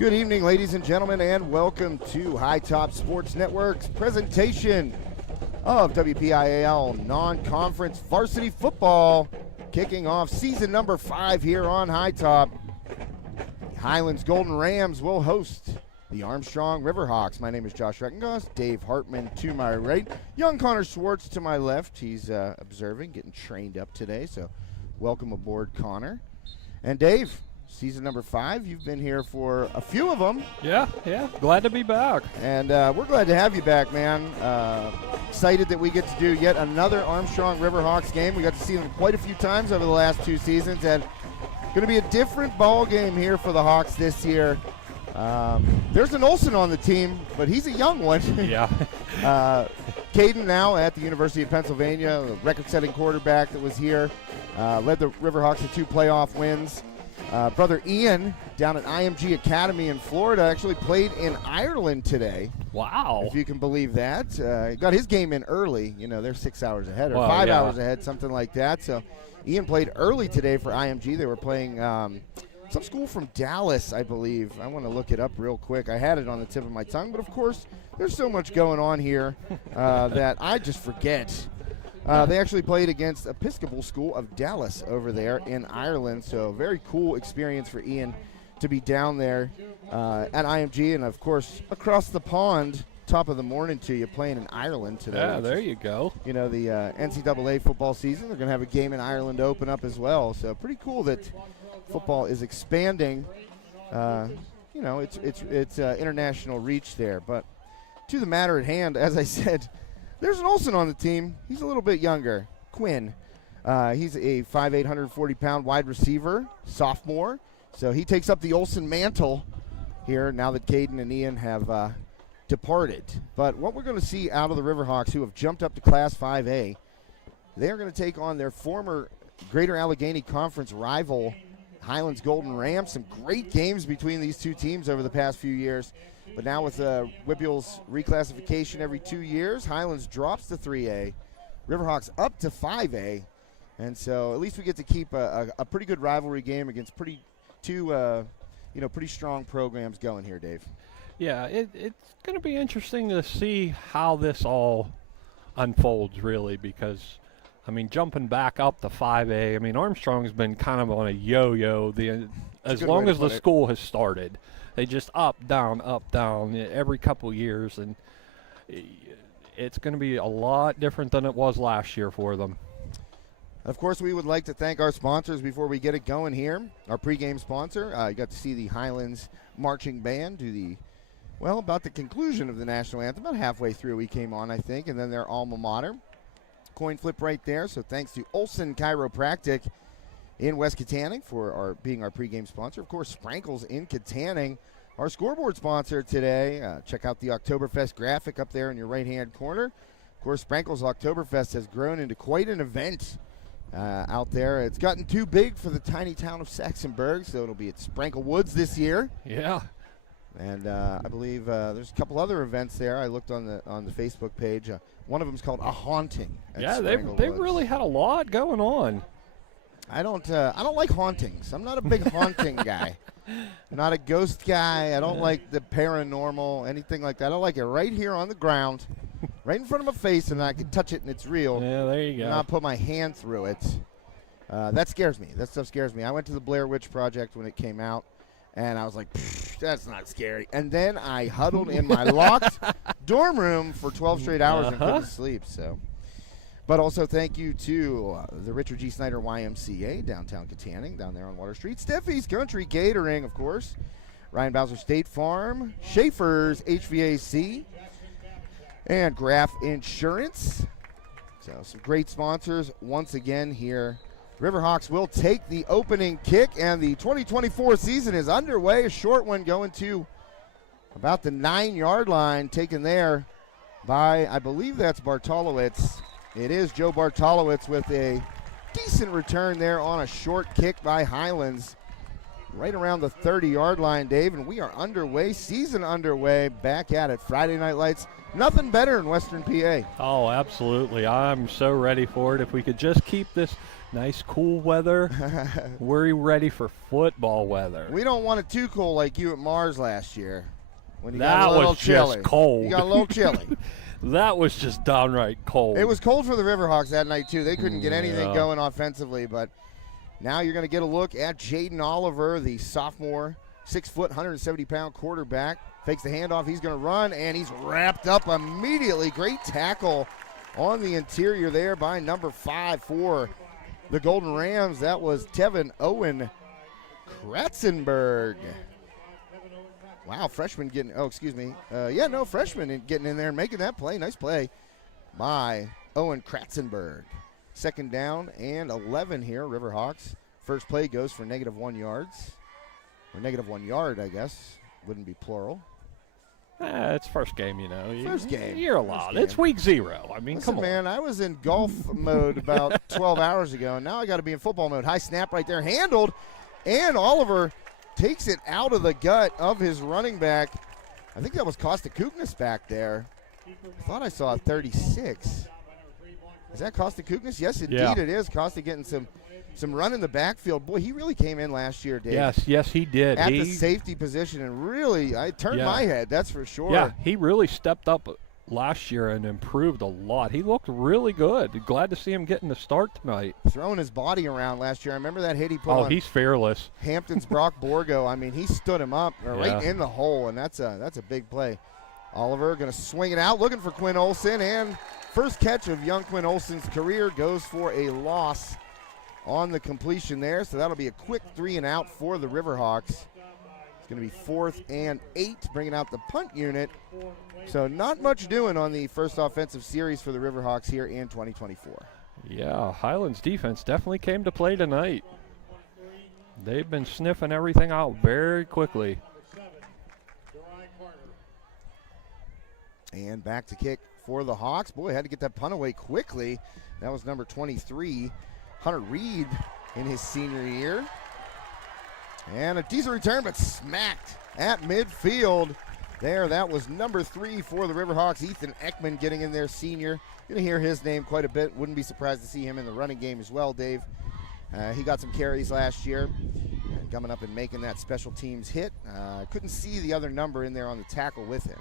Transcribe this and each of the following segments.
Good evening, ladies and gentlemen, and welcome to High Top Sports Network's presentation of WPIAL non-conference varsity football, kicking off season number 5 here on High Top. The Highlands Golden Rams will host the Armstrong Riverhawks. My name is Josh Reckengoss. Dave Hartman to my right. Young Connor Schwartz to my left. He's observing, getting trained up today, so welcome aboard, Connor. And Dave, season number 5, you've been here for a few of them. Yeah, glad to be back. And we're glad to have you back, man. Excited that we get to do yet another Armstrong Riverhawks game. We got to see them quite a few times over the last 2 seasons, and going to be a different ball game here for the Hawks this year. There's an Olsen on the team, but he's a young one. Yeah. Caden now at the University of Pennsylvania, the record-setting quarterback that was here, led the Riverhawks to 2 playoff wins. Brother Ian down at IMG Academy in Florida actually played in Ireland today. Wow. If you can believe that. He got his game in early. You know, they're 6 hours ahead or well, 5 yeah. hours ahead, something like that. So Ian played early today for IMG. They were playing some school from Dallas, I believe. I want to look it up real quick. I had it on the tip of my tongue, but of course, there's so much going on here that I just forget. They actually played against Episcopal School of Dallas over there in Ireland, so very cool experience for Ian to be down there at IMG, and of course across the pond, top of the morning to you, playing in Ireland today. Yeah, there you go. You know, the NCAA football season, they're going to have a game in Ireland to open up as well, so pretty cool that football is expanding. You know, it's international reach there, but to the matter at hand, as I said, there's an Olsen on the team. He's a little bit younger, Quinn. He's a 5'8", 140-pound wide receiver, sophomore. So he takes up the Olsen mantle here now that Caden and Ian have departed. But what we're going to see out of the Riverhawks, who have jumped up to Class 5A, they are going to take on their former Greater Allegheny Conference rival, Highlands Golden Rams. Some great games between these two teams over the past few years. But now with WPIAL's reclassification every 2 years, Highlands drops to 3A, Riverhawks up to 5A, and so at least we get to keep a pretty good rivalry game against pretty strong programs going here, Dave. Yeah, it's going to be interesting to see how this all unfolds, really, because, I mean, jumping back up to 5A, I mean, Armstrong's been kind of on a yo-yo as long as the school has started. They just up, down, every couple years, and it's going to be a lot different than it was last year for them. Of course, we would like to thank our sponsors before we get it going here. Our pregame sponsor, you got to see the Highlands Marching Band do about the conclusion of the national anthem. About halfway through we came on, I think, and then their alma mater. Coin flip right there, so thanks to Olsen Chiropractic in West Katanning for being our pregame sponsor. Of course, Sprankles in Katanning, our scoreboard sponsor today. Check out the Oktoberfest graphic up there in your right-hand corner. Of course, Sprankles Oktoberfest has grown into quite an event out there. It's gotten too big for the tiny town of Saxonburg, so it'll be at Sprankle Woods this year. Yeah. And I believe there's a couple other events there. I looked on the Facebook page. One of them is called A Haunting. Yeah, they've really had a lot going on. I don't like hauntings. I'm not a big haunting guy. I'm not a ghost guy. I don't like the paranormal, anything like that. I like it right here on the ground, right in front of my face, and I can touch it and it's real. Yeah, there you go. And not put my hand through it. That scares me. That stuff scares me. I went to the Blair Witch Project when it came out, and I was like, that's not scary. And then I huddled in my locked dorm room for 12 straight hours and couldn't sleep. So. But also thank you to the Richard G. Snyder YMCA, downtown Katanning, down there on Water Street. Steffi's Country Catering, of course. Ryan Bowser State Farm. Schaefer's HVAC. And Graff Insurance. So some great sponsors once again here. Riverhawks will take the opening kick, and the 2024 season is underway. A short one going to about the 9-yard line, taken there by, I believe that's Bartolowicz. It is Joe Bartolowicz with a decent return there on a short kick by Highlands. right around the 30-yard line, Dave, and we are underway, season underway, back at it. Friday Night Lights, nothing better in Western PA. Oh, absolutely. I'm so ready for it. If we could just keep this nice, cool weather, we're ready for football weather. We don't want it too cold like you at Mars last year. When you that got a little was chilly. just cold. You got a little chilly. That was just downright cold. It was cold for the Riverhawks that night, too. They couldn't get anything Yeah. going offensively, but now you're going to get a look at Jaden Oliver, the sophomore, 6 foot, 170-pound quarterback. Fakes the handoff. He's going to run, and he's wrapped up immediately. Great tackle on the interior there by number 5 for the Golden Rams. That was Tevin Owen Kratzenberg. Wow, freshman getting, freshman getting in there and making that play. Nice play by Owen Kratzenberg. Second down and 11 here, Riverhawks. First play goes for -1 yards. Or -1 yard, I guess. Wouldn't be plural. It's first game, First game. You're allowed. It's week 0. I mean, Listen, come on. man, I was in golf mode about 12 hours ago, and now I got to be in football mode. High snap right there, handled, and Oliver takes it out of the gut of his running back. I think that was Costa Kuknis back there. I thought I saw a 36. Is that Costa Kuknis? Yes, indeed it is. Costa getting some run in the backfield. Boy, he really came in last year, Dave. Yes, he did. At the safety position, and really, I turned my head, that's for sure. Yeah, he really stepped up last year and improved a lot. He looked really good. Glad to see him getting the start tonight. Throwing his body around last year. I remember that hit he put on. He's fearless. Hampton's Brock Borgo. I mean, he stood him up right in the hole, and that's a big play. Oliver going to swing it out, looking for Quinn Olson, and first catch of young Quinn Olson's career goes for a loss on the completion there. So that'll be a quick 3 and out for the Riverhawks. It's going to be 4th and 8, bringing out the punt unit. So not much doing on the first offensive series for the Riverhawks here in 2024. Yeah, Highlands defense definitely came to play tonight. They've been sniffing everything out very quickly. And back to kick for the Hawks. Boy, had to get that punt away quickly. That was number 23, Hunter Reed, in his senior year. And a decent return, but smacked at midfield. There, that was number 3 for the Riverhawks, Ethan Ekman, getting in there, senior. Going to hear his name quite a bit. Wouldn't be surprised to see him in the running game as well, Dave. He got some carries last year, coming up and making that special teams hit. Couldn't see the other number in there on the tackle with him.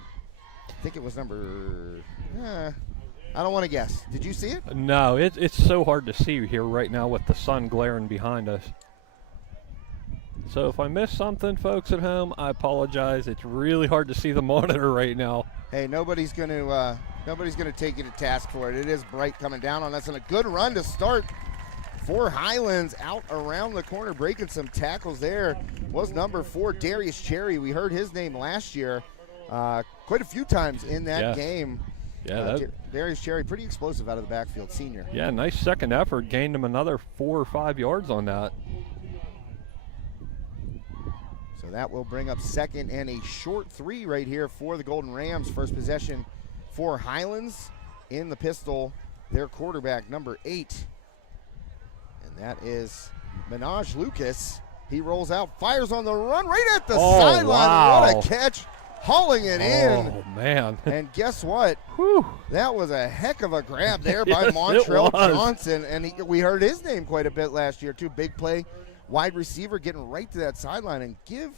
I think it was number, I don't want to guess. Did you see it? No, it's so hard to see here right now with the sun glaring behind us. So if I missed something, folks at home, I apologize. It's really hard to see the monitor right now. Hey, nobody's going to take you to task for it. It is bright coming down on us, and a good run to start for Highlands out around the corner, breaking some tackles there was number 4, Darius Cherry. We heard his name last year quite a few times in that game. Yeah, Darius Cherry, pretty explosive out of the backfield, senior. Yeah, nice second effort. Gained him another 4 or 5 yards on that. So that will bring up second and a short 3 right here for the Golden Rams. First possession for Highlands in the pistol, their quarterback, number 8. And that is Minaj Lucas. He rolls out, fires on the run right at the sideline. Wow. What a catch. Hauling it in. Oh, man. And guess what? Whew. That was a heck of a grab there Yes, by Montrell it was. Johnson. And we heard his name quite a bit last year, too. Big play, wide receiver getting right to that sideline. And give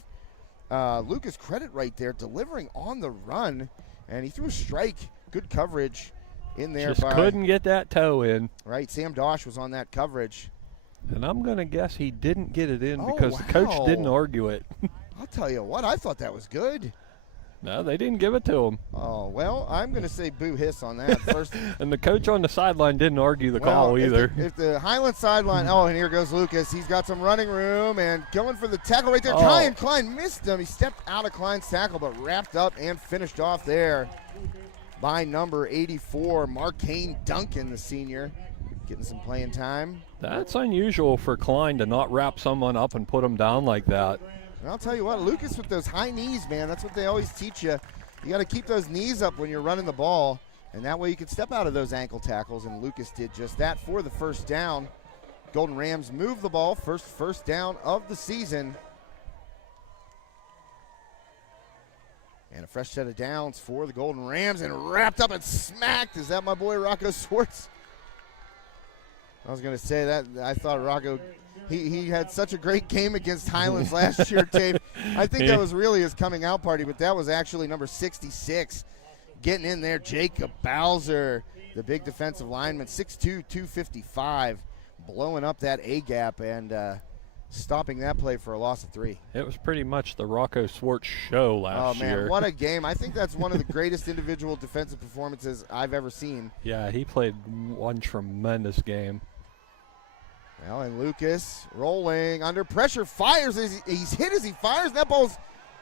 Lucas credit right there, delivering on the run. And he threw a strike. Good coverage in there. Just couldn't get that toe in. Right, Sam Dosh was on that coverage. And I'm going to guess he didn't get it in because the coach didn't argue it. I'll tell you what, I thought that was good. No, they didn't give it to him. Oh, well, I'm going to say boo hiss on that first. And the coach on the sideline didn't argue the call either. If the Highland sideline, and here goes Lucas. He's got some running room and going for the tackle right there. Ryan Klein missed him. He stepped out of Klein's tackle, but wrapped up and finished off there by number 84, Marcane Duncan, the senior, getting some playing time. That's unusual for Klein to not wrap someone up and put him down like that. And I'll tell you what, Lucas with those high knees, man, that's what they always teach you. You got to keep those knees up when you're running the ball, and that way you can step out of those ankle tackles, and Lucas did just that for the first down. Golden Rams move the ball, first down of the season And a fresh set of downs for the Golden Rams, and wrapped up and smacked. Is that my boy Rocco Swartz? I was going to say that. I thought Rocco, he had such a great game against Highlands last year, Dave. I think that was really his coming out party, but that was actually number 66 getting in there. Jacob Bowser, the big defensive lineman, 6'2", 255, blowing up that A-gap and stopping that play for a loss of 3. It was pretty much the Rocco Swartz show last year. Oh, man, what a game. I think that's one of the greatest individual defensive performances I've ever seen. Yeah, he played one tremendous game. Well, and Lucas rolling under pressure, fires. He's hit as he fires. And that ball's,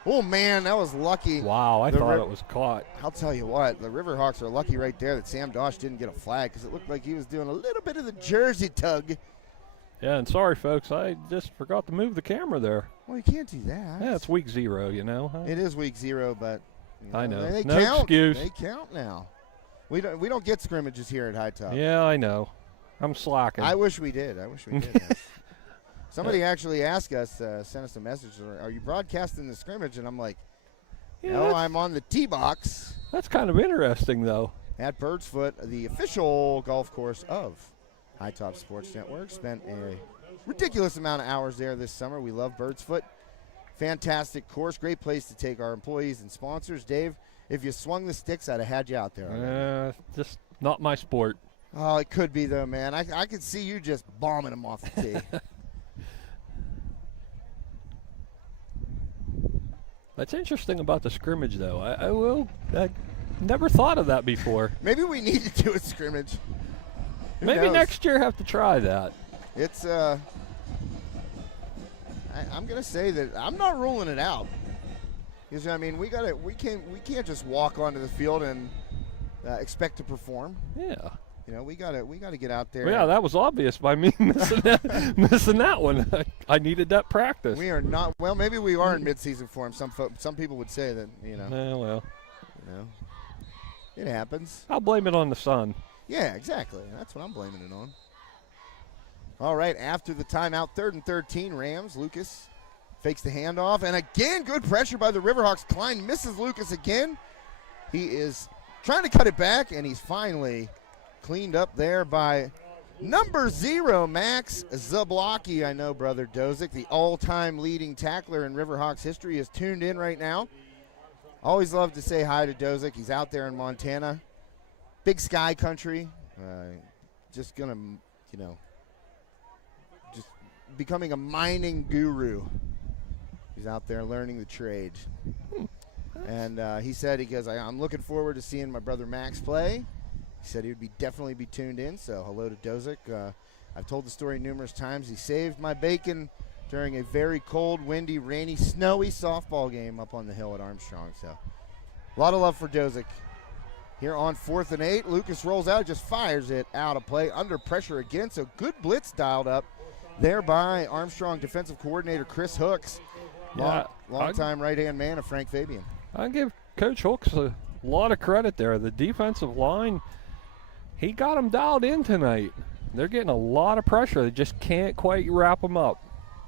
oh, man, that was lucky. Wow, I thought it was caught. I'll tell you what, the Riverhawks are lucky right there that Sam Dosh didn't get a flag because it looked like he was doing a little bit of the jersey tug. Yeah, and sorry, folks, I just forgot to move the camera there. Well, you can't do that. Yeah, it's week 0, you know. It is week 0, but I know. They no count. excuse. They count now. We don't get scrimmages here at High Top. Yeah, I know. I'm slacking. I wish we did. Yes. Somebody actually asked us, sent us a message, are you broadcasting the scrimmage? And I'm like, no, I'm on the tee box. That's kind of interesting, though. At Birdsfoot, the official golf course of High Top Sports Network. Spent a ridiculous amount of hours there this summer. We love Birdsfoot. Fantastic course. Great place to take our employees and sponsors. Dave, if you swung the sticks, I'd have had you out there. Just not my sport. Oh, it could be, though, man. I could see you just bombing them off the tee. That's interesting about the scrimmage, though. I never thought of that before. Maybe we need to do a scrimmage. Who Maybe knows? next year have to try that. It's I'm gonna say that I'm not ruling it out. Because I mean, we can't just walk onto the field and expect to perform. Yeah. You know, we gotta get out there. Well, yeah, that was obvious by me missing that one. I needed that practice. We are not. Well, maybe we are in midseason form. Some people would say that. You know. Well. You know. It happens. I'll blame it on the sun. Yeah, exactly. That's what I'm blaming it on. All right, after the timeout, 3rd and 13, Rams. Lucas fakes the handoff, and again, good pressure by the Riverhawks. Klein misses Lucas again. He is trying to cut it back, and he's finally cleaned up there by number 0, Max Zablocki. I know, Brother Dozick, the all-time leading tackler in Riverhawks history, is tuned in right now. Always love to say hi to Dozick. He's out there in Montana. Big Sky country. Just going to, just becoming a mining guru. He's out there learning the trade. And he said, I'm looking forward to seeing my brother Max play. He said he would definitely be tuned in, so hello to Dozick. I've told the story numerous times. He saved my bacon during a very cold, windy, rainy, snowy softball game up on the hill at Armstrong. So a lot of love for Dozick. Here on 4th and 8, Lucas rolls out, just fires it out of play, under pressure again. So good blitz dialed up there by Armstrong defensive coordinator Chris Hooks. Long-time right-hand man of Frank Fabian. I give Coach Hooks a lot of credit there. The defensive line, he got them dialed in tonight. They're getting a lot of pressure. They just can't quite wrap them up.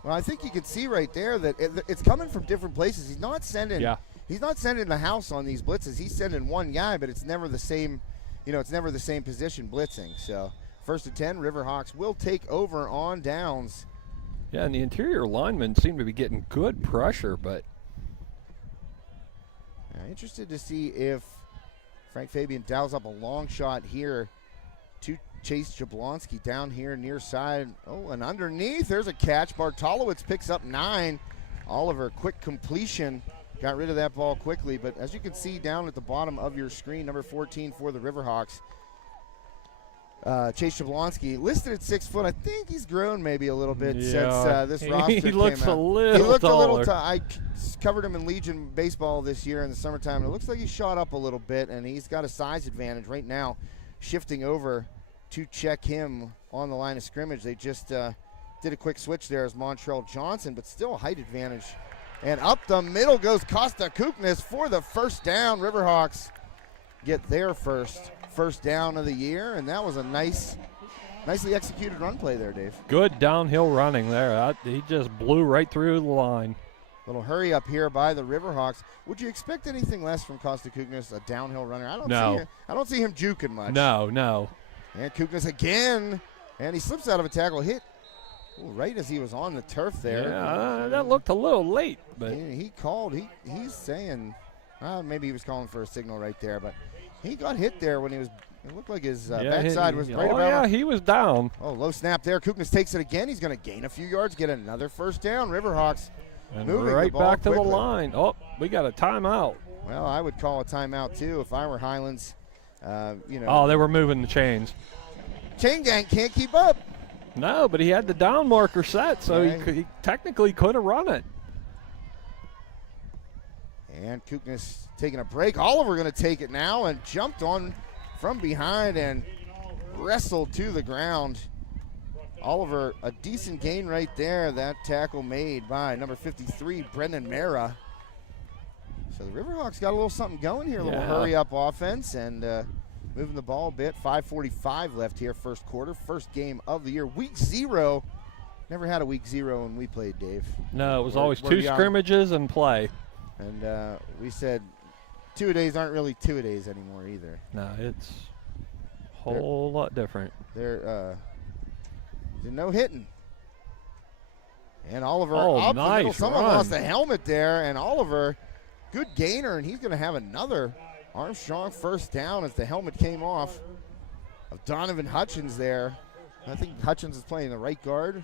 Well, I think you can see right there that it's coming from different places. He's not sending the house on these blitzes. He's sending one guy, but it's never the same, it's never the same position blitzing. So 1st and 10, Riverhawks will take over on downs. Yeah, and the interior linemen seem to be getting good pressure, but interested to see if Frank Fabian dials up a long shot here to Chase Jablonski down here near side. Oh, and underneath, there's a catch. Bartolowicz picks up 9. Oliver, quick completion. Got rid of that ball quickly, but as you can see down at the bottom of your screen, number 14 for the Riverhawks, Chase Jablonski, listed at 6 foot. I think he's grown maybe a little bit since this roster came out. He looks a little taller. I covered him in Legion baseball this year in the summertime, and it looks like he shot up a little bit, and he's got a size advantage right now, shifting over to check him on the line of scrimmage. They just did a quick switch there as Montrell Johnson, but still a height advantage. And up the middle goes Costa Kuknis for the first down. Riverhawks get their first down of the year, and that was a nicely executed run play there, Dave. Good downhill running there. He just blew right through the line. Little hurry up here by the Riverhawks. Would you expect anything less from Costa Kuknis, a downhill runner? I don't see him juking much. No. And Kuknis again, and he slips out of a tackle, hit right as he was on the turf there. Yeah, that looked a little late, but he called. He's saying maybe he was calling for a signal right there, but he got hit there when he was. It looked like his backside was right about. Oh yeah, he was down. Oh, low snap there. Kuknis takes it again. He's going to gain a few yards, get another first down. Riverhawks and moving right the ball back to quickly. the line. Oh, we got a timeout. Well, I would call a timeout too if I were Highlands. Oh, they were moving the chains. Chain gang can't keep up. No, but he had the down marker set, so he technically could have run it. And Kuknis taking a break. Oliver going to take it now and jumped on from behind and wrestled to the ground. Oliver, a decent gain right there. That tackle made by number 53, Brendan Mara. So the Riverhawks got a little something going here, a little hurry-up offense, and moving the ball a bit. 5:45 left here, first quarter. First game of the year. Week 0. Never had a week 0 when we played, Dave. No, it was always two scrimmages and play. And we said two-a-days aren't really two-a-days anymore either. No, it's a whole lot different. There's no hitting. And Oliver up the middle. Someone run. lost a helmet there, and Oliver, good gainer, and he's going to have another Armstrong first down as the helmet came off of Donovan Hutchins there. I think Hutchins is playing the right guard.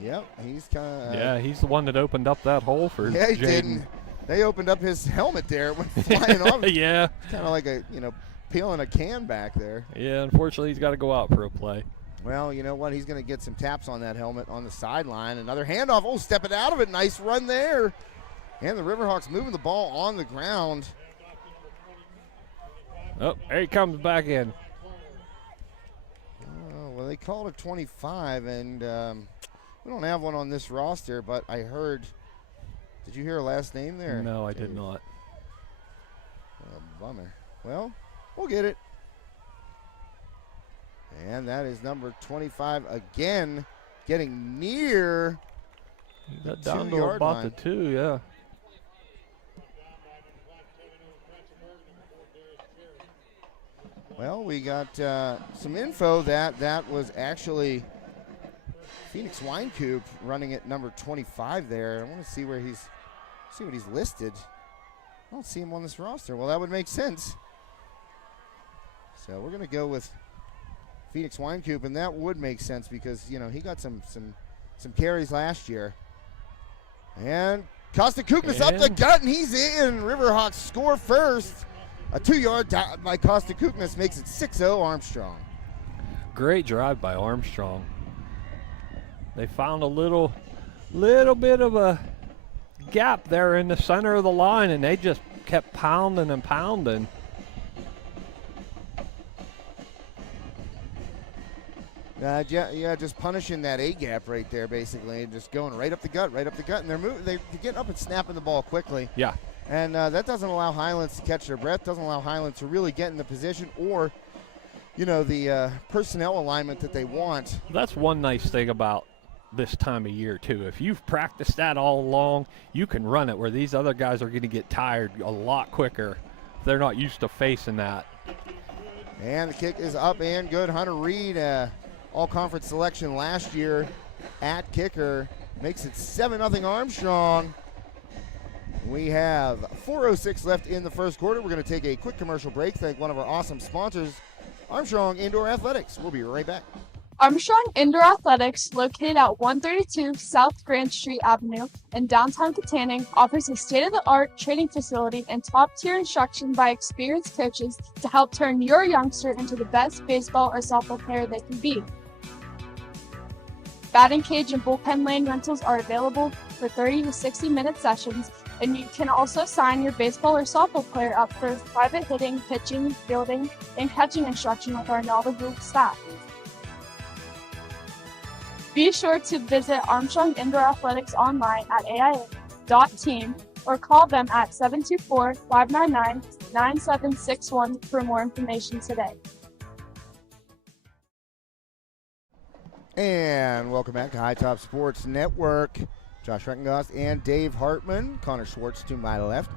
Yep, he's kind of. He's the one that opened up that hole for Yeah, he Jaden. didn't. They opened up his helmet there. It went flying off. Yeah. It's kind of like peeling a can back there. Yeah, unfortunately, he's got to go out for a play. Well, you know what? He's going to get some taps on that helmet on the sideline. Another handoff. Oh, stepping out of it. Nice run there. And the Riverhawks moving the ball on the ground. Oh, there he comes back in. Oh, well, they called it 25, and we don't have one on this roster, but I heard. Did you hear a last name there? No, I did not. Oh, bummer. Well, we'll get it. And that is number 25 again, getting near He got the down to 2-yard about line. the 2, yeah. Well, we got some info that was actually Phoenix Wine Coop running at number 25 there. I want to see what he's listed. I don't see him on this roster. Well, that would make sense. So we're going to go with Phoenix Wine Coop, and that would make sense because, he got some carries last year. And Costa Kuknis up the gut, and he's in. Riverhawks score first. A 2-yard dive by Costa Kuknis makes it 6-0 Armstrong. Great drive by Armstrong. They found a little bit of a gap there in the center of the line, and they just kept pounding and pounding. Just punishing that A gap right there, basically, and just going right up the gut, and they're getting up and snapping the ball quickly. Yeah. And that doesn't allow Highlands to catch their breath, doesn't allow Highlands to really get in the position or, the personnel alignment that they want. That's one nice thing about this time of year, too. If you've practiced that all along, you can run it where these other guys are going to get tired a lot quicker if they're not used to facing that. And the kick is up and good. Hunter Reed, all-conference selection last year at kicker, makes it 7-0 Armstrong. We have 4:06 left in the first quarter. We're going to take a quick commercial break. Thank one of our awesome sponsors, Armstrong Indoor Athletics. We'll be right back. Armstrong Indoor Athletics, located at 132 South Grand Street Avenue in downtown Katanning, offers a state-of-the-art training facility and top-tier instruction by experienced coaches to help turn your youngster into the best baseball or softball player they can be. Batting cage and bullpen lane rentals are available for 30 to 60-minute sessions, and you can also sign your baseball or softball player up for private hitting, pitching, fielding, and catching instruction with our knowledgeable staff. Be sure to visit Armstrong Indoor Athletics online at aia.team or call them at 724-599-9761 for more information today. And welcome back to High Top Sports Network. Josh Rettengost and Dave Hartman. Connor Schwartz to my left.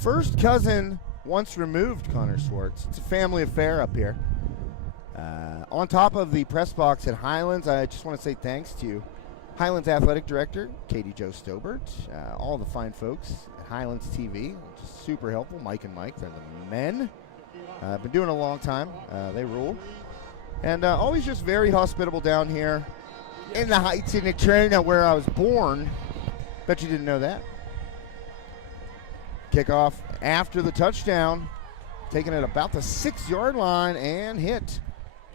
First cousin once removed, Connor Schwartz. It's a family affair up here. On top of the press box at Highlands, I just want to say thanks to Highlands Athletic Director, Katie Jo Stobert, all the fine folks at Highlands TV, which is super helpful. Mike and Mike, they're the men. Been doing it a long time. They rule. And always just very hospitable down here in the Heights in Eterna, where I was born. Bet you didn't know that. Kickoff after the touchdown, taken at about the 6-yard line and hit.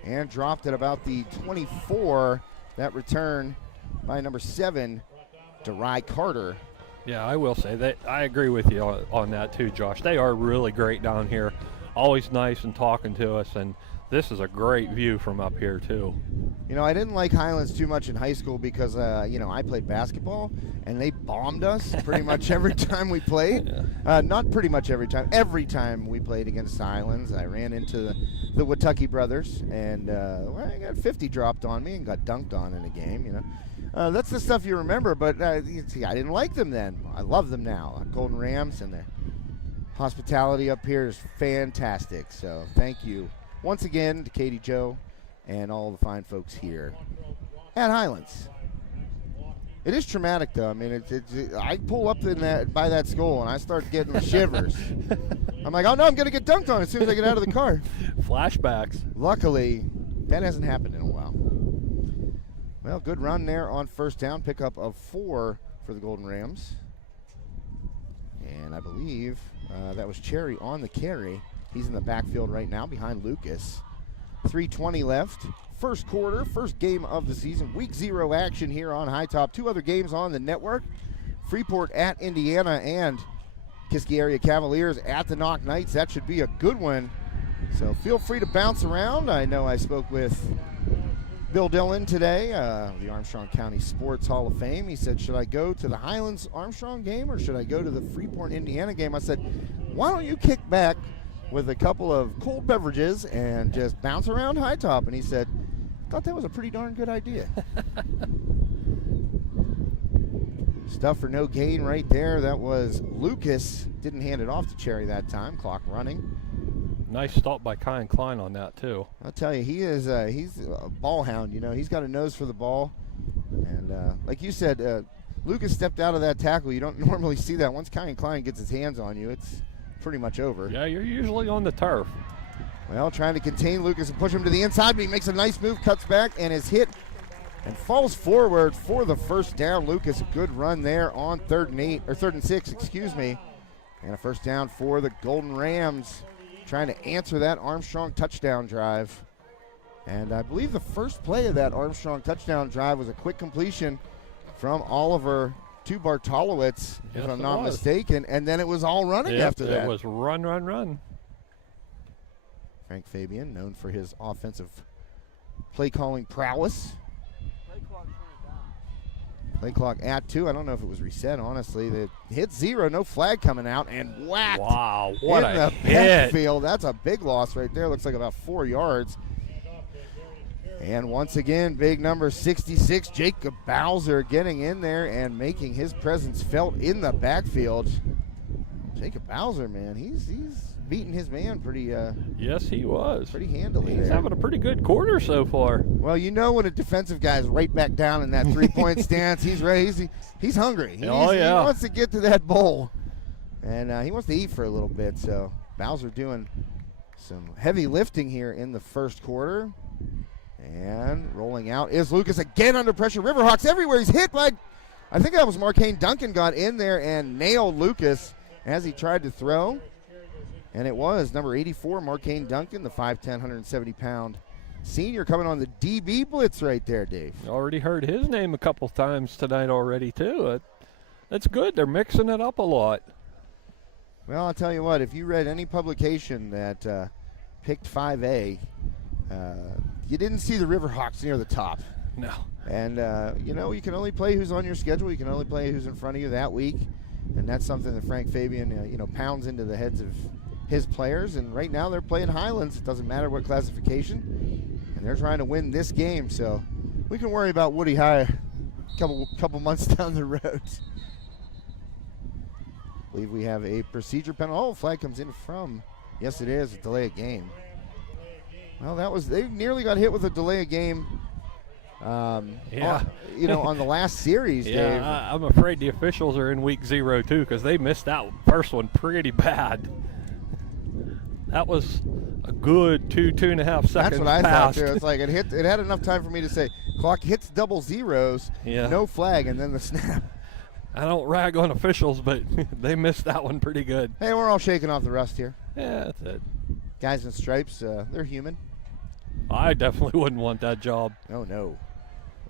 And dropped at about the 24. That return by number 7, DeRai Carter. Yeah, I will say that I agree with you on that too, Josh. They are really great down here. Always nice and talking to us, and this is a great view from up here too. You know, I didn't like Highlands too much in high school because, I played basketball, and they bombed us pretty much every time we played. Yeah. Not pretty much every time. Every time we played against Highlands, I ran into the Watucky brothers, and I got 50 dropped on me and got dunked on in a game, That's the stuff you remember, but I didn't like them then. I love them now. Golden Rams, and their hospitality up here is fantastic. So thank you once again to Katie Jo and all the fine folks here at Highlands. It is traumatic, though. I mean, I pull up by that school, and I start getting the shivers. I'm like, oh, no, I'm going to get dunked on as soon as I get out of the car. Flashbacks. Luckily, that hasn't happened in a while. Well, good run there on first down. Pickup of 4 for the Golden Rams. And I believe that was Cherry on the carry. He's in the backfield right now behind Lucas. 3:20 left. First quarter, first game of the season. Week 0 action here on High Top. 2 other games on the network. Freeport at Indiana and Kiski Area Cavaliers at the Knock Knights. That should be a good one. So feel free to bounce around. I know I spoke with Bill Dillon today, the Armstrong County Sports Hall of Fame. He said, should I go to the Highlands Armstrong game or should I go to the Freeport Indiana game? I said, why don't you kick back with a couple of cold beverages and just bounce around High Top? And he said, thought that was a pretty darn good idea. Stuff for no gain right there. That was Lucas. Didn't hand it off to Cherry that time. Clock running. Nice stop by Kyan Klein on that too. I'll tell you, he's a ball hound. He's got a nose for the ball. And like you said, Lucas stepped out of that tackle. You don't normally see that. Once Kyan Klein gets his hands on you, it's pretty much over. Yeah, you're usually on the turf. Well, trying to contain Lucas and push him to the inside, but he makes a nice move, cuts back, and is hit and falls forward for the first down. Lucas, a good run there on 3rd and 6, and a first down for the Golden Rams, trying to answer that Armstrong touchdown drive. And I believe the first play of that Armstrong touchdown drive was a quick completion from Oliver to Bartolowicz, if I'm not mistaken, and then it was all running after that. It was run. Frank Fabian, known for his offensive play calling prowess. Play clock at 2. I don't know if it was reset, honestly. They hit 0, no flag coming out, and whacked. Wow, what in a the hit. backfield. That's a big loss right there. Looks like about 4 yards. And once again, big number 66, Jacob Bowser, getting in there and making his presence felt in the backfield. Jacob Bowser, man, he's beating his man pretty yes, he was. Pretty handily. He's there. having a pretty good quarter so far. Well, when a defensive guy is right back down in that 3-point stance, he's ready. He's hungry. He wants to get to that bowl. And he wants to eat for a little bit. So Bowser doing some heavy lifting here in the first quarter. And rolling out is Lucas again under pressure. Riverhawks everywhere. He's hit by, I think that was Marcane Duncan, got in there and nailed Lucas as he tried to throw. And it was number 84, Marcane Duncan, the 5'10", 170-pound senior, coming on the DB blitz right there, Dave. Already heard his name a couple times tonight already, too. That's good. They're mixing it up a lot. Well, I'll tell you what, if you read any publication that picked 5A, you didn't see the Riverhawks near the top. No. And, you can only play who's on your schedule. You can only play who's in front of you that week. And that's something that Frank Fabian, pounds into the heads of his players. And right now they're playing Highlands. It doesn't matter what classification. And they're trying to win this game. So we can worry about Woody High couple months down the road. I believe we have a procedure penalty. Oh, flag comes in from. Yes, it is a delay of game. Well, they nearly got hit with a delay of game. Yeah. On the last series, Dave. Yeah, I'm afraid the officials are in week 0 too, because they missed that first one pretty bad. That was a good 2.5 seconds. That's what I past. thought too. It's like it had enough time for me to say clock hits double zeros, no flag, and then the snap. I don't rag on officials, but they missed that one pretty good. Hey, we're all shaking off the rust here. Yeah, that's it. Guys in stripes, they're human. I definitely wouldn't want that job. Oh, no.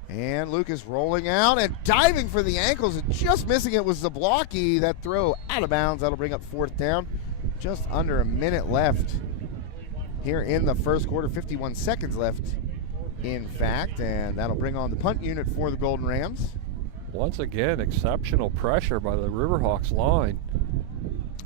And Lucas rolling out and diving for the ankles and just missing it was Zablocki. That throw out of bounds. That'll bring up 4th down. Just under a minute left here in the first quarter. 51 seconds left, in fact. And that'll bring on the punt unit for the Golden Rams. Once again, exceptional pressure by the Riverhawks line.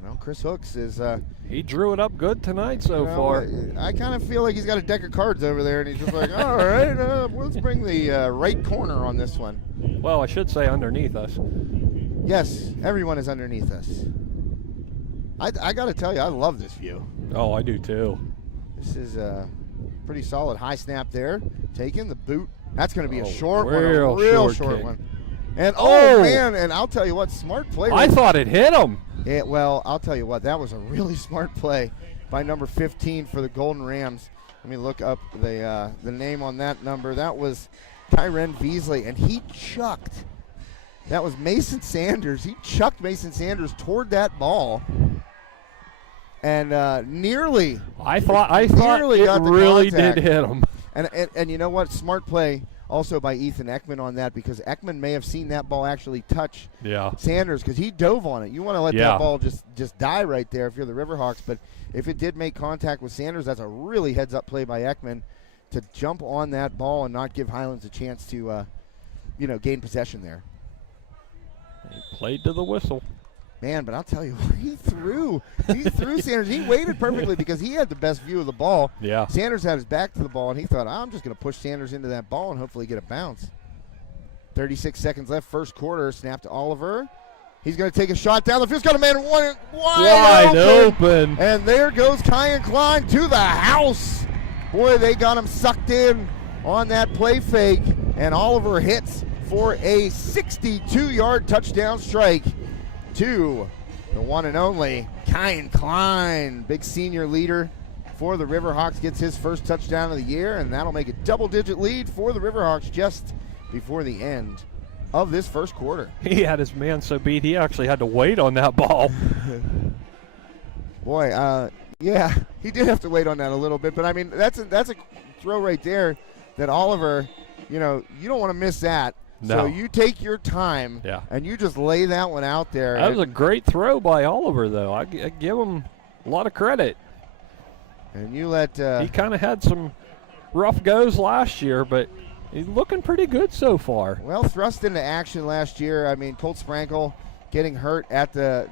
Well, Chris Hooks is... he drew it up good tonight so far. I kind of feel like he's got a deck of cards over there, and he's just like, all right, let's bring the right corner on this one. Well, I should say underneath us. Yes, everyone is underneath us. I got to tell you, I love this view. Oh, I do too. This is a pretty solid high snap there. Taking the boot. That's going to be a short one, real a real short short one. And Oh! man, and I'll tell you what, smart play. I thought it hit him. Well, I'll tell you what, that was a really smart play by number 15 for the Golden Rams. Let me look up the name on that number. That was Kyren Beasley, and he chucked. That was Mason Sanders. He chucked Mason Sanders toward that ball, and nearly. I thought it really did hit him. And you know what? Smart play also by Ethan Ekman on that, because Ekman may have seen that ball actually touch Sanders, because he dove on it. You want to let that ball just die right there if you're the Riverhawks, but if it did make contact with Sanders, that's a really heads-up play by Ekman to jump on that ball and not give Highlands a chance to, gain possession there. He played to the whistle. Man, but I'll tell you what, he threw Sanders. He waited perfectly because he had the best view of the ball. Yeah. Sanders had his back to the ball, and he thought, I'm just going to push Sanders into that ball and hopefully get a bounce. 36 seconds left, first quarter. Snap to Oliver. He's going to take a shot down the field. He's got a man wide open. And there goes Kyan Klein to the house. Boy, they got him sucked in on that play fake, and Oliver hits for a 62-yard touchdown strike to the one and only Kyan Klein. Big senior leader for the Riverhawks, gets his first touchdown of the year, and that'll make a double-digit lead for the Riverhawks just before the end of this first quarter. He had his man so beat he actually had to wait on that ball. Boy, yeah, he did have to wait on that a little bit, but I mean, that's a throw right there that Oliver, you don't want to miss that. No. So you take your time, and you just lay that one out there. That was a great throw by Oliver, though. I give him a lot of credit. And you let... he kind of had some rough goes last year, but he's looking pretty good so far. Well, thrust into action last year. I mean, Colt Sprankle getting hurt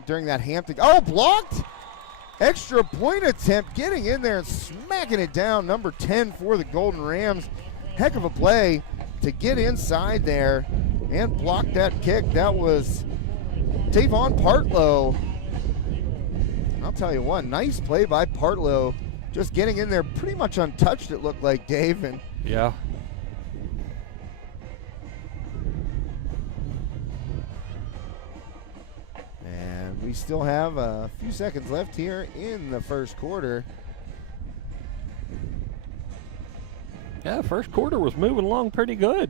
during that Hampton... Oh, blocked! Extra point attempt, getting in there and smacking it down. Number 10 for the Golden Rams. Heck of a play to get inside there and block that kick. That was Tavon Partlow. I'll tell you what, nice play by Partlow. Just getting in there pretty much untouched, it looked like, Dave. And yeah. And we still have a few seconds left here in the first quarter. Yeah, first quarter was moving along pretty good.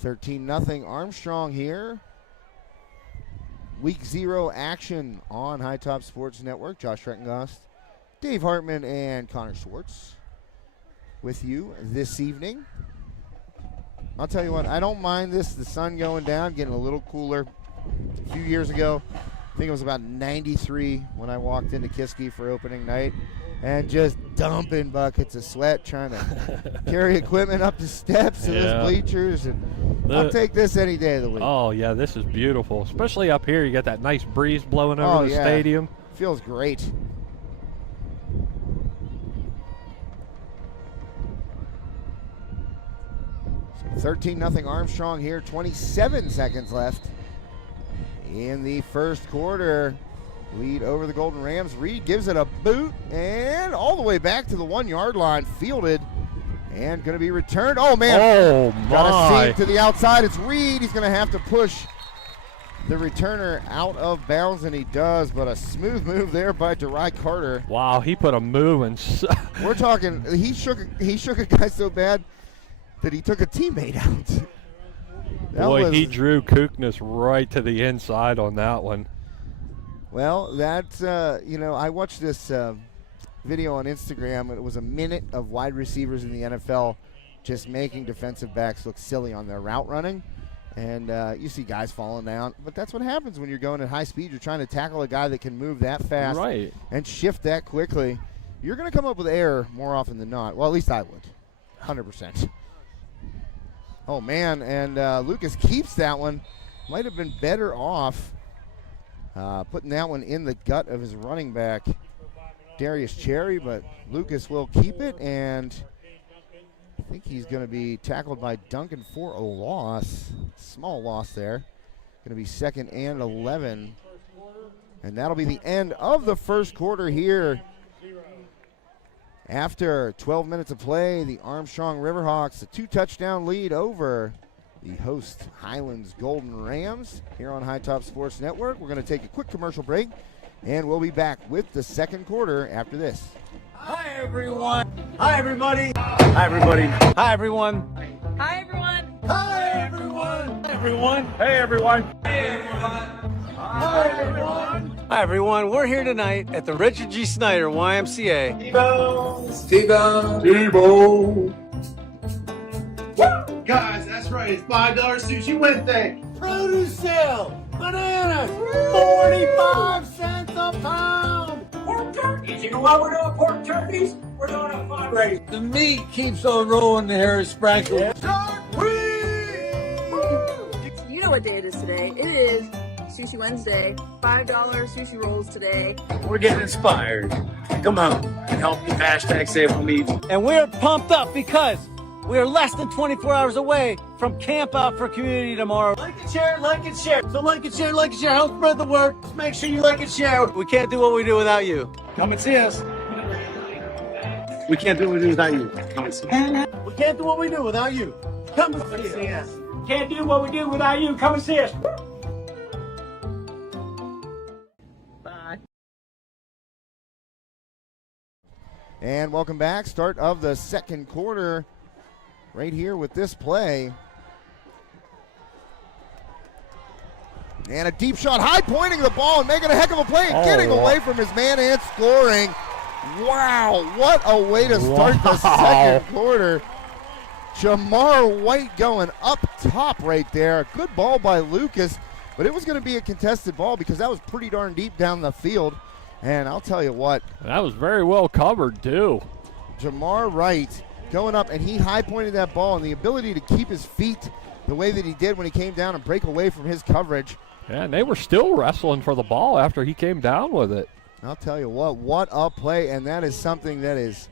$13-0 Armstrong here. Week 0 action on High Top Sports Network. Josh Rettengast, Dave Hartman, and Connor Schwartz with you this evening. I'll tell you what, I don't mind this. The sun going down, getting a little cooler. A few years ago, I think it was about 93 when I walked into Kiski for opening night. and just dumping buckets of sweat trying to carry equipment up the steps of those bleachers. And I'll take this any day of the week. Oh, yeah, this is beautiful. Especially up here, you got that nice breeze blowing over the stadium. Feels great. So 13-0 Armstrong here, 27 seconds left in the first quarter. Lead over the Golden Rams. Reed gives it a boot and all the way back to the 1-yard line, fielded and going to be returned. Oh, man. Oh, my. Got a seam to the outside. It's Reed. He's going to have to push the returner out of bounds, and he does, but a smooth move there by DeRy Carter. Wow, he put a move and we're talking, he shook a guy so bad that he took a teammate out. Boy, he drew Kuknis right to the inside on that one. Well, that's, I watched this video on Instagram. It was a minute of wide receivers in the NFL just making defensive backs look silly on their route running. And you see guys falling down. But that's what happens when you're going at high speed. You're trying to tackle a guy that can move that fast and shift that quickly. You're going to come up with error more often than not. Well, at least I would, 100%. Oh, man, and Lucas keeps that one. Might have been better off putting that one in the gut of his running back, Darius Cherry, but Lucas will keep it, and I think he's going to be tackled by Duncan for a loss. Small loss there. Going to be 2nd and 11. And that'll be the end of the first quarter here. After 12 minutes of play, the Armstrong Riverhawks, a 2-touchdown lead over the host Highlands Golden Rams here on High Top Sports Network. We're going to take a quick commercial break, and we'll be back with the second quarter after this. Hi, everyone. Hi, everybody. Hi, everybody. Hi, everyone. Hi, everyone. Hi, everyone. Hi, everyone. Hey, everyone. Hey, everyone. Hi, everyone. Hi, everyone. We're here tonight at the Richard G. Snyder YMCA. T-Bone. Guys, that's right. It's $5 Sushi Wednesday. Produce sale. Bananas. 45 cents a pound. Pork turkeys. You know why we're doing pork turkeys? We're doing a fundraiser. The meat keeps on rolling, the hair is sprankled. You know what day it is today. It is Sushi Wednesday. $5 sushi rolls today. We're getting inspired. Come on and help the hashtag Save on Meat. And we're pumped up because we are less than 24 hours away from Camp Out for Community tomorrow. Like and share, like and share. So like and share, like and share. Help spread the word. Just make sure you like and share. We can't do what we do without you. Come and see us. We can't do what we do without you. Come and see us. We can't do what we do without you. Come and see us. Can't do what we do without you. Come and see us. Bye. And welcome back. Start of the second quarter right here with this play. And a deep shot, high pointing the ball and making a heck of a play and getting away from his man and scoring. Wow, what a way to start the second quarter. Jamar White going up top right there. Good ball by Lucas, but it was going to be a contested ball because that was pretty darn deep down the field. And I'll tell you what. That was very well covered, too. Jamar Wright going up, and he high-pointed that ball, and the ability to keep his feet the way that he did when he came down and break away from his coverage. Yeah, and they were still wrestling for the ball after he came down with it. I'll tell you what a play, and that is something that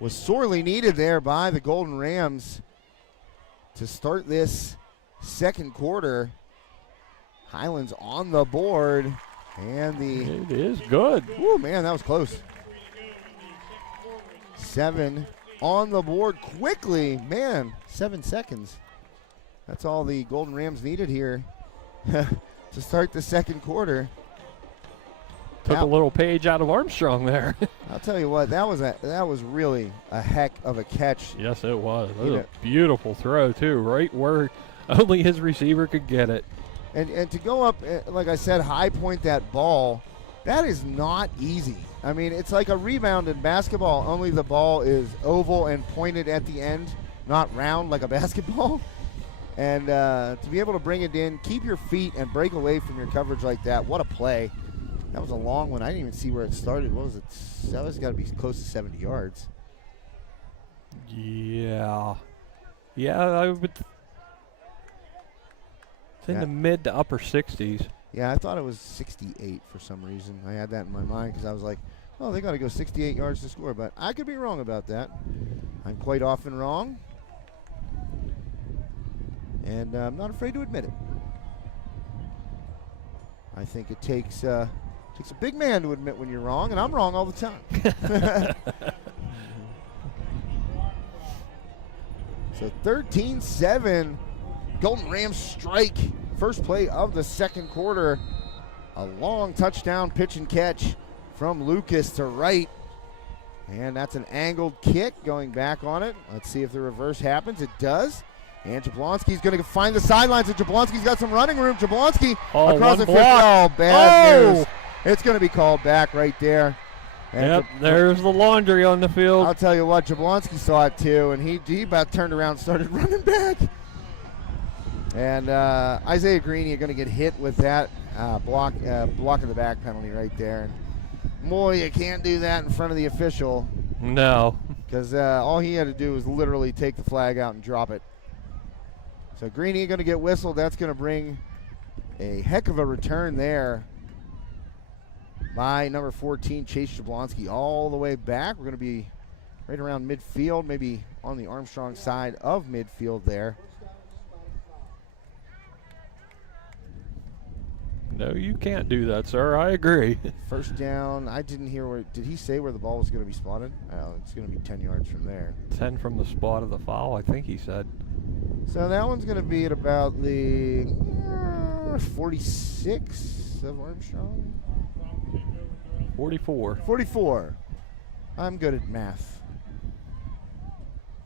was sorely needed there by the Golden Rams to start this second quarter. Highlands on the board, and it is good. Oh man, that was close. 7 on the board quickly. Man, 7 seconds. That's all the Golden Rams needed here to start the second quarter. Took a little page out of Armstrong there. I'll tell you what, that was really a heck of a catch. Yes, it was. It was a beautiful throw, too, right where only his receiver could get it. And to go up, like I said, high point that ball, that is not easy. I mean, it's like a rebound in basketball, only the ball is oval and pointed at the end, not round like a basketball. And to be able to bring it in, keep your feet, and break away from your coverage like that, what a play. That was a long one. I didn't even see where it started. What was it? That was got to be close to 70 yards. Yeah. Yeah, I would. It's in the mid to upper 60s. Yeah, I thought it was 68 for some reason. I had that in my mind because I was like, oh, they got to go 68 yards to score. But I could be wrong about that. I'm quite often wrong. And I'm not afraid to admit it. I think it takes a big man to admit when you're wrong, and I'm wrong all the time. So 13-7, Golden Rams strike. First play of the second quarter. A long touchdown pitch and catch from Lucas to right. And that's an angled kick going back on it. Let's see if the reverse happens. It does. And Jablonski's going to find the sidelines, and Jablonski's got some running room. Jablonski across the 50. Oh, bad news. It's going to be called back right there. And yep, there's the laundry on the field. I'll tell you what, Jablonski saw it too, and he about turned around and started running back. And Isaiah Greeny are going to get hit with that block of the back penalty right there. And boy, you can't do that in front of the official. No. Because all he had to do was literally take the flag out and drop it. So Greeny going to get whistled. That's going to bring a heck of a return there by number 14, Chase Jablonski, all the way back. We're going to be right around midfield, maybe on the Armstrong side of midfield there. No, you can't do that, sir. I agree. First down. I didn't hear where. Did he say where the ball was going to be spotted? It's going to be 10 yards from there. 10 from the spot of the foul, I think he said. So that one's going to be at about the 46 of Armstrong. 44. 44. I'm good at math.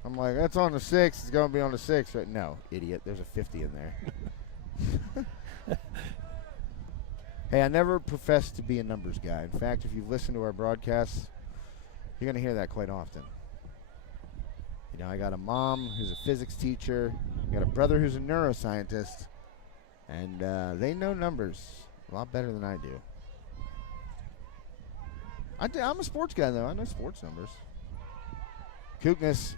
I'm like, that's on the 6. It's going to be on the 6. Right? No, idiot. There's a 50 in there. Hey, I never professed to be a numbers guy. In fact, if you've listened to our broadcasts, you're going to hear that quite often. You know, I got a mom who's a physics teacher. I got a brother who's a neuroscientist. And they know numbers a lot better than I do. I'm a sports guy, though. I know sports numbers. Kuknis,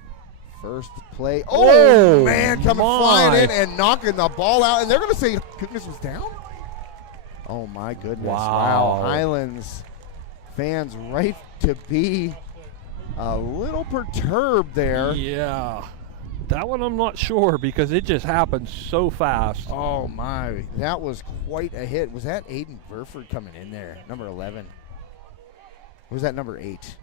first play. Oh, man, coming flying in and knocking the ball out. And they're going to say Kuknis was down? Oh, my goodness. Wow. Highlands fans right to be a little perturbed there. Yeah. That one I'm not sure because it just happened so fast. Oh, my. That was quite a hit. Was that Aiden Burford coming in there, number 11? Or was that number 8?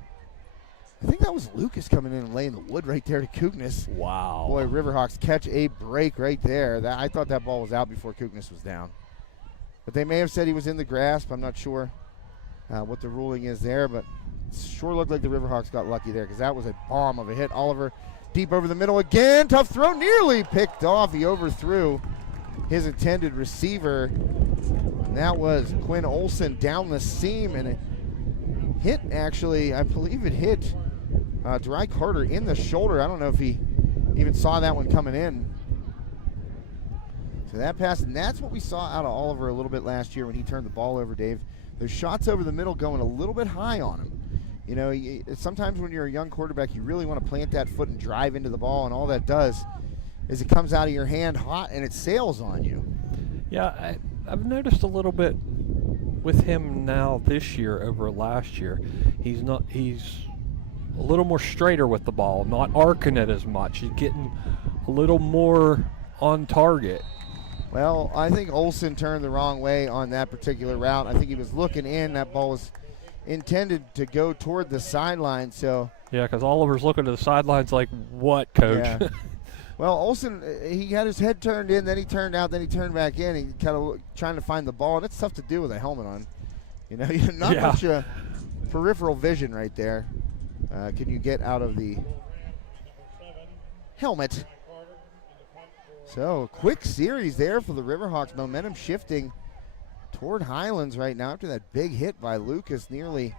I think that was Lucas coming in and laying the wood right there to Kuknis. Wow. Boy, Riverhawks catch a break right there. I thought that ball was out before Kuknis was down. But they may have said he was in the grasp. I'm not sure what the ruling is there, but it sure looked like the Riverhawks got lucky there because that was a bomb of a hit. Oliver deep over the middle again. Tough throw, nearly picked off. He overthrew his intended receiver. And that was Quinn Olson down the seam, and it hit, actually, I believe it hit Dry Carter in the shoulder. I don't know if he even saw that one coming in. So that pass, and that's what we saw out of Oliver a little bit last year when he turned the ball over, Dave. There's shots over the middle going a little bit high on him. You know, sometimes when you're a young quarterback, you really want to plant that foot and drive into the ball, and all that does is it comes out of your hand hot and it sails on you. Yeah, I've noticed a little bit with him now this year over last year. He's a little more straighter with the ball, not arcing it as much. He's getting a little more on target. Well, I think Olson turned the wrong way on that particular route. I think he was looking in. That ball was intended to go toward the sideline. So yeah, because Oliver's looking to the sidelines like, what, coach? Yeah. Well, Olson, he had his head turned in, then he turned out, then he turned back in. He kind of trying to find the ball, and it's tough to do with a helmet on. You know, not much peripheral vision right there. Can you get out of the helmet? So, quick series there for the Riverhawks. Momentum shifting toward Highlands right now after that big hit by Lucas nearly.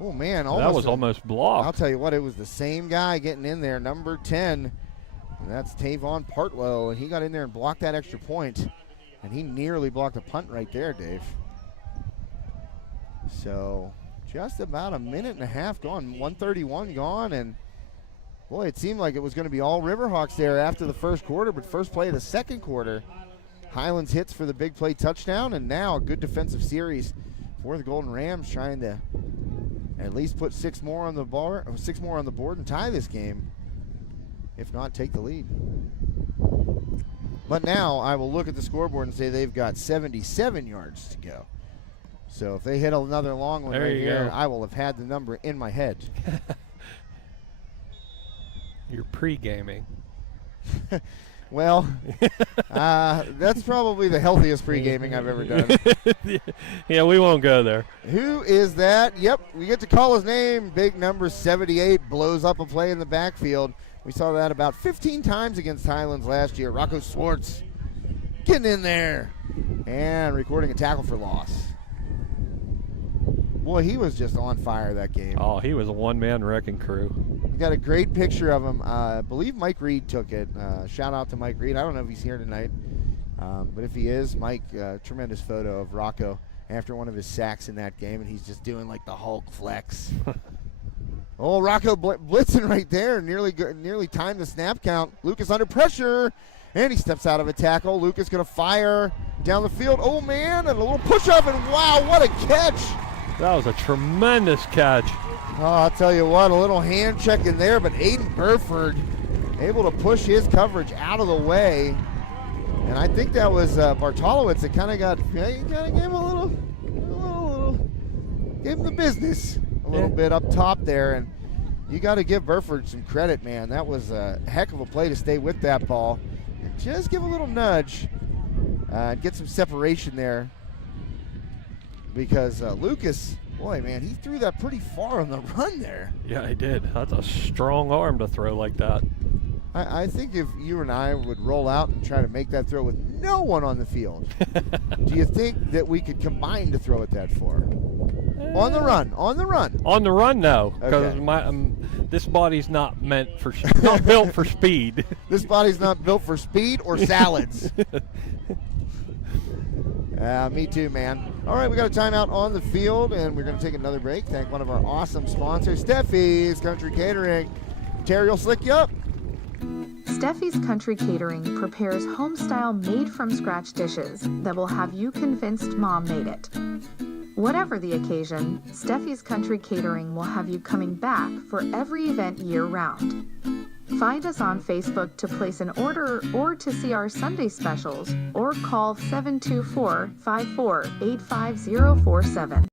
Oh, man. That was almost blocked. I'll tell you what, it was the same guy getting in there, number 10. And that's Tavon Partlow, and he got in there and blocked that extra point. And he nearly blocked a punt right there, Dave. So just about a minute and a half gone, 1:31 gone, and boy, it seemed like it was going to be all Riverhawks there after the first quarter, but first play of the second quarter, Highlands hits for the big play touchdown, and now a good defensive series for the Golden Rams, trying to at least put 6 more on the board and tie this game, if not take the lead. But now I will look at the scoreboard and say they've got 77 yards to go. So if they hit another long one right here, I will have had the number in my head. You're pre-gaming. Well, that's probably the healthiest pre-gaming I've ever done. Yeah, we won't go there. Who is that? Yep, we get to call his name. Big number 78 blows up a play in the backfield. We saw that about 15 times against Highlands last year. Rocco Swartz getting in there and recording a tackle for loss. Boy, he was just on fire that game. Oh, he was a one-man wrecking crew. We got a great picture of him. I believe Mike Reed took it. Shout out to Mike Reed. I don't know if he's here tonight, but if he is, Mike, tremendous photo of Rocco after one of his sacks in that game, and he's just doing like the Hulk flex. Oh, Rocco blitzing right there, nearly timed the snap count. Lucas under pressure, and he steps out of a tackle. Lucas going to fire down the field. Oh, man, and a little push-up, and wow, what a catch. That was a tremendous catch. Oh, I'll tell you what, a little hand check in there, but Aiden Burford able to push his coverage out of the way. And I think that was Bartolowicz that kind of gave him a little, gave him the business a little bit up top there. And you got to give Burford some credit, man. That was a heck of a play to stay with that ball and just give a little nudge and get some separation there. Because Lucas, boy, man, he threw that pretty far on the run there. Yeah, he did. That's a strong arm to throw like that. I think if you and I would roll out and try to make that throw with no one on the field, do you think that we could combine to throw it that far? On the run. On the run, no, because Okay. This body's not built for speed. This body's not built for speed or salads. Me too, man. All right, we got a timeout on the field, and we're going to take another break. Thank one of our awesome sponsors, Steffi's Country Catering. Terry will slick you up. Steffi's Country Catering prepares home-style made-from-scratch dishes that will have you convinced Mom made it. Whatever the occasion, Steffi's Country Catering will have you coming back for every event year-round. Find us on Facebook to place an order or to see our Sunday specials, or call 724-54-85047.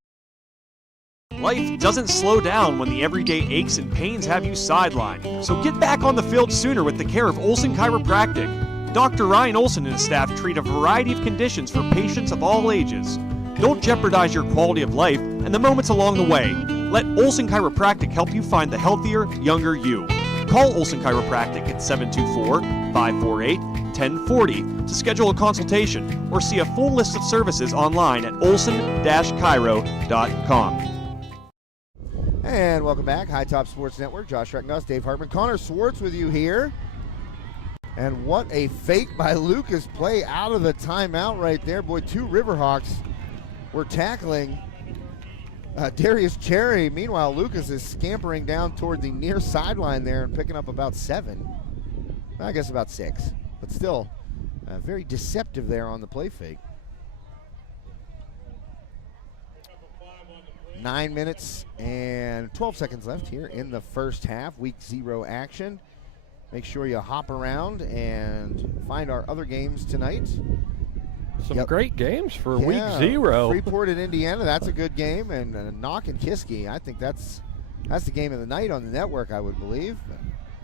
Life doesn't slow down when the everyday aches and pains have you sidelined. So get back on the field sooner with the care of Olson Chiropractic. Dr. Ryan Olson and his staff treat a variety of conditions for patients of all ages. Don't jeopardize your quality of life and the moments along the way. Let Olson Chiropractic help you find the healthier, younger you. Call Olson Chiropractic at 724-548-1040 to schedule a consultation or see a full list of services online at olson-chiro.com. And welcome back, High Top Sports Network. Josh Recknuss, Dave Hartman, Connor Swartz with you here. And what a fake by Lucas play out of the timeout right there. Boy, 2 Riverhawks were tackling Darius Cherry. Meanwhile, Lucas is scampering down toward the near sideline there and picking up about 7. I guess about 6. But still, very deceptive there on the play fake. 9 minutes and 12 seconds left here in the first half. Week 0 action. Make sure you hop around and find our other games tonight. Some great games for Week 0. Freeport in Indiana, that's a good game. And Knock and Kiski, I think that's the game of the night on the network, I would believe.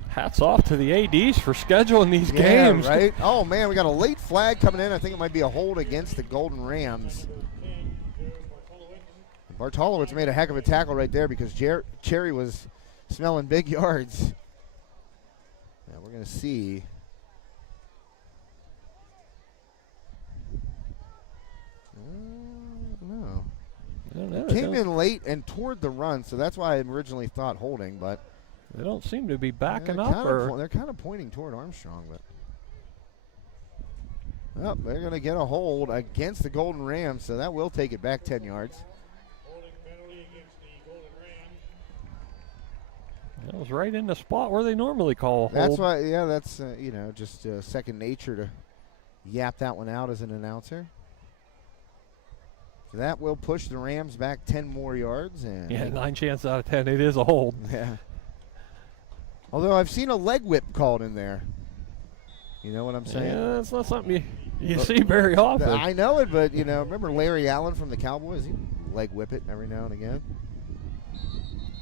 Hats off to the ADs for scheduling these games. Right? Oh, man, we got a late flag coming in. I think it might be a hold against the Golden Rams. Bartolowicz made a heck of a tackle right there because Cherry was smelling big yards. Now we're going to see. No. I don't know. Came in late and toward the run, so that's why I originally thought holding, but they don't seem to be backing up. They're kind of pointing toward Armstrong, but they're going to get a hold against the Golden Rams, so that will take it back 10 yards. was right in the spot where they normally call a That's hold. why, yeah, that's, just second nature to yap that one out as an announcer. So that will push the Rams back 10 more yards. And Yeah, 9 chances out of 10, it is a hold. Yeah. Although I've seen a leg whip called in there. You know what I'm saying? Yeah, that's not something you see very often. I know it, but, remember Larry Allen from the Cowboys? He'd leg whip it every now and again.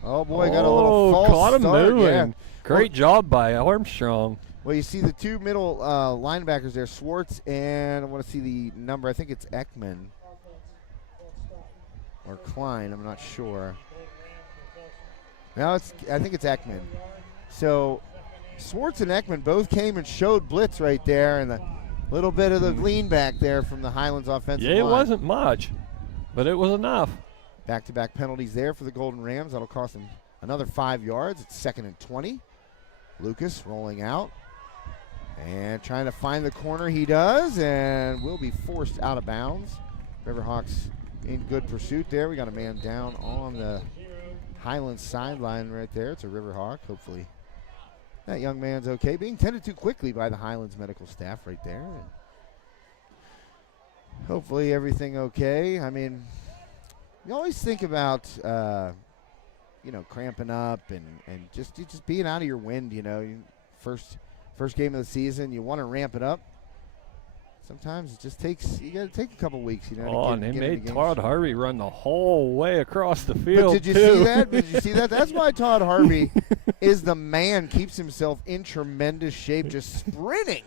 Oh, boy, got a little false caught him start. moving. Yeah. Great job by Armstrong. Well, you see the two middle linebackers there, Schwartz, and I want to see the number. I think it's Ekman or Klein. I'm not sure. No, I think it's Ekman. So Schwartz and Ekman both came and showed blitz right there, and a little bit of the lean back there from the Highlands offensive line. Yeah, it wasn't much, but it was enough. Back-to-back penalties there for the Golden Rams. That'll cost them another 5 yards. It's 2nd and 20. Lucas rolling out and trying to find the corner. He does, and will be forced out of bounds. Riverhawks in good pursuit there. We got a man down on the Highlands sideline right there. It's a Riverhawk. Hopefully that young man's okay. Being tended to quickly by the Highlands medical staff right there. Hopefully everything okay. I mean, you always think about, cramping up and just being out of your wind, First game of the season, you want to ramp it up. Sometimes it just takes, you got to take a couple weeks, and they made Todd Harvey run the whole way across the field. But did you see that? Did you see that? That's why Todd Harvey is the man, keeps himself in tremendous shape, just sprinting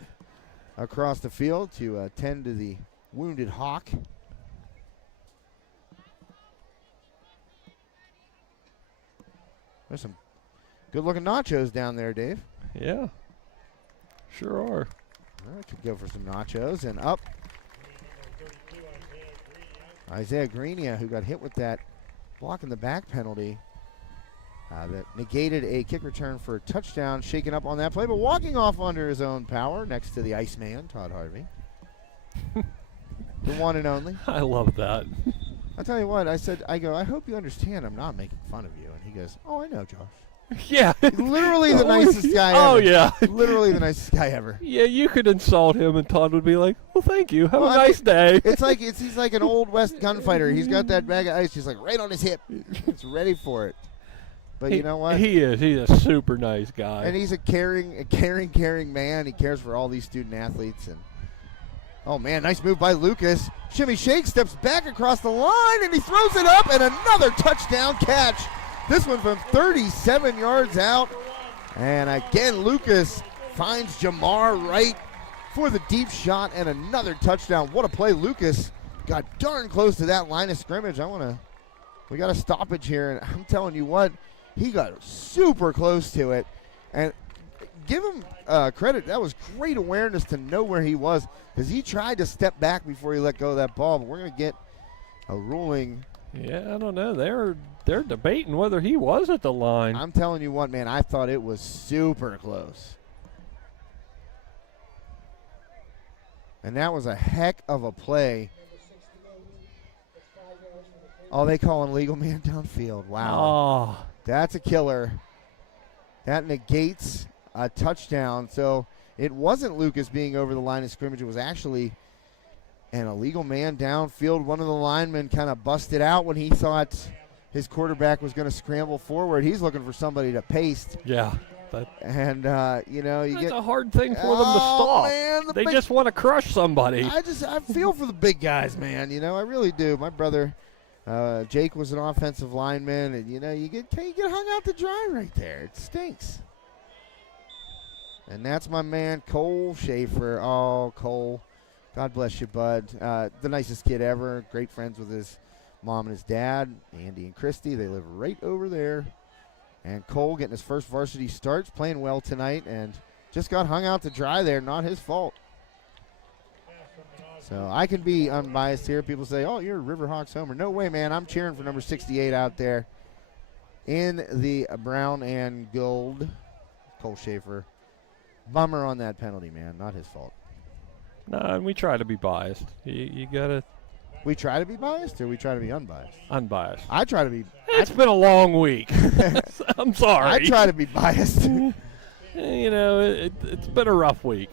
across the field to tend to the wounded Hawk. There's some good-looking nachos down there, Dave. Yeah, sure are. Well, could go for some nachos and up. Isaiah Greenia, who got hit with that block in the back penalty that negated a kick return for a touchdown, shaken up on that play, but walking off under his own power next to the Iceman, Todd Harvey. The one and only. I love that. I'll tell you what, I go, I hope you understand I'm not making fun of you. And he goes, oh, I know, Josh. Yeah. Literally the nicest guy ever. Oh, yeah. Literally the nicest guy ever. Yeah, you could insult him and Todd would be like, well, thank you. Have a nice day. He's like an old West gunfighter. He's got that bag of ice. He's like right on his hip. He's ready for it. But you know what? He is. He's a super nice guy. And he's a caring man. He cares for all these student athletes. And oh, man, nice move by Lucas. Shimmy Shake steps back across the line, and he throws it up, and another touchdown catch. This one from 37 yards out. And again, Lucas finds Jamar Wright for the deep shot and another touchdown. What a play. Lucas got darn close to that line of scrimmage. We got a stoppage here, and I'm telling you what, he got super close to it. And give him credit. That was great awareness to know where he was, because he tried to step back before he let go of that ball. But we're going to get a ruling. Yeah, I don't know. They're debating whether he was at the line. I'm telling you what, man, I thought it was super close. And that was a heck of a play. Oh, they call an illegal man downfield. Wow. Oh. That's a killer. That negates a touchdown. So it wasn't Lucas being over the line of scrimmage. It was actually an illegal man downfield. One of the linemen kind of busted out when he thought his quarterback was going to scramble forward. He's looking for somebody to paste. Yeah. And, it's a hard thing for them to stop. Man, they just want to crush somebody. I feel for the big guys, man. I really do. My brother, Jake, was an offensive lineman, and, you get hung out to dry right there. It stinks. And that's my man, Cole Schaefer. Oh, Cole, God bless you, bud. The nicest kid ever. Great friends with his mom and his dad, Andy and Christy. They live right over there. And Cole getting his first varsity starts, playing well tonight, and just got hung out to dry there. Not his fault. So I can be unbiased here. People say, oh, you're a Riverhawks homer. No way, man. I'm cheering for number 68 out there in the brown and gold. Cole Schaefer. Bummer on that penalty, man. Not his fault. No, and we try to be biased. You gotta We try to be biased, or we try to be unbiased? Unbiased. I try to be. It's been a long week. I'm sorry. I try to be biased. You know, it's been a rough week.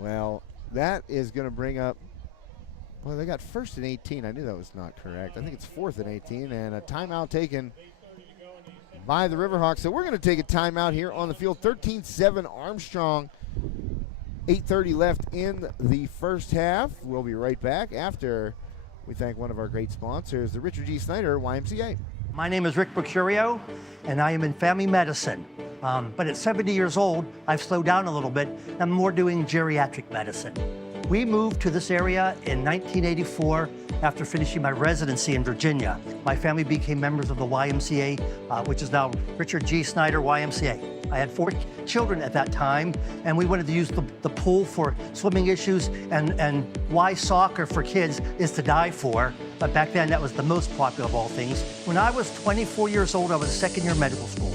Well, that is going to bring up. Well, they got first and 18. I knew that was not correct. I think it's fourth and 18, and a timeout taken by the Riverhawks. So we're going to take a timeout here on the field. 13-7 Armstrong. 8:30 left in the first half. We'll be right back after we thank one of our great sponsors, the Richard G. Snyder YMCA. My name is Rick Mercurio, and I am in family medicine. But at 70 years old, I've slowed down a little bit. I'm more doing geriatric medicine. We moved to this area in 1984 after finishing my residency in Virginia. My family became members of the YMCA, which is now Richard G. Snyder YMCA. I had 4 children at that time, and we wanted to use the pool for swimming issues, and why soccer for kids is to die for. But back then, that was the most popular of all things. When I was 24 years old, I was second-year medical school.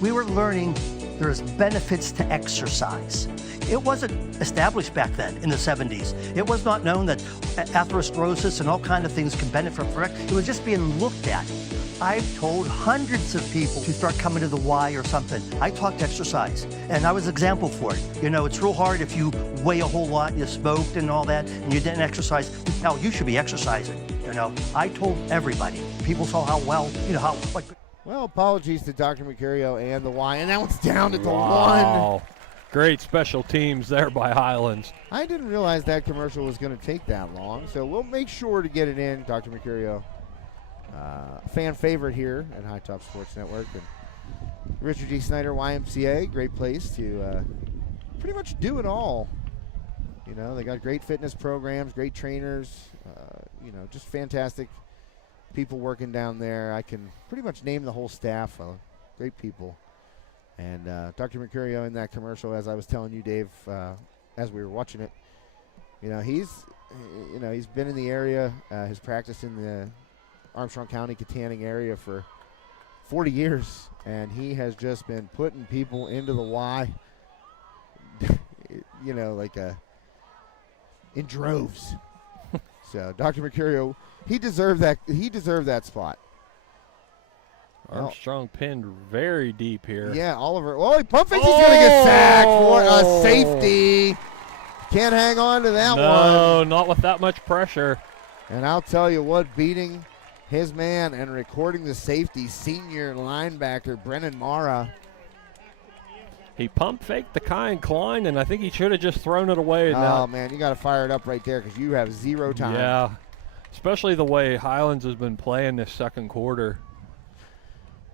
We were learning there's benefits to exercise. It wasn't established back then in the 70s. It was not known that atherosclerosis and all kinds of things can benefit from it. It was just being looked at. I've told hundreds of people to start coming to the Y or something. I talked exercise, and I was an example for it. You know, it's real hard if you weigh a whole lot, you smoked and all that, and you didn't exercise. Now, you should be exercising. You know, I told everybody. People saw how well, you know, how. Well, apologies to Dr. Mercurio and the Y, and that one's down at the Wow. Great special teams there by Highlands. I didn't realize that commercial was going to take that long, so we'll make sure to get it in, Dr. Mercurio. Fan favorite here at High Top Sports Network. And Richard G. Snyder YMCA, great place to pretty much do it all. You know, they got great fitness programs, great trainers, you know, just fantastic people working down there. I can pretty much name the whole staff, great people. And Dr. Mercurio in that commercial, as I was telling you, Dave, as we were watching it, you know, he's been in the area, his practice in the Armstrong County, Katanning area for 40 years, and he has just been putting people into the Y, you know, like in droves. So Dr. Mercurio, he deserved that spot. Armstrong pinned very deep here. Yeah, Oliver. Oh, he pump fakes. He's going to get sacked for a safety. Can't hang on to that one. No, not with that much pressure. And I'll tell you what, beating his man and recording the safety, senior linebacker Brennan Mara. He pump faked the Kai Klein, and I think he should have just thrown it away. Oh, man, you got to fire it up right there because you have zero time. Yeah, especially the way Highlands has been playing this second quarter.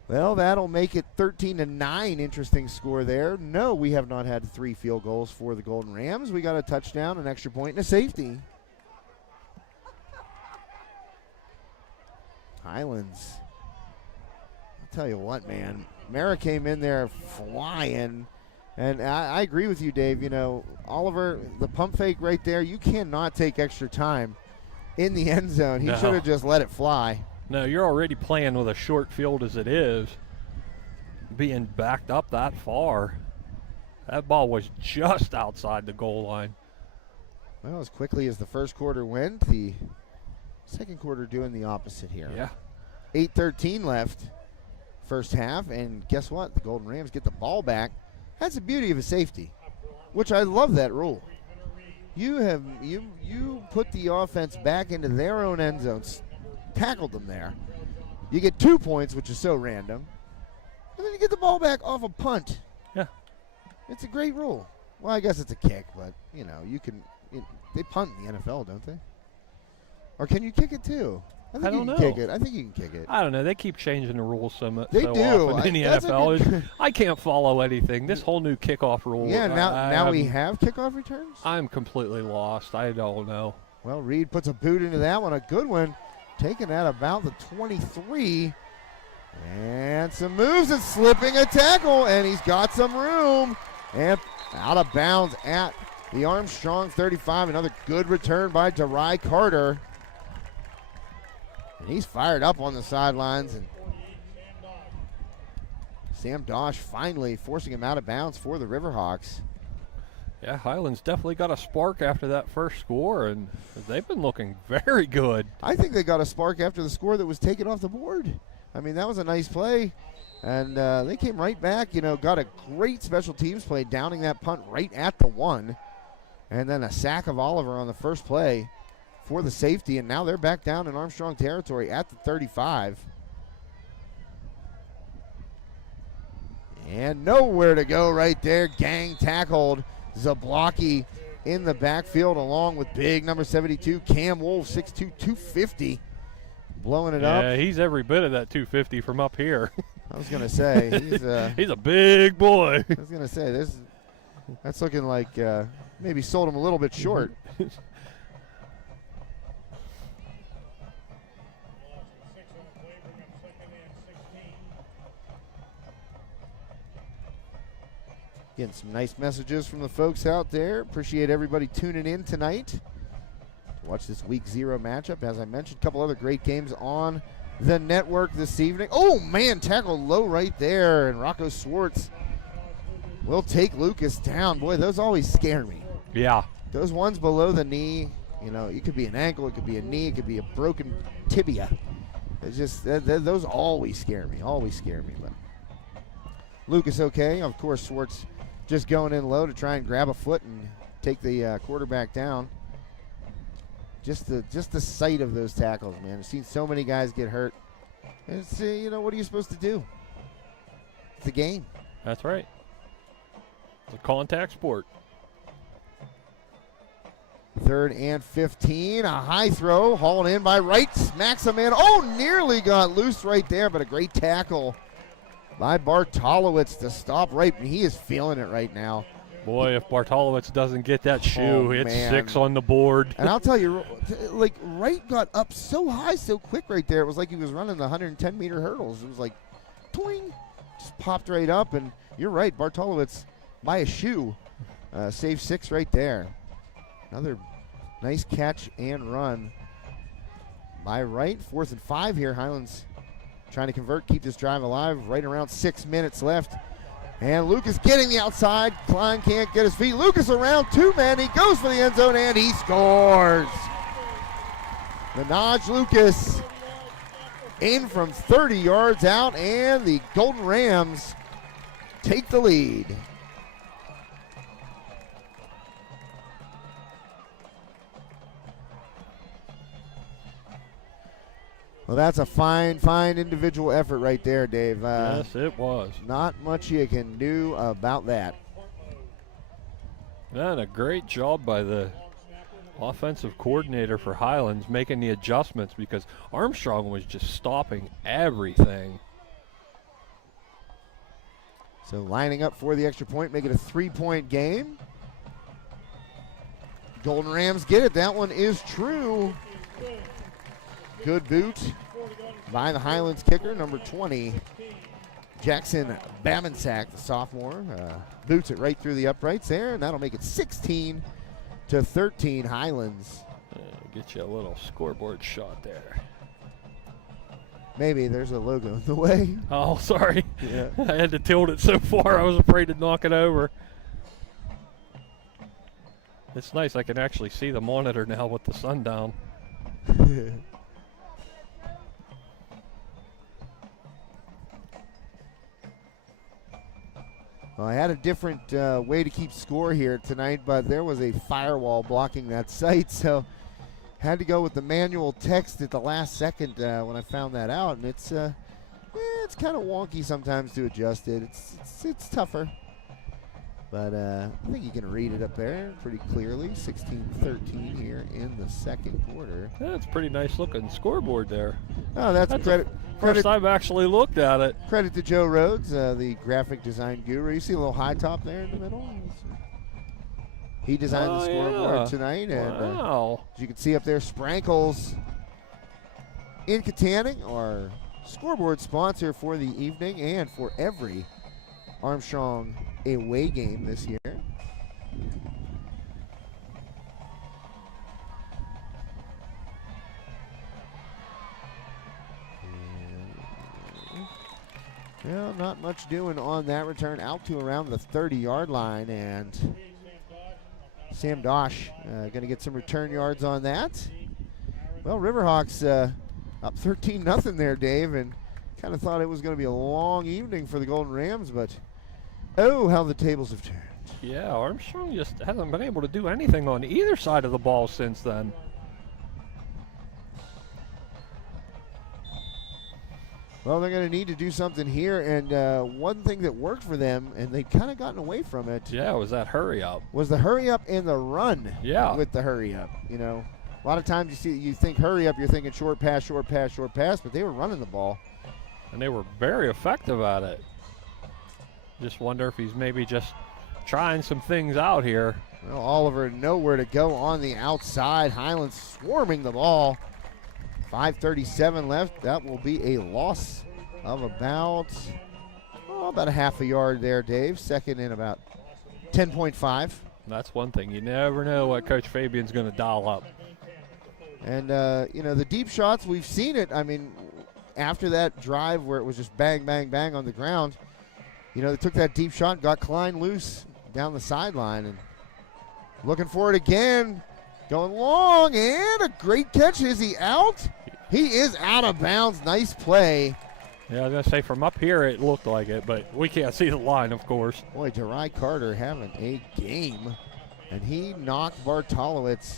Well, that'll make it 13-9. Interesting score there. No, we have not had 3 field goals for the Golden Rams. We got a touchdown, an extra point, and a safety. Highlands. I'll tell you what, man. Mara came in there flying. And I agree with you, Dave. You know, Oliver, the pump fake right there, you cannot take extra time in the end zone. He should have just let it fly. No, you're already playing with a short field as it is. Being backed up that far. That ball was just outside the goal line. Well, as quickly as the first quarter went, the second quarter doing the opposite here. Yeah. 8:13 left, first half, and guess what? The Golden Rams get the ball back. That's the beauty of a safety, which I love that rule. You put the offense back into their own end zones, tackled them there. You get 2 points, which is so random, and then you get the ball back off a punt. Yeah. It's a great rule. Well, I guess it's a kick, but, you know, they punt in the NFL, don't they? Or can you kick it too? I don't know. Kick it. I think you can kick it. I don't know. They keep changing the rules so much. They do. Often in the NFL. I can't follow anything. This whole new kickoff rule. Yeah, now we have kickoff returns? I'm completely lost. I don't know. Well, Reed puts a boot into that one. A good one. Taken at about the 23. And some moves and slipping a tackle. And he's got some room. And out of bounds at the Armstrong 35. Another good return by DeRai Carter. And he's fired up on the sidelines. And Sam Dosh finally forcing him out of bounds for the Riverhawks. Yeah, Highlands definitely got a spark after that first score, and they've been looking very good. I think they got a spark after the score that was taken off the board. I mean, that was a nice play, and they came right back, got a great special teams play, downing that punt right at the 1, and then a sack of Oliver on the first play for the safety, and now they're back down in Armstrong territory at the 35. And nowhere to go right there. Gang tackled Zablocki in the backfield along with big number 72, Cam Wolf, 6'2", 250. Blowing it up. Yeah, he's every bit of that 250 from up here. I was going to say, he's a big boy. I was going to say, that's looking like maybe sold him a little bit short. Getting some nice messages from the folks out there. Appreciate everybody tuning in tonight to watch this Week 0 matchup. As I mentioned, a couple other great games on the network this evening. Oh, man, tackled low right there, and Rocco Swartz will take Lucas down. Boy, those always scare me. Yeah. Those ones below the knee, it could be an ankle, it could be a knee, it could be a broken tibia. It's just, those always scare me, But Lucas okay. Of course, Swartz just going in low to try and grab a foot and take the quarterback down. Just the sight of those tackles, man. I've seen so many guys get hurt. And it's, what are you supposed to do? It's the game. That's right. It's a contact sport. 3rd and 15. A high throw hauled in by Wright. Smacks a man. Oh, nearly got loose right there, but a great tackle by Bartolowicz to stop right. He is feeling it right now. Boy, if Bartolowicz doesn't get that shoe, it's man. 6 on the board. And I'll tell you, like, Wright got up so high so quick right there. It was like he was running the 110-meter hurdles. It was like, toing, just popped right up. And you're right, Bartolowicz by a shoe. Save 6 right there. Another nice catch and run by Wright. 4th and 5 here. Highlands trying to convert, keep this drive alive. Right around 6 minutes left. And Lucas getting the outside. Klein can't get his feet. Lucas around 2 men. He goes for the end zone and he scores. Minaj Lucas in from 30 yards out, and the Golden Rams take the lead. Well, that's a fine individual effort right there, Dave. Yes, it was. Not much you can do about that. And a great job by the offensive coordinator for Highlands making the adjustments, because Armstrong was just stopping everything. So lining up for the extra point, make it a 3-point game. Golden Rams get it. That one is true. Good boot by the Highlands kicker, number 20, Jackson Bamansack, the sophomore. Boots it right through the uprights there, and that'll make it 16-13 Highlands. Get you a little scoreboard shot there. Maybe there's a logo in the way. Oh, sorry. Yeah. I had to tilt it so far I was afraid to knock it over. It's nice. I can actually see the monitor now with the sun down. Well, I had a different way to keep score here tonight, but there was a firewall blocking that site, so had to go with the manual text at the last second when I found that out, and it's kind of wonky sometimes to adjust it. It's tougher, but I think you can read it up there pretty clearly. 16-13 here in the second quarter. That's a pretty nice looking scoreboard there. Oh, that's credit. First I've actually looked at it. Credit to Joe Rhodes, the graphic design guru. You see a little high top there in the middle? He designed the scoreboard tonight. And, wow. as you can see up there, Sprankles in Katanning, our scoreboard sponsor for the evening and for every Armstrong away game this year. Well, not much doing on that return, out to around the 30-yard line, and Sam Dosh going to get some return yards on that. Well, Riverhawks up 13-0 there, Dave, and kind of thought it was going to be a long evening for the Golden Rams, but oh, how the tables have turned. Yeah, Armstrong just hasn't been able to do anything on either side of the ball since then. Well, they're going to need to do something here, and one thing that worked for them, and they'd kind of gotten away from it. Yeah, was that hurry up. Was the hurry up and the run. Yeah. With the hurry up, you know. A lot of times you think hurry up, you're thinking short pass, short pass, short pass, but they were running the ball. And they were very effective at it. Just wonder if he's maybe just trying some things out here. Well, Oliver nowhere to go on the outside. Highlands swarming the ball. 5:37 left. That will be a loss of about a half a yard there, Dave. Second and about 10.5. That's one thing. You never know what Coach Fabian's going to dial up. And, you know, the deep shots, we've seen it. I mean, after that drive where it was just bang, bang, bang on the ground, you know, they took that deep shot, got Klein loose down the sideline, and looking for it again. Going long, and a great catch. Is he out? He is out of bounds. Nice play. Yeah, I was going to say from up here it looked like it, but we can't see the line, of course. Boy, Jerai Carter having a game, and he knocked Bartolowicz.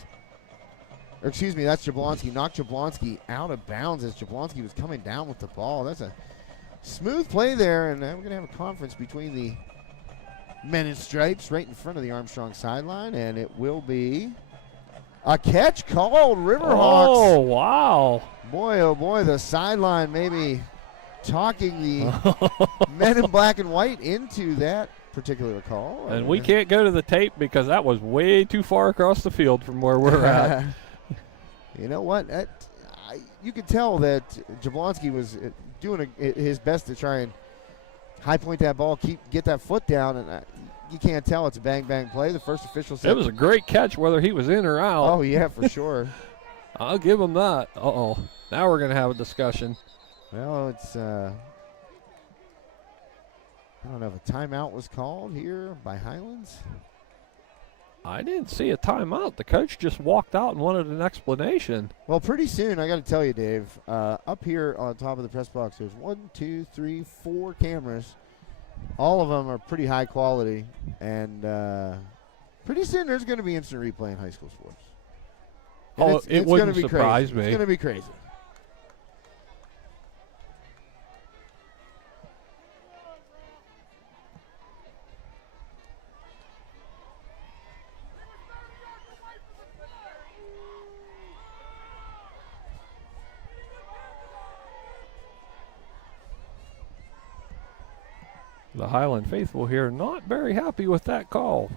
Or excuse me, that's Jablonski. Knocked Jablonski out of bounds as Jablonski was coming down with the ball. That's a smooth play there, and we're going to have a conference between the men in stripes right in front of the Armstrong sideline, and it will be a catch called. Riverhawks. Oh, wow. Boy, oh boy, the sideline maybe talking the men in black and white into that particular call. And we can't go to the tape because that was way too far across the field from where we're at. You know what? You could tell that Jablonski was doing his best to try and high point that ball, get that foot down, and you can't tell it's a bang-bang play. The first official said it was a great catch whether he was in or out. Oh, yeah, for sure. I'll give him that. Uh-oh. Now we're going to have a discussion. Well, it's I don't know if a timeout was called here by Highlands. I didn't see a timeout. The coach just walked out and wanted an explanation. Well, pretty soon, I got to tell you, Dave, up here on top of the press box, there's 4 cameras. All of them are pretty high quality, and pretty soon there's going to be instant replay in high school sports. And it wouldn't surprise me. It's going to be crazy. The Highland faithful here not very happy with that call.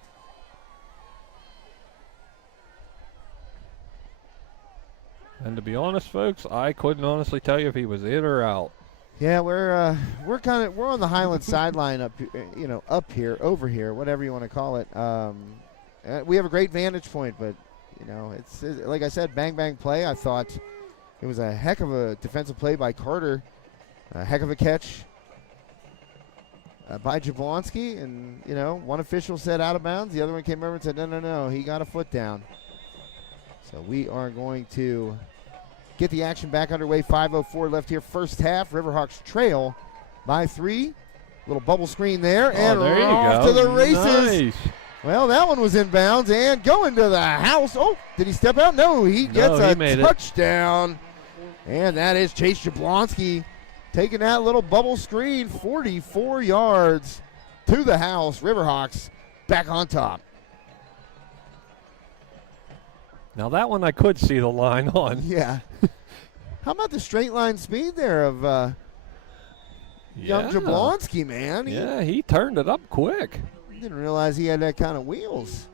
And to be honest, folks, I couldn't honestly tell you if he was in or out. Yeah, we're on the Highland sideline up here, over here, whatever you want to call it. We have a great vantage point, but it's like I said, bang bang play. I thought it was a heck of a defensive play by Carter, a heck of a catch by Jablonski, and one official said out of bounds, the other one came over and said no, he got a foot down. So we are going to get the action back underway. 5:04 left here, first half. Riverhawks trail by 3. Little bubble screen there, and there you off go. to the races. Nice. Well, that one was in bounds and going to the house. Oh, did he step out? No, he gets a touchdown. And that is Chase Jablonski taking that little bubble screen, 44 yards to the house. Riverhawks back on top. Now that one I could see the line on. Yeah. How about the straight line speed there of young Jablonski, man? He turned it up quick. Didn't realize he had that kind of wheels.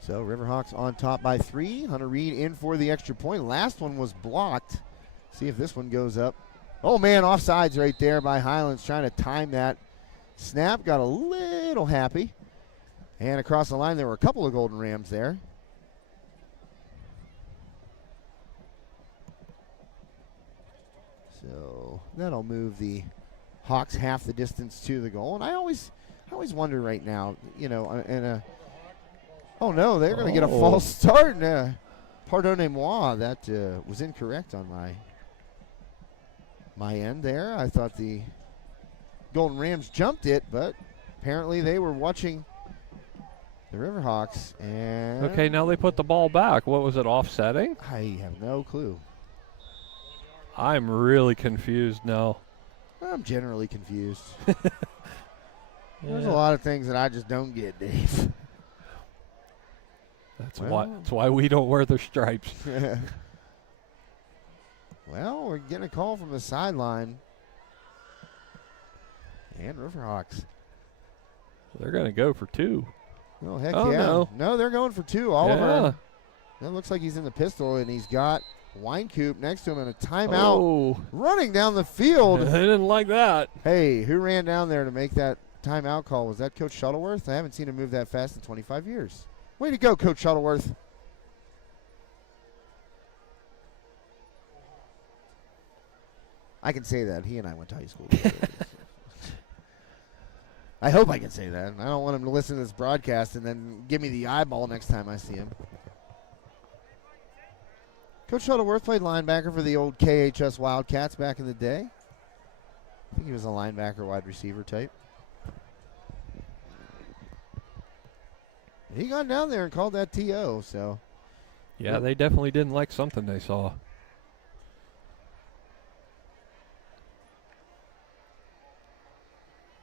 So Riverhawks on top by 3. Hunter Reed in for the extra point. Last one was blocked. See if this one goes up. Oh, man, offsides right there by Highlands, trying to time that snap. Got a little happy. And across the line, there were a couple of Golden Rams there. So that'll move the Hawks half the distance to the goal. And I I always wonder right now, oh no, they're going to get a false start. Pardonnez-moi, that was incorrect on my end there. I thought the Golden Rams jumped it, but apparently they were watching the Riverhawks. And Okay, now they put the ball back. What was it, offsetting? I have no clue. I'm really confused now. I'm generally confused. There's a lot of things that I just don't get, Dave. That's why we don't wear the stripes. Well, we're getting a call from the sideline. And Riverhawks. They're going to go for 2. Oh, heck yeah. No, they're going for 2. Oliver. It looks like he's in the pistol, and he's got Winecoop next to him in a timeout. Running down the field. They didn't like that. Hey, who ran down there to make that timeout call? Was that Coach Shuttleworth? I haven't seen him move that fast in 25 years. Way to go, Coach Shuttleworth. I can say that. He and I went to high school together. I hope I can say that. I don't want him to listen to this broadcast and then give me the eyeball next time I see him. Coach Shuttleworth played linebacker for the old KHS Wildcats back in the day. I think he was a linebacker, wide receiver type. He got down there and called that TO, so. Yeah, they definitely didn't like something they saw.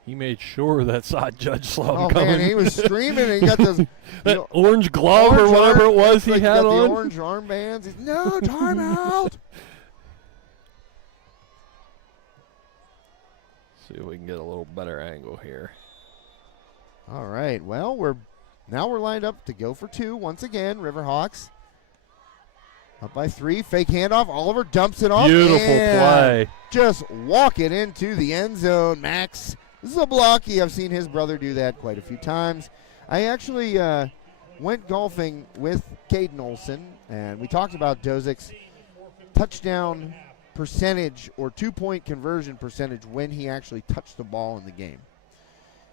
He made sure that side judge saw him coming. Man, he was screaming, and he got those that orange glove or whatever it was he had on. The orange armbands. He's, no, timeout. See if we can get a little better angle here. All right. Well, we're lined up to go for 2 once again. Riverhawks up by 3. Fake handoff. Oliver dumps it off. Beautiful play. Just walk it into the end zone, Max. This is a blocky. I've seen his brother do that quite a few times. I actually went golfing with Caden Olson, and we talked about Dozik's touchdown percentage or 2-point conversion percentage when he actually touched the ball in the game.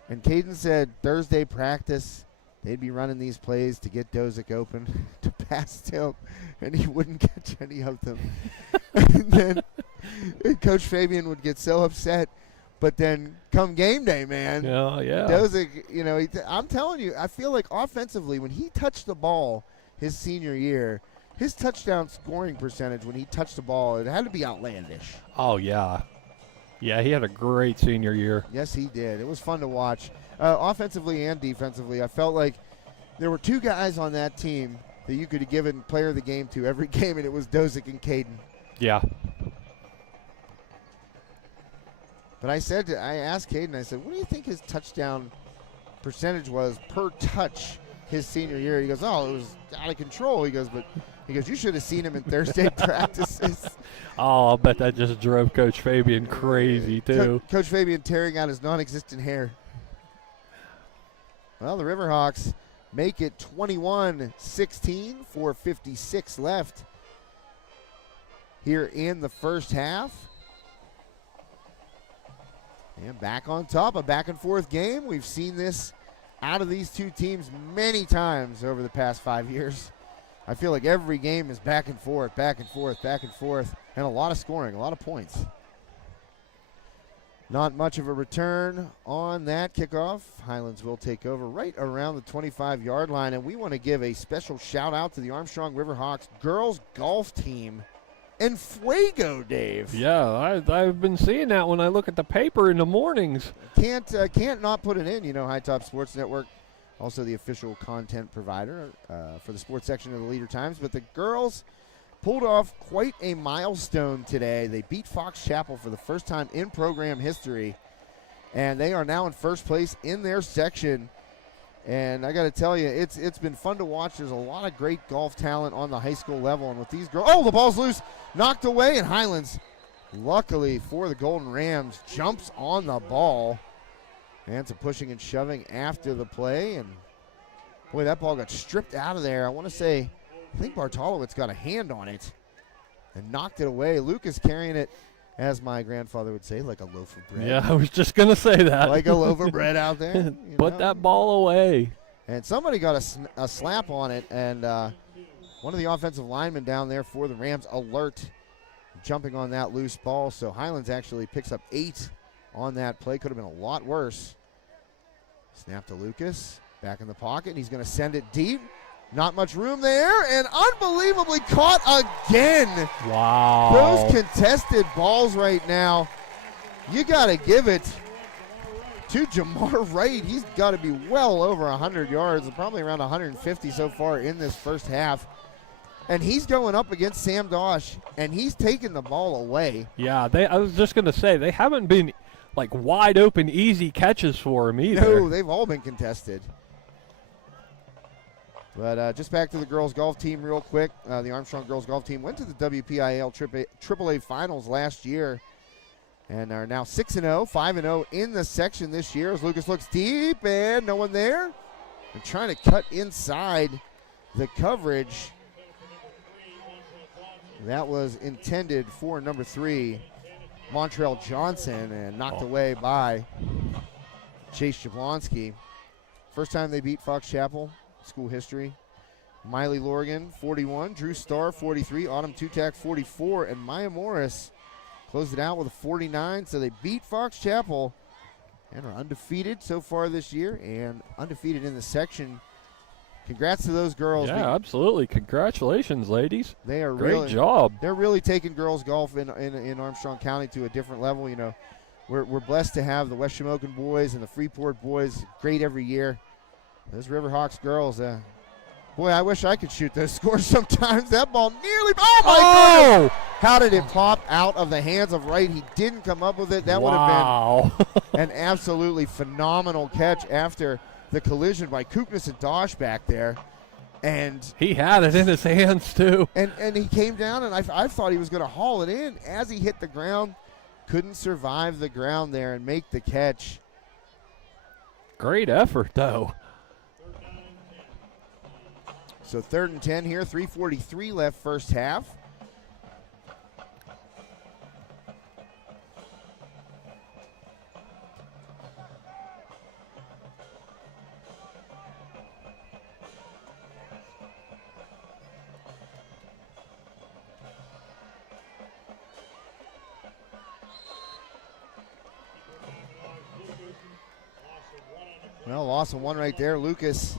And Caden said Thursday practice, they'd be running these plays to get Dozik open to pass to him, and he wouldn't catch any of them. And then Coach Fabian would get so upset. But then come game day, man. Yeah. Dozik, I'm telling you, I feel like offensively, when he touched the ball his senior year, his touchdown scoring percentage when he touched the ball, it had to be outlandish. Oh, yeah. Yeah, he had a great senior year. Yes, he did. It was fun to watch. Offensively and defensively, I felt like there were 2 guys on that team that you could have given player of the game to every game, and it was Dozik and Caden. Yeah. But I asked Caden, I said, what do you think his touchdown percentage was per touch his senior year? He goes, it was out of control. He goes, you should have seen him in Thursday practices. Oh, I'll bet that just drove Coach Fabian crazy, too. Coach Fabian tearing out his non-existent hair. Well, the Riverhawks make it 21-16, 4:56 left here in the first half. And back on top, a back-and-forth game. We've seen this out of these 2 teams many times over the past 5 years. I feel like every game is back and forth, back and forth, back and forth, and a lot of scoring, a lot of points. Not much of a return on that kickoff. Highlands will take over right around the 25-yard line, and we want to give a special shout-out to the Armstrong Riverhawks girls golf team. And Fuego, Dave. Yeah, I've been seeing that when I look at the paper in the mornings. Can't not put it in. High Top Sports Network, also the official content provider for the sports section of the Leader Times. But the girls pulled off quite a milestone today. They beat Fox Chapel for the first time in program history, and they are now in first place in their section. And I got to tell you, it's been fun to watch. There's a lot of great golf talent on the high school level. And with these girls, the ball's loose, knocked away, and Highlands, luckily for the Golden Rams, jumps on the ball. And some pushing and shoving after the play. And, boy, that ball got stripped out of there. I think Bartolowicz got a hand on it and knocked it away. Lucas carrying it as my grandfather would say, like a loaf of bread. Yeah, I was just going to say that. Like a loaf of bread out there. Put that ball away. And somebody got a slap on it, and one of the offensive linemen down there for the Rams, alert, jumping on that loose ball. So Highlands actually picks up 8 on that play. Could have been a lot worse. Snap to Lucas. Back in the pocket, and he's going to send it deep. Not much room there, and unbelievably caught again. Wow. Those contested balls right now, you got to give it to Jamar Wright. He's got to be well over 100 yards, probably around 150 so far in this first half. And he's going up against Sam Dosh, and he's taking the ball away. Yeah, I was just going to say, they haven't been like wide open, easy catches for him either. No, they've all been contested. But just back to the girls golf team real quick. The Armstrong girls golf team went to the WPIAL AAA finals last year and are now 6-0, 5-0 in the section this year as Lucas looks deep and no one there. And trying to cut inside the coverage. That was intended for number 3, Montrell Johnson, and knocked away by Chase Jablonski. First time they beat Fox Chapel. School history. Miley Lorgan, 41. Drew Starr, 43. Autumn Tutak, 44. And Maya Morris closed it out with a 49. So they beat Fox Chapel and are undefeated so far this year and undefeated in the section. Congrats to those girls. Yeah, absolutely. Congratulations, ladies. They are great job. They're really taking girls golf in Armstrong County to a different level. You know, we're blessed to have the West Shamokin boys and the Freeport boys. Great every year. Those Riverhawks girls, boy, I wish I could shoot those scores sometimes. That ball nearly, oh my goodness! How did it pop out of the hands of Wright? He didn't come up with it. That would have been an absolutely phenomenal catch after the collision by Kuknis and Dosh back there. And he had it in his hands too. And he came down, and I thought he was going to haul it in as he hit the ground. Couldn't survive the ground there and make the catch. Great effort, though. So 3rd and 10 here, 3:43 left first half. Well, loss of 1 right there. Lucas.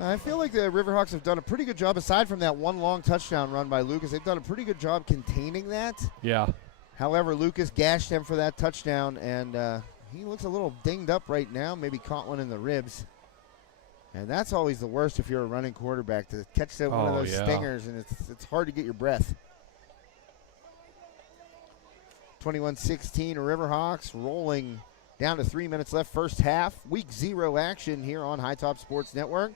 I feel like the Riverhawks have done a pretty good job, aside from that one long touchdown run by Lucas. They've done a pretty good job containing that. Yeah. However, Lucas gashed him for that touchdown, and he looks a little dinged up right now, maybe caught one in the ribs. And that's always the worst if you're a running quarterback, to catch that one of those stingers, and it's hard to get your breath. 21-16 Riverhawks rolling down to 3 minutes left first half. Week 0 action here on High Top Sports Network.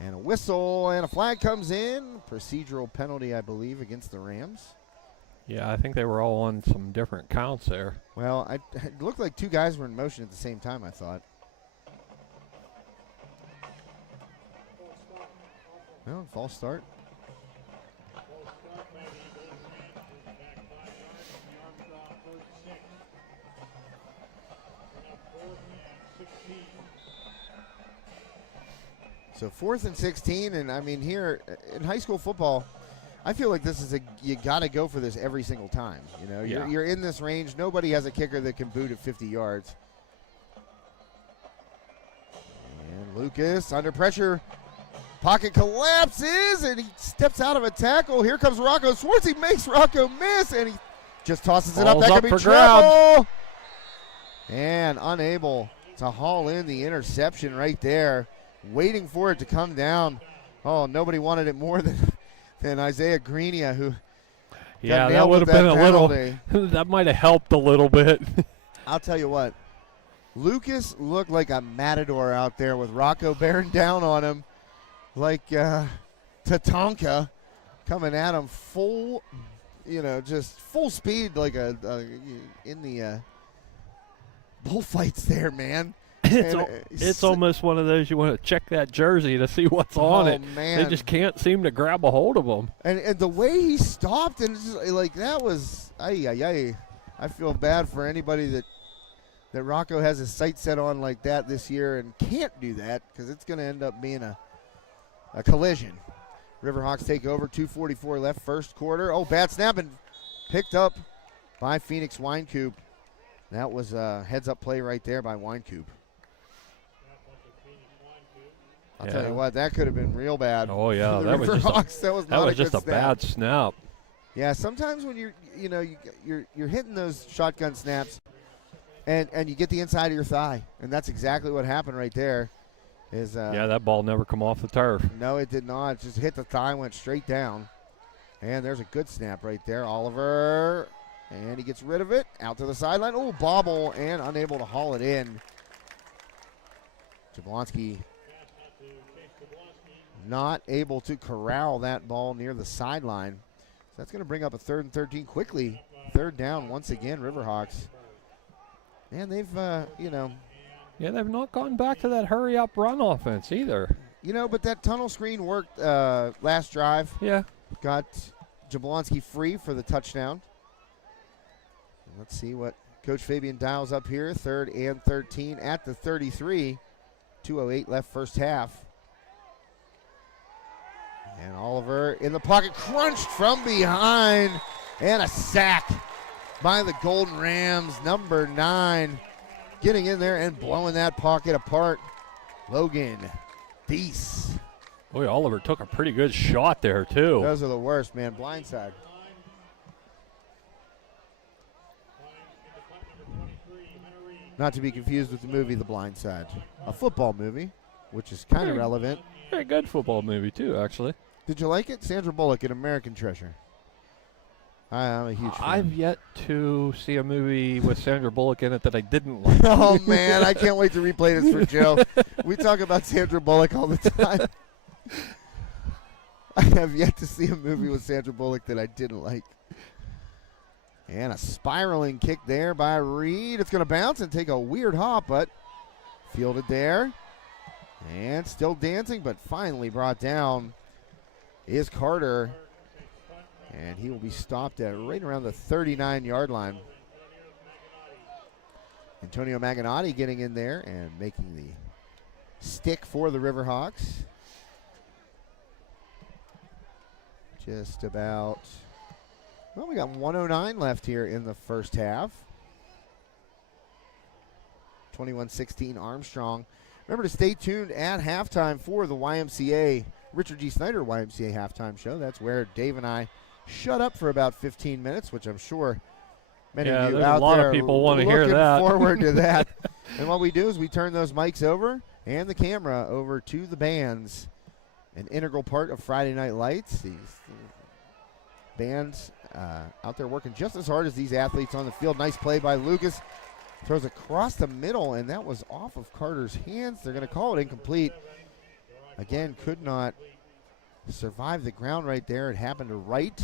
And a whistle and a flag comes in. Procedural penalty, I believe, against the Rams. Yeah, I think they were all on some different counts there. Well, it looked like 2 guys were in motion at the same time, I thought. Well, false start. So 4th and 16, and I mean here in high school football, I feel like this is you got to go for this every single time. You know, you're in this range. Nobody has a kicker that can boot at 50 yards. And Lucas under pressure, pocket collapses, and he steps out of a tackle. Here comes Rocco Swartz. He makes Rocco miss, and he just tosses it up. That could be trouble. And unable to haul in the interception right there. Waiting for it to come down. Oh, nobody wanted it more than Isaiah Greenia, who that would have been a little. That might have helped a little bit. I'll tell you what, Lucas looked like a matador out there with Rocco bearing down on him, like Tatanka coming at him full, just full speed, like in the bullfights there, man. It's almost one of those you want to check that jersey to see what's on it. Man. They just can't seem to grab a hold of him. And the way he stopped, and it's just, like that was, I feel bad for anybody that Rocco has his sight set on like that this year and can't do that because it's going to end up being a collision. Riverhawks take over, 2:44 left, first quarter. Oh, bad snap and picked up by Phoenix Winecoop. That was a heads-up play right there by Winecoop. I'll tell you what, that could have been real bad. Oh yeah, for the that was Riverhawks. That was just a bad snap. Yeah, sometimes when you're hitting those shotgun snaps, and you get the inside of your thigh, and that's exactly what happened right there. Yeah, that ball never come off the turf. No, it did not. It just hit the thigh, went straight down. And there's a good snap right there. Oliver, and he gets rid of it. Out to the sideline. Oh, bobble, and unable to haul it in. Jablonski not able to corral that ball near the sideline. So that's going to bring up a 3rd and 13 quickly. 3rd down once again, Riverhawks. And they've, Yeah, they've not gone back to that hurry-up run offense either. But that tunnel screen worked last drive. Yeah. Got Jablonski free for the touchdown. Let's see what Coach Fabian dials up here. 3rd and 13 at the 33. 2:08 left first half. And Oliver in the pocket, crunched from behind. And a sack by the Golden Rams, number 9. Getting in there and blowing that pocket apart. Logan Deese. Boy, Oliver took a pretty good shot there, too. Those are the worst, man. Blindside. Not to be confused with the movie The Blind Side, a football movie, which is kind of relevant. Very good football movie, too, actually. Did you like it? Sandra Bullock in American Treasure. I'm a huge fan. I've yet to see a movie with Sandra Bullock in it that I didn't like. Oh, man, I can't wait to replay this for Joe. We talk about Sandra Bullock all the time. I have yet to see a movie with Sandra Bullock that I didn't like. And a spiraling kick there by Reed. It's going to bounce and take a weird hop, but fielded there. And still dancing, but finally brought down is Carter. And he will be stopped at right around the 39-yard line. Antonio Maganotti getting in there and making the stick for the Riverhawks. Just about, well, we got 1:09 left here in the first half. 21-16 Armstrong. Remember to stay tuned at halftime for the YMCA, Richard G. Snyder YMCA halftime show. That's where Dave and I shut up for about 15 minutes, which I'm sure many of you out a lot there of people want to hear looking that. forward to that. And what we do is we turn those mics over and the camera over to the bands. An integral part of Friday Night Lights. These bands out there working just as hard as these athletes on the field. Nice play by Lucas. Throws across the middle, and that was off of Carter's hands. They're going to call it incomplete. Again, could not survive the ground right there. It happened to Wright,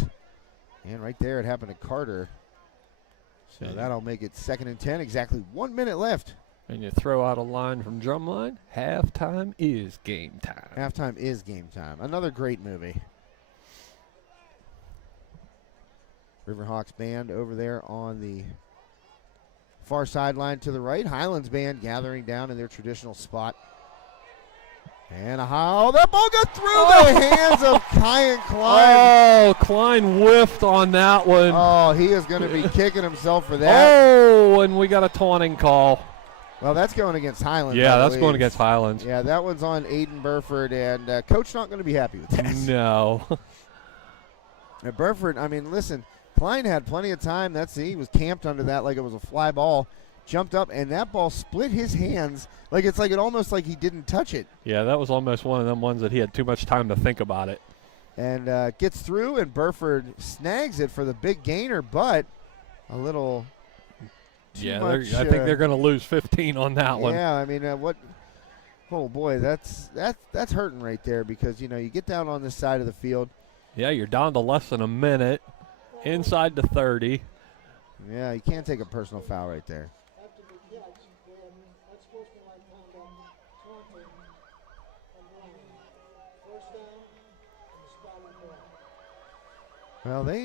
and right there it happened to Carter. So that'll make it 2nd and 10. Exactly 1 minute left. And you throw out a line from Drumline, halftime is game time. Halftime is game time. Another great movie. Riverhawks band over there on the far sideline to the right. Highlands band gathering down in their traditional spot. And that ball got through the hands of Kyan Klein. Oh, Klein whiffed on that one. Oh, he is going to be kicking himself for that. Oh, and we got a taunting call. Well, that's going against Highlands. Yeah, that's going against Highlands. Yeah, that one's on Aiden Burford, and Coach not going to be happy with that. No. And Burford, I mean, listen, Klein had plenty of time. He was camped under that like it was a fly ball. Jumped up, and that ball split his hands. It almost like he didn't touch it. Yeah, that was almost one of them ones that he had too much time to think about it. And gets through, and Burford snags it for the big gainer, but a little too much. I think they're going to lose 15 on that one. Yeah, I mean, oh, boy, that's hurting right there because, you get down on this side of the field. Yeah, you're down to less than a minute, inside the 30. Yeah, you can't take a personal foul right there. Well, they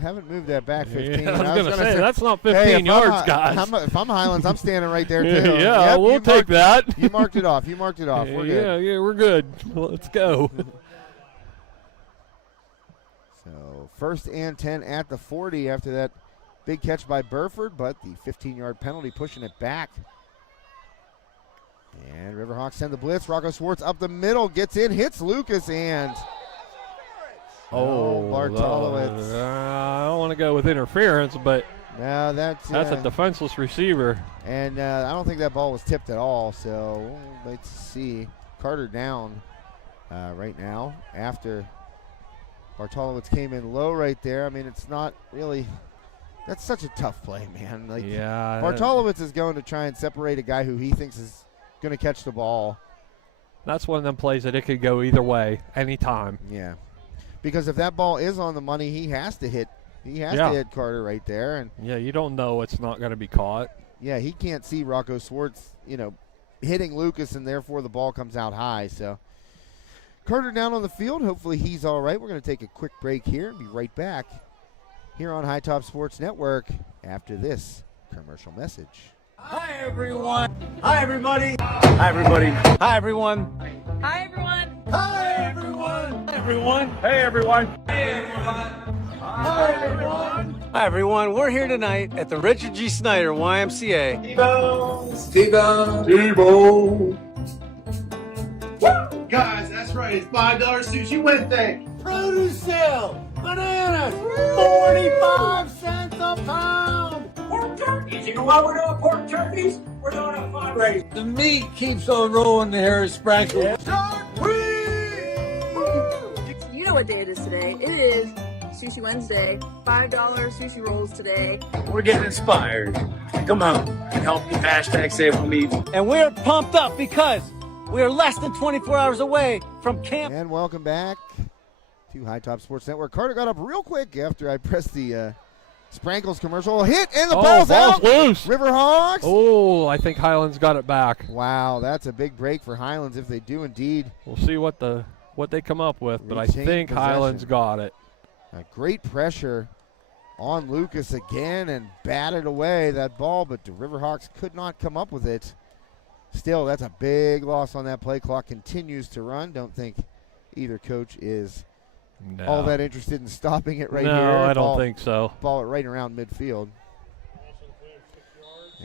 haven't moved that back 15. Yeah, I was going to say, that's not hey, 15 yards, guys. If I'm Highlands, I'm standing right there, too. Yeah, yep, we'll take that. You marked it off. You marked it off. We're good. Yeah, we're good. Let's go. So, 1st and 10 at the 40 after that big catch by Burford, but the 15-yard penalty pushing it back. And Riverhawks send the blitz. Rocco Swartz up the middle, gets in, hits Lucas, and Bartolowicz. I don't want to go with interference, but no, that's a defenseless receiver. And I don't think that ball was tipped at all, so let's see. Carter down right now after Bartolowicz came in low right there. I mean, it's not really – that's such a tough play, man. Like, yeah. Bartolowicz is going to try and separate a guy who he thinks is going to catch the ball. That's one of them plays that it could go either way, anytime. Yeah. Because if that ball is on the money, he has to hit Carter right there. And yeah, you don't know it's not going to be caught. Yeah, he can't see Rocco Swartz, hitting Lucas, and therefore the ball comes out high. So Carter down on the field. Hopefully he's all right. We're going to take a quick break here and be right back here on High Top Sports Network after this commercial message. Hi, everyone. Hi, everybody. Hi, everybody. Hi, everyone. Hi, everyone. Hi, everyone. Hi, everyone. Hey, everyone. Hey, everyone. Hi, everyone. Hi, everyone. We're here tonight at the Richard G. Snyder YMCA. T-Bone. Woo! Guys, that's right. It's $5 Sushi Wednesday. Produce sale. Bananas. 45 cents a pound. Pork turkeys. You know why we're doing pork turkeys? We're doing a fundraiser. The meat keeps on rolling, the hair is sprankled. You know what day it is today. It is Sushi Wednesday. $5 sushi rolls today. We're getting inspired. Come on, help me hashtag save on me. And we're pumped up because we are less than 24 hours away from camp. And welcome back to High Top Sports Network. Carter got up real quick after I pressed the Sprankles commercial. Hit, and the ball's out. Loose. Riverhawks. Oh, I think Highlands got it back. Wow, that's a big break for Highlands if they do indeed. We'll see what they come up with, but I retain think possession. Highlands got it. Great pressure on Lucas again and batted away that ball, but the Riverhawks could not come up with it. Still, that's a big loss on that play. Clock continues to run. Don't think either coach is all that interested in stopping it right here. No, I don't think so. Ball it right around midfield.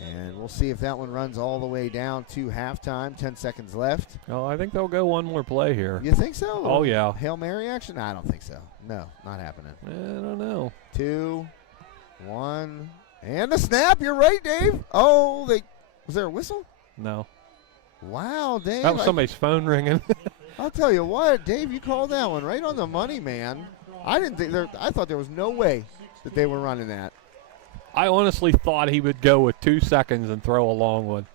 And we'll see if that one runs all the way down to halftime. 10 seconds left. Oh, I think they'll go one more play here. You think so? Oh, yeah. Hail Mary action? I don't think so. No, not happening. I don't know. 2, 1, and the snap. You're right, Dave. Oh, was there a whistle? No. Wow, Dave. That was somebody's phone ringing. I'll tell you what, Dave, you called that one right on the money, man. I thought there was no way that they were running that. I honestly thought he would go with 2 seconds and throw a long one.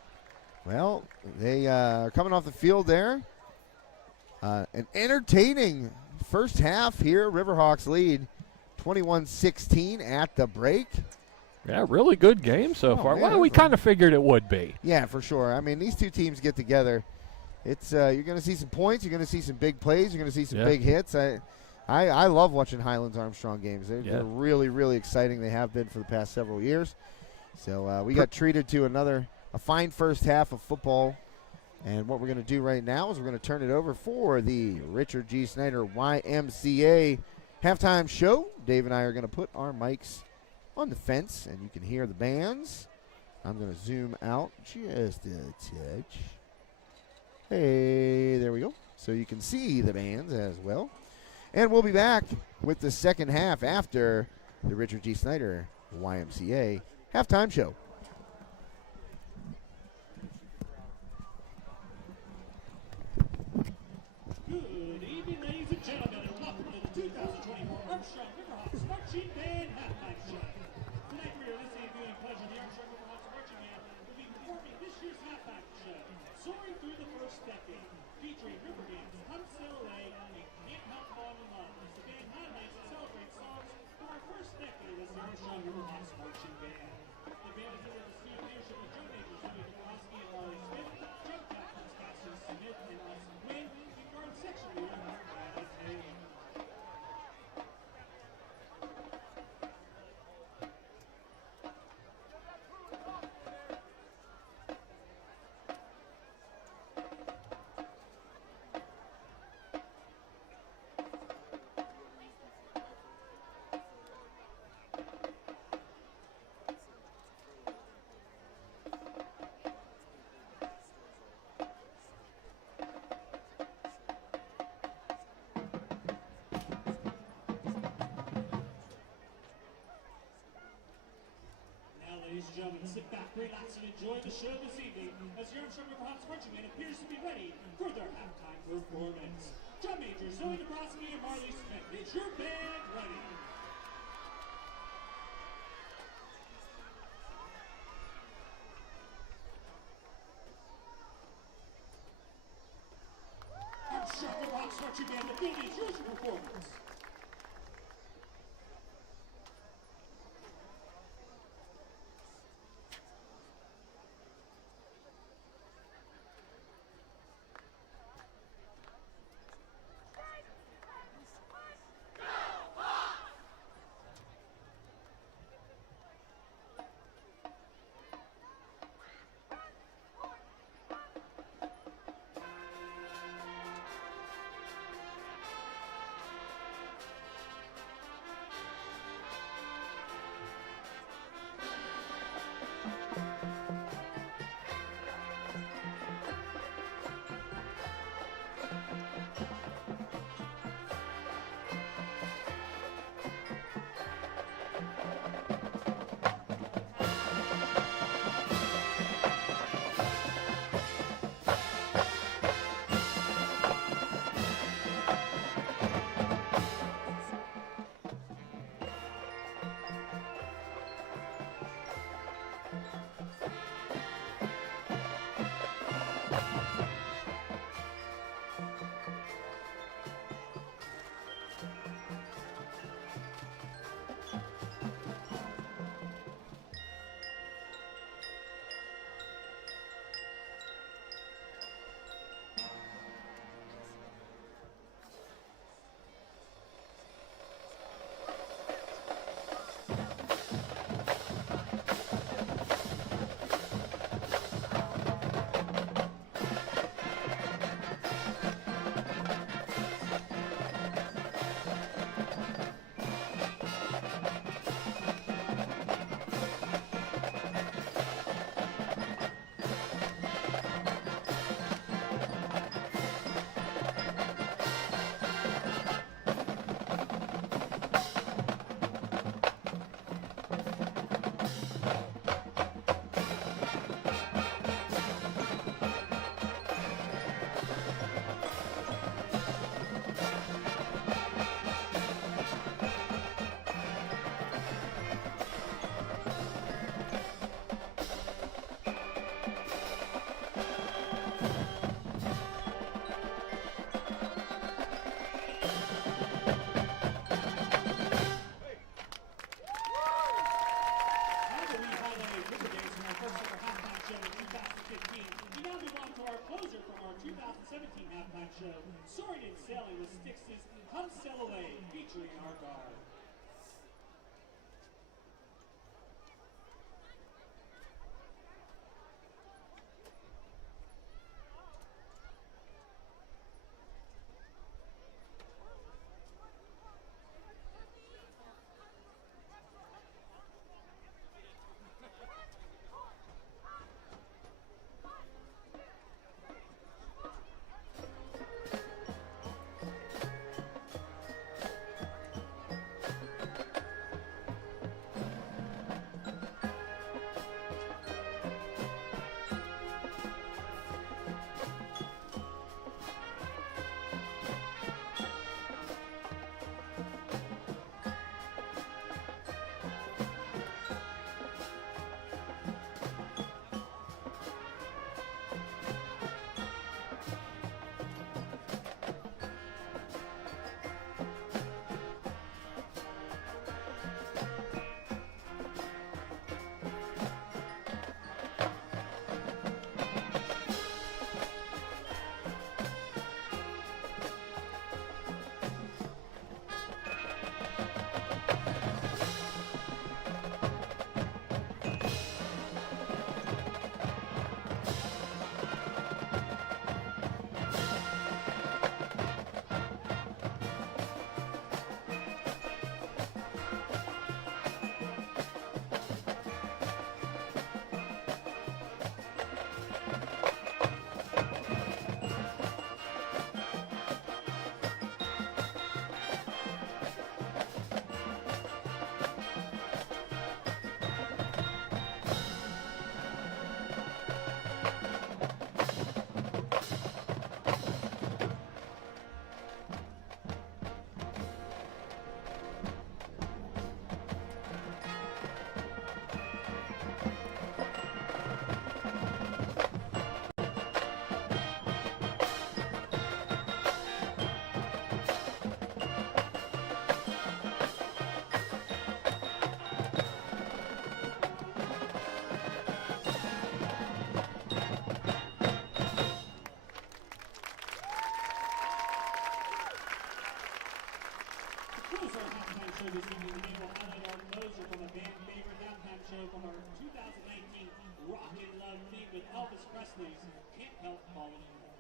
Well, they are coming off the field there. An entertaining first half here. Riverhawks lead 21-16 at the break. Yeah, really good game so far. Man, Well, we kind of figured it would be. Yeah, for sure. I mean, these two teams get together. It's you're going to see some points. You're going to see some big plays. You're going to see some big hits. I love watching Highlands Armstrong games. They're really, really exciting. They have been for the past several years. So we got treated to a fine first half of football. And what we're going to do right now is we're going to turn it over for the Richard G. Snyder YMCA halftime show. Dave and I are going to put our mics on the fence, and you can hear the bands. I'm going to zoom out just a touch. Hey, there we go. So you can see the bands as well. And we'll be back with the second half after the Richard G. Snyder YMCA halftime show. Good evening, ladies and gentlemen, and welcome to the 2024 Armstrong Riverhawks Marching Band Halftime Show. Tonight we are listening to viewing pleasure. The Armstrong Riverhawks Marching Band will be performing this year's halftime show, Soaring Through the First Decade, featuring river bands, Come Sail Away, and Can't Help Falling in Love. As the band highlights and celebrates songs from our first decade as the Armstrong Riverhawks Marching Band. The band is under the studio leadership of drum majors Louis DeKowski and Laurie Smith, drum captains Cassius Smith and Austin Wynn, and guard section leader Mark Taylor. sit back, relax, and enjoy the show this evening as the Armstrong Riverhawks marching band appears to be ready for their halftime performance. Drum majors Zoe Nebraski and Marley Smith, is your band ready? Armstrong Riverhawks marching band, the field is yours for performance. Soaring and sailing with Styx's Come Sail Away, featuring our guard. this evening, we will highlight our closer from a fan favorite halftime show from our 2019 Rockin' Love theme with Elvis Presley's Can't Help Falling in Love.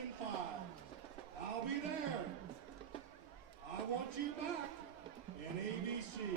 in 5. I'll be there. I want you back in ABC.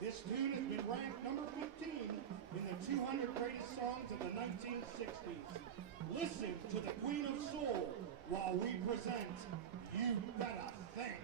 This tune has been ranked number 15 in the 200 greatest songs of the 1960s. Listen to the Queen of Soul while we present You Better Think.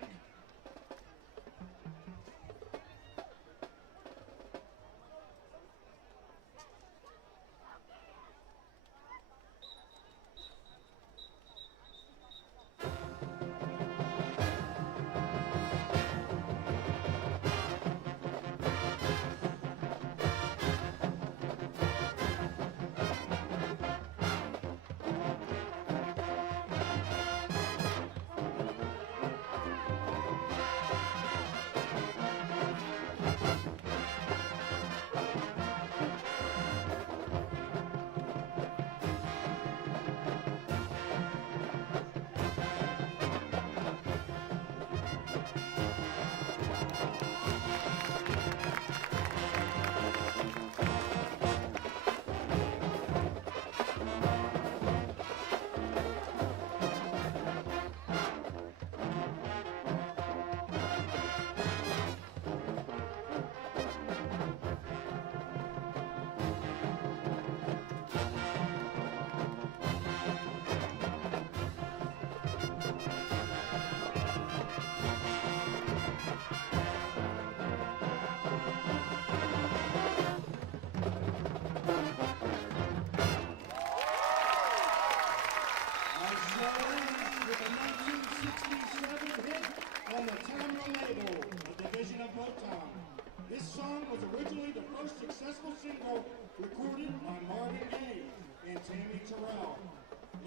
This song was originally the first successful single recorded by Marvin Gaye and Tammy Terrell.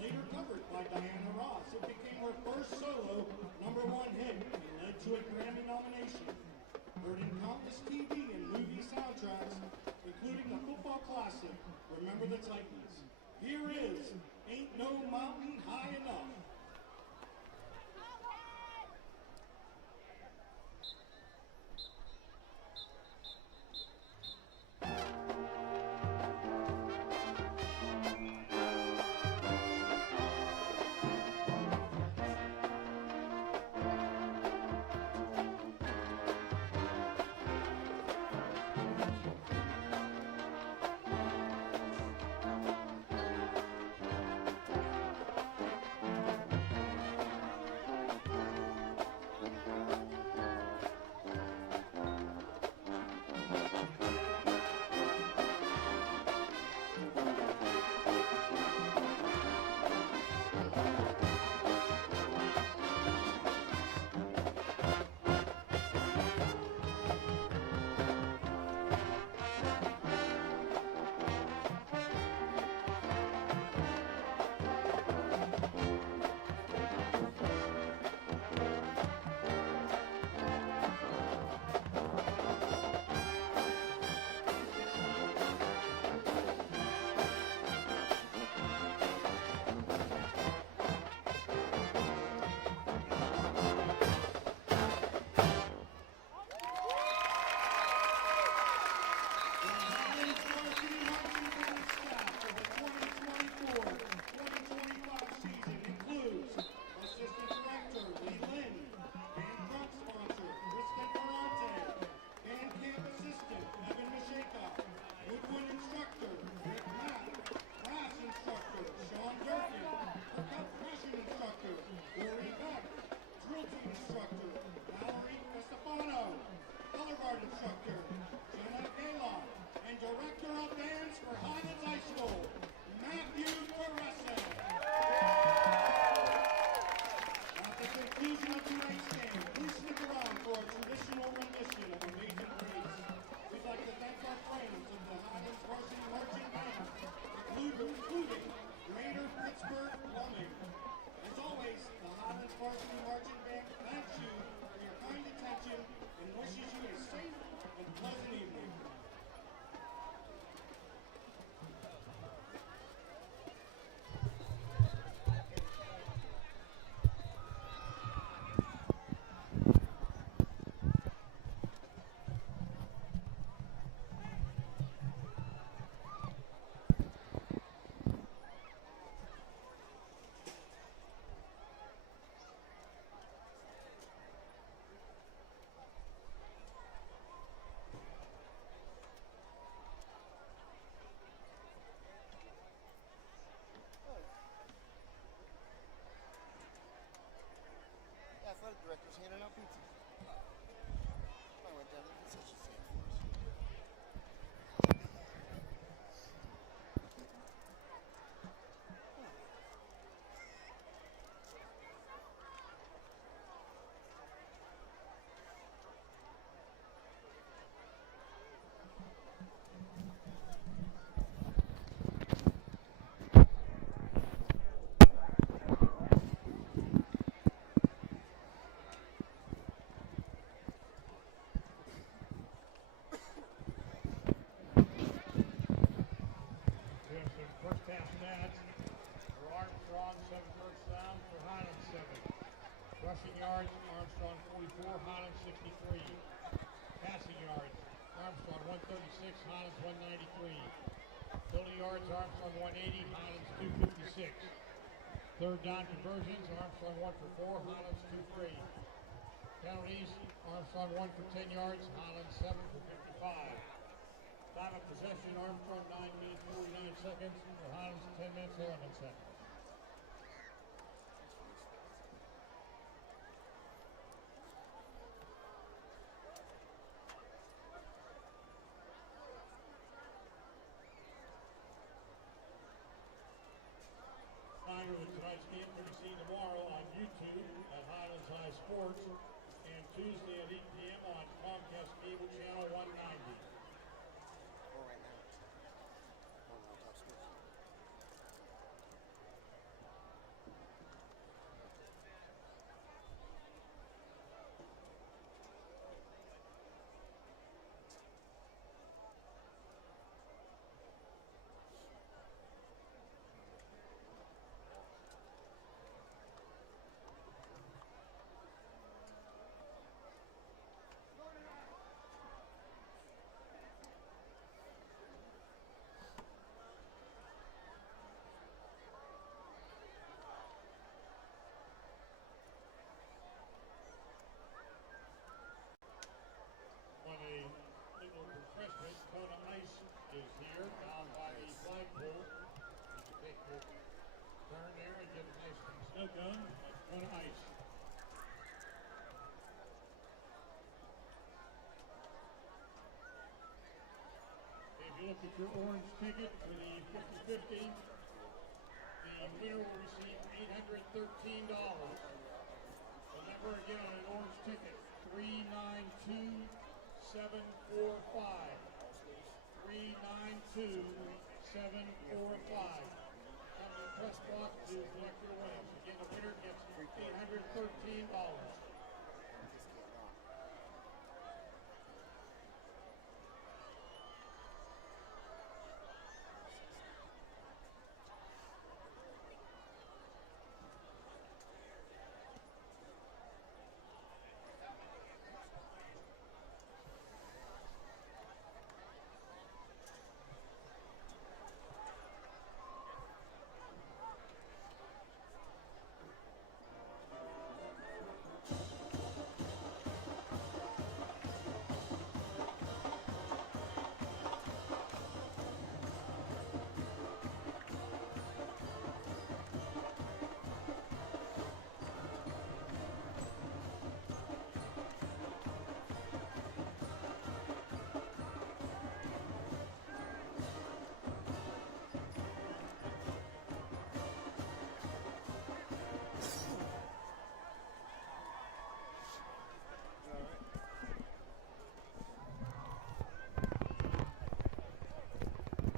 Later covered by Diana Ross, it became her first solo #1 hit and led to a Grammy nomination. Heard in countless TV and movie soundtracks, including the football classic, Remember the Titans. Here is Ain't No Mountain High Enough. Expert Plumbing. As always, the Highlands Varsity Marching Band thanks you for your kind attention and wishes you a safe and pleasant evening. Athletic director's handing out pizza. I went down to the concession stand for us. We have some first half stats for Armstrong, 7 first down, for Highlands 7. Rushing yards, Armstrong 44, Highlands 63. Passing yards, Armstrong 136, Highlands 193. Total yards, Armstrong 180, Highlands 256. Third down conversions, Armstrong 1 for 4, Highlands 2 for 8. Penalties, Armstrong 1 for 10 yards, Highlands 7 for 55. Time of possession, Armstrong 9 minutes 49 seconds, for Highlands 10 minutes 11 seconds. Reminder that tonight's game can be seen tomorrow on YouTube at Highlands High Sports and Tuesday at 8 p.m. on Comcast Cable Channel 190. Refreshment, Kona Ice is here, down by the flagpole. You can take your turn there and get a nice snow cone at Kona Ice. If you look at your orange ticket for the 50-50, the winner will receive $813. Remember again on an orange ticket, 392 745. 392-745. Come to the press box to select your winners. Again, the winner gets $813.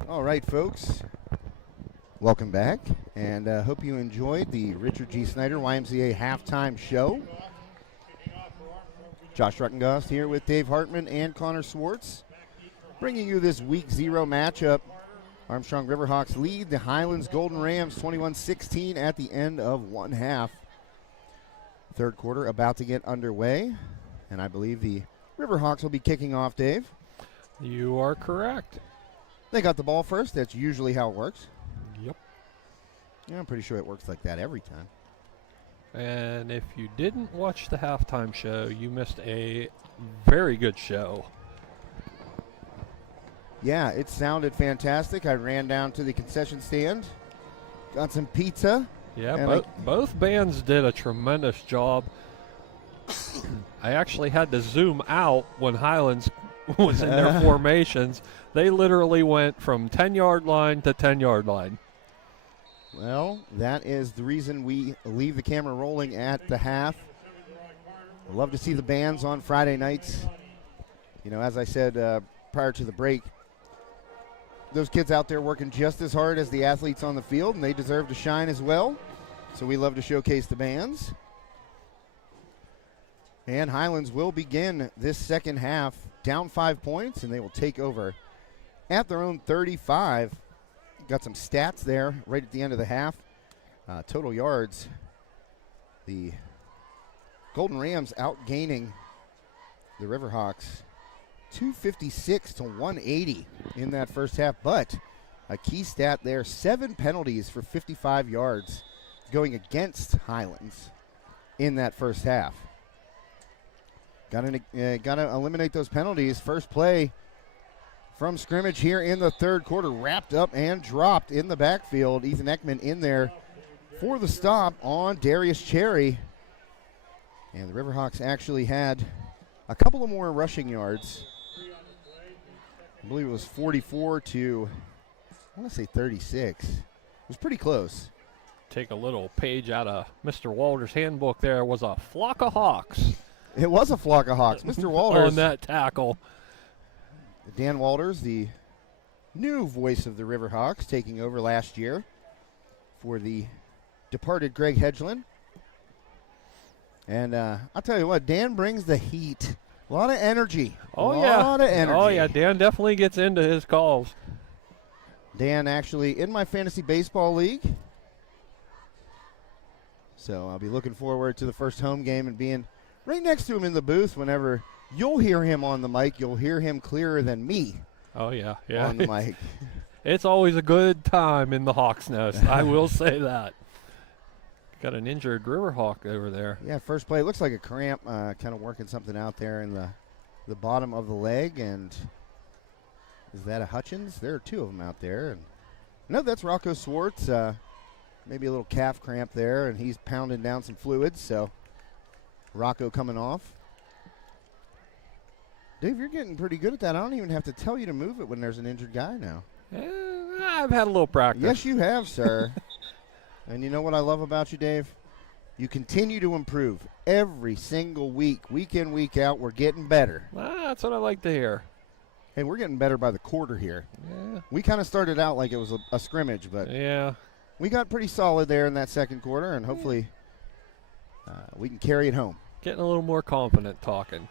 All right, folks. Welcome back, and hope you enjoyed the Richard G. Snyder YMCA halftime show. Josh Ruckengost here with Dave Hartman and Connor Swartz, bringing you this Week 0 matchup. Armstrong Riverhawks lead the Highlands Golden Rams 21-16 at the end of one half. Third quarter about to get underway, and I believe the Riverhawks will be kicking off, Dave. You are correct. They got the ball first. That's usually how it works. Yep. Yeah, I'm pretty sure it works like that every time. And if you didn't watch the halftime show, you missed a very good show. Yeah, it sounded fantastic. I ran down to the concession stand, got some pizza. Yeah, both bands did a tremendous job. I actually had to zoom out when Highlands was in their formations. They literally went from 10-yard line to 10-yard line. Well, that is the reason we leave the camera rolling at the half. I love to see the bands on Friday nights. You know, as I said prior to the break, those kids out there working just as hard as the athletes on the field, and they deserve to shine as well. So we love to showcase the bands. And Highlands will begin this second half down 5 points, and they will take over at their own 35. Got some stats there right at the end of the half. Total yards, the Golden Rams outgaining the Riverhawks 256 to 180 in that first half. But a key stat there, 7 penalties for 55 yards going against Highlands in that first half. Got to eliminate those penalties. First play from scrimmage here in the third quarter, wrapped up and dropped in the backfield. Ethan Ekman in there for the stop on Darius Cherry. And the Riverhawks actually had a couple of more rushing yards. I believe it was 44 to, I want to say 36. It was pretty close. Take a little page out of Mr. Walter's handbook. There was a flock of hawks. It was a flock of hawks. Mr. Walters. On that tackle. Dan Walters, the new voice of the Riverhawks, taking over last year for the departed Greg Hedgeland. And I'll tell you what, Dan brings the heat. A lot of energy. Oh, a yeah. lot of energy. Oh, yeah. Dan definitely gets into his calls. Dan actually in my fantasy baseball league. So I'll be looking forward to the first home game and being right next to him in the booth whenever you'll hear him on the mic. You'll hear him clearer than me. Oh, yeah. Yeah. On the mic. It's always a good time in the Hawk's Nest. I will say that. Got an injured Riverhawk over there. Yeah, first play. Looks like a cramp, kind of working something out there in the bottom of the leg. And is that a Hutchins? There are two of them out there. And no, that's Rocco Swartz. Maybe a little calf cramp there, and he's pounding down some fluids. So Rocco coming off. Dave, you're getting pretty good at that. I don't even have to tell you to move it when there's an injured guy now. I've had a little practice. Yes, you have, sir. And you know what I love about you, Dave? You continue to improve every single week, week in, week out. We're getting better. That's what I like to hear. Hey, we're getting better by the quarter here. Yeah. We kind of started out like it was a scrimmage, but yeah, we got pretty solid there in that second quarter, and hopefully we can carry it home. Getting a little more confident talking.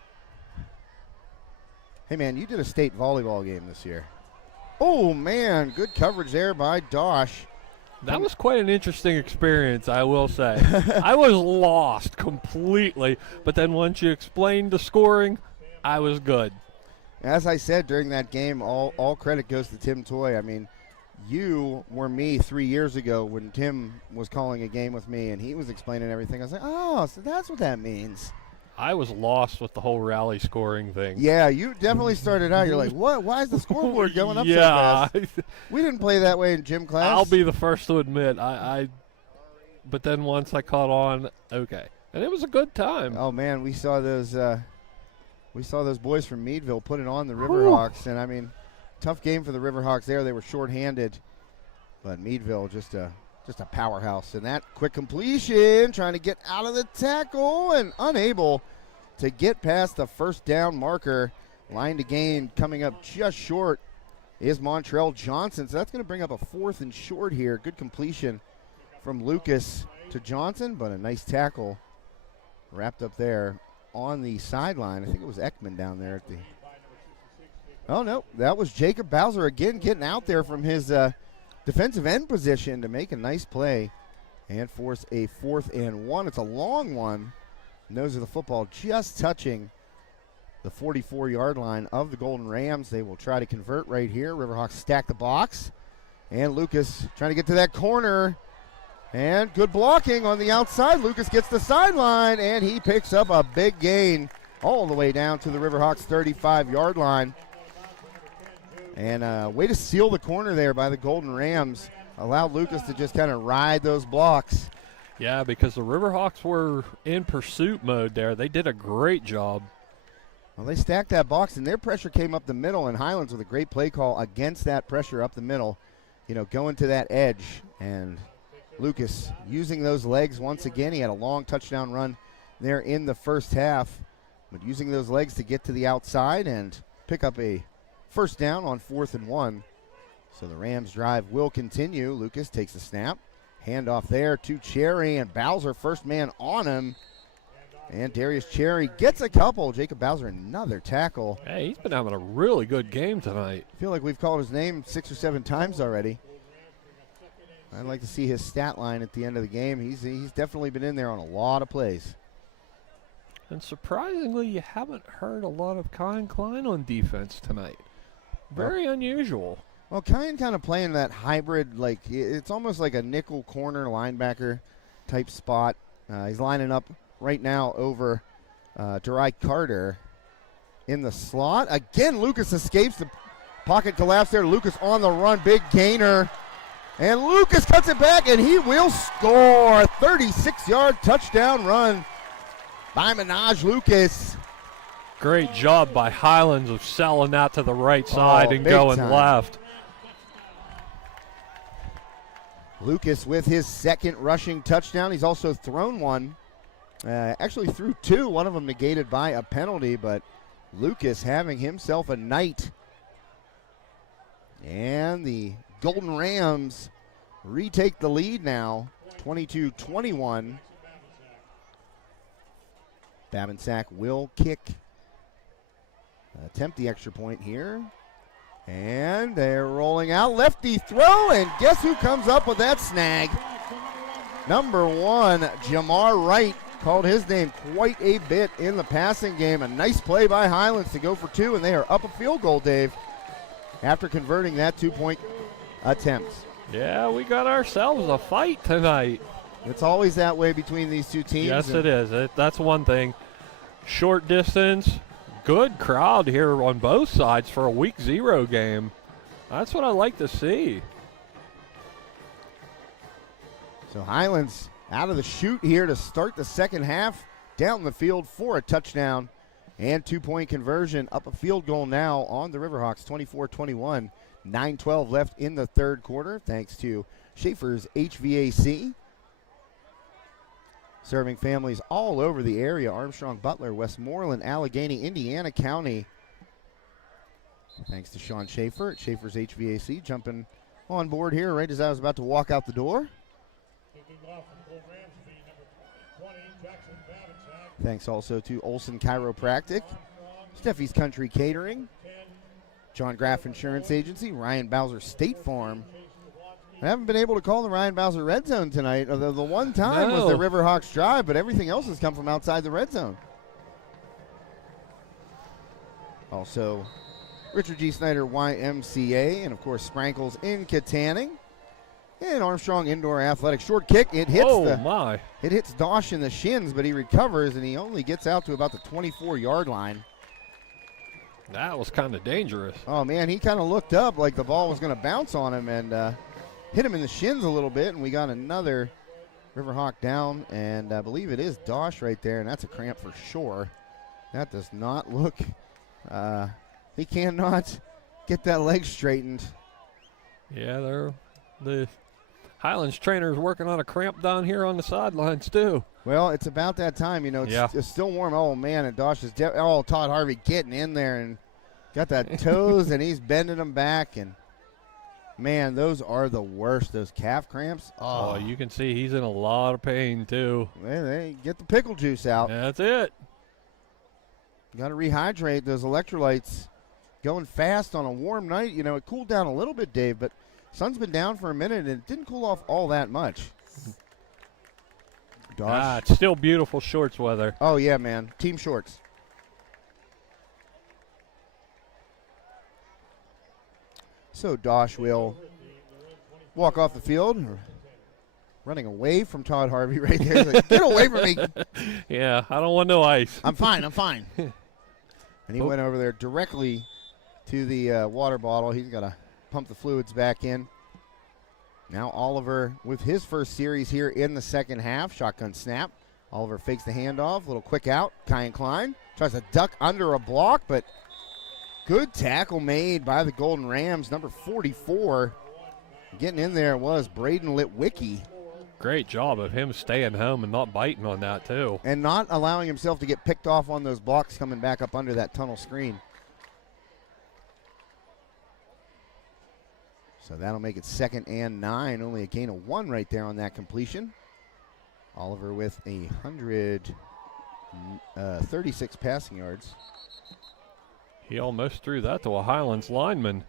Hey, man, you did a state volleyball game this year. Oh, man, good coverage there by Dosh. That was quite an interesting experience, I will say. I was lost completely, but then once you explained the scoring, I was good. As I said during that game, all credit goes to Tim Toy. I mean, you were me 3 years ago when Tim was calling a game with me, and he was explaining everything. I was like, oh, so that's what that means. I was lost with the whole rally scoring thing. Yeah, you definitely started out. You're like, what? Why is the scoreboard going up so yeah. fast? We didn't play that way in gym class. I'll be the first to admit. But then once I caught on, okay. And it was a good time. Oh, man, we saw those boys from Meadville put it on the Riverhawks. And, I mean, tough game for the Riverhawks there. They were shorthanded. But Meadville just a powerhouse. And that quick completion, trying to get out of the tackle and unable to get past the first down marker. Line to gain coming up just short is Montrell Johnson. So that's going to bring up a 4th and short here. Good completion from Lucas to Johnson, but a nice tackle wrapped up there on the sideline. I think it was Ekman down there at the... Oh, no, that was Jacob Bowser again getting out there from his defensive end position to make a nice play and force a 4th and 1. It's a long one. Nose of the football just touching the 44-yard line of the Golden Rams. They will try to convert right here. Riverhawks stack the box. And Lucas trying to get to that corner. And good blocking on the outside. Lucas gets the sideline, and he picks up a big gain all the way down to the Riverhawks 35-yard line. And way to seal the corner there by the Golden Rams. Allowed Lucas to just kind of ride those blocks. Yeah, because the Riverhawks were in pursuit mode there. They did a great job. Well, they stacked that box, and their pressure came up the middle, and Highlands with a great play call against that pressure up the middle, going to that edge. And Lucas using those legs once again. He had a long touchdown run there in the first half, but using those legs to get to the outside and pick up a first down on 4th and 1. So the Rams drive will continue. Lucas takes the snap. Handoff there to Cherry, and Bowser first man on him. And Darius Cherry gets a couple. Jacob Bowser another tackle. Hey, he's been having a really good game tonight. I feel like we've called his name 6 or 7 times already. I'd like to see his stat line at the end of the game. He's definitely been in there on a lot of plays. And surprisingly, you haven't heard a lot of Kyan Klein on defense tonight. Very unusual. Well, Kyan kind of playing that hybrid, like it's almost like a nickel corner linebacker type spot. He's lining up right now over Derai Carter in the slot. Again, Lucas escapes the pocket collapse there. Lucas on the run, big gainer. And Lucas cuts it back, and he will score. 36-yard touchdown run by Minaj Lucas. Great job by Highlands of selling that to the right side and going left. Lucas with his second rushing touchdown. He's also thrown one. Actually threw 2, one of them negated by a penalty, but Lucas having himself a night. And the Golden Rams retake the lead now, 22-21. Babinsack will attempt the extra point here. And they're rolling out. Lefty throw, and guess who comes up with that snag? Number 1, Jamar Wright, called his name quite a bit in the passing game. A nice play by Highlands to go for 2, and they are up a field goal, Dave, after converting that 2-point attempt. Yeah, we got ourselves a fight tonight. It's always that way between these two teams. Yes, it is. That's one thing. Short distance, good crowd here on both sides for a week 0 game. That's what I like to see. So Highlands out of the chute here to start the second half. Down the field for a touchdown and 2-point conversion. Up a field goal now on the Riverhawks, 24-21. 9:12 left in the third quarter, thanks to Schaefer's HVAC. Serving families all over the area. Armstrong, Butler, Westmoreland, Allegheny, Indiana County. Thanks to Sean Schaefer at Schaefer's HVAC, jumping on board here right as I was about to walk out the door. Thanks also to Olson Chiropractic, Steffi's Country Catering, John Graff Insurance Agency, Ryan Bowser State Farm. I haven't been able to call the Ryan Bowser Red Zone tonight. The one time was the Riverhawks drive, but everything else has come from outside the red zone. Also, Richard G. Snyder YMCA, and of course Sprankles in Katanning. And Armstrong Indoor Athletics. Short kick, it hits it hits Dosh in the shins, but he recovers, and he only gets out to about the 24-yard line. That was kind of dangerous. Oh, man, he kind of looked up like the ball was going to bounce on him and hit him in the shins a little bit, and we got another Riverhawk down, and I believe it is Dosh right there, and that's a cramp for sure. That does not look, he cannot get that leg straightened. Yeah, the Highlands trainer is working on a cramp down here on the sidelines too. Well, it's about that time, it's still warm. Oh, man, and Dosh is Todd Harvey getting in there and Got that toes, and he's bending them back. And, man, those are the worst, those calf cramps. Oh, you can see he's in a lot of pain, too. Man, they get the pickle juice out. That's it. Got to rehydrate those electrolytes. Going fast on a warm night. You know, it cooled down a little bit, Dave, but sun's been down for a minute, and it didn't cool off all that much. Dosh. It's still beautiful shorts weather. Oh, yeah, man. Team shorts. So Dosh will walk off the field, running away from Todd Harvey right there. He's like, get away from me. Yeah, I don't want no ice. I'm fine. And he went over there directly to the water bottle. He's got to pump the fluids back in. Now Oliver with his first series here in the second half. Shotgun snap. Oliver fakes the handoff. Little quick out. Kyan Klein tries to duck under a block, but good tackle made by the Golden Rams. Number 44. Getting in there was Braden Litwicki. Great job of him staying home and not biting on that, too. And not allowing himself to get picked off on those blocks coming back up under that tunnel screen. So that'll make it 2nd and 9. Only a gain of 1 right there on that completion. Oliver with 136 passing yards. He almost threw that to a Highlands lineman.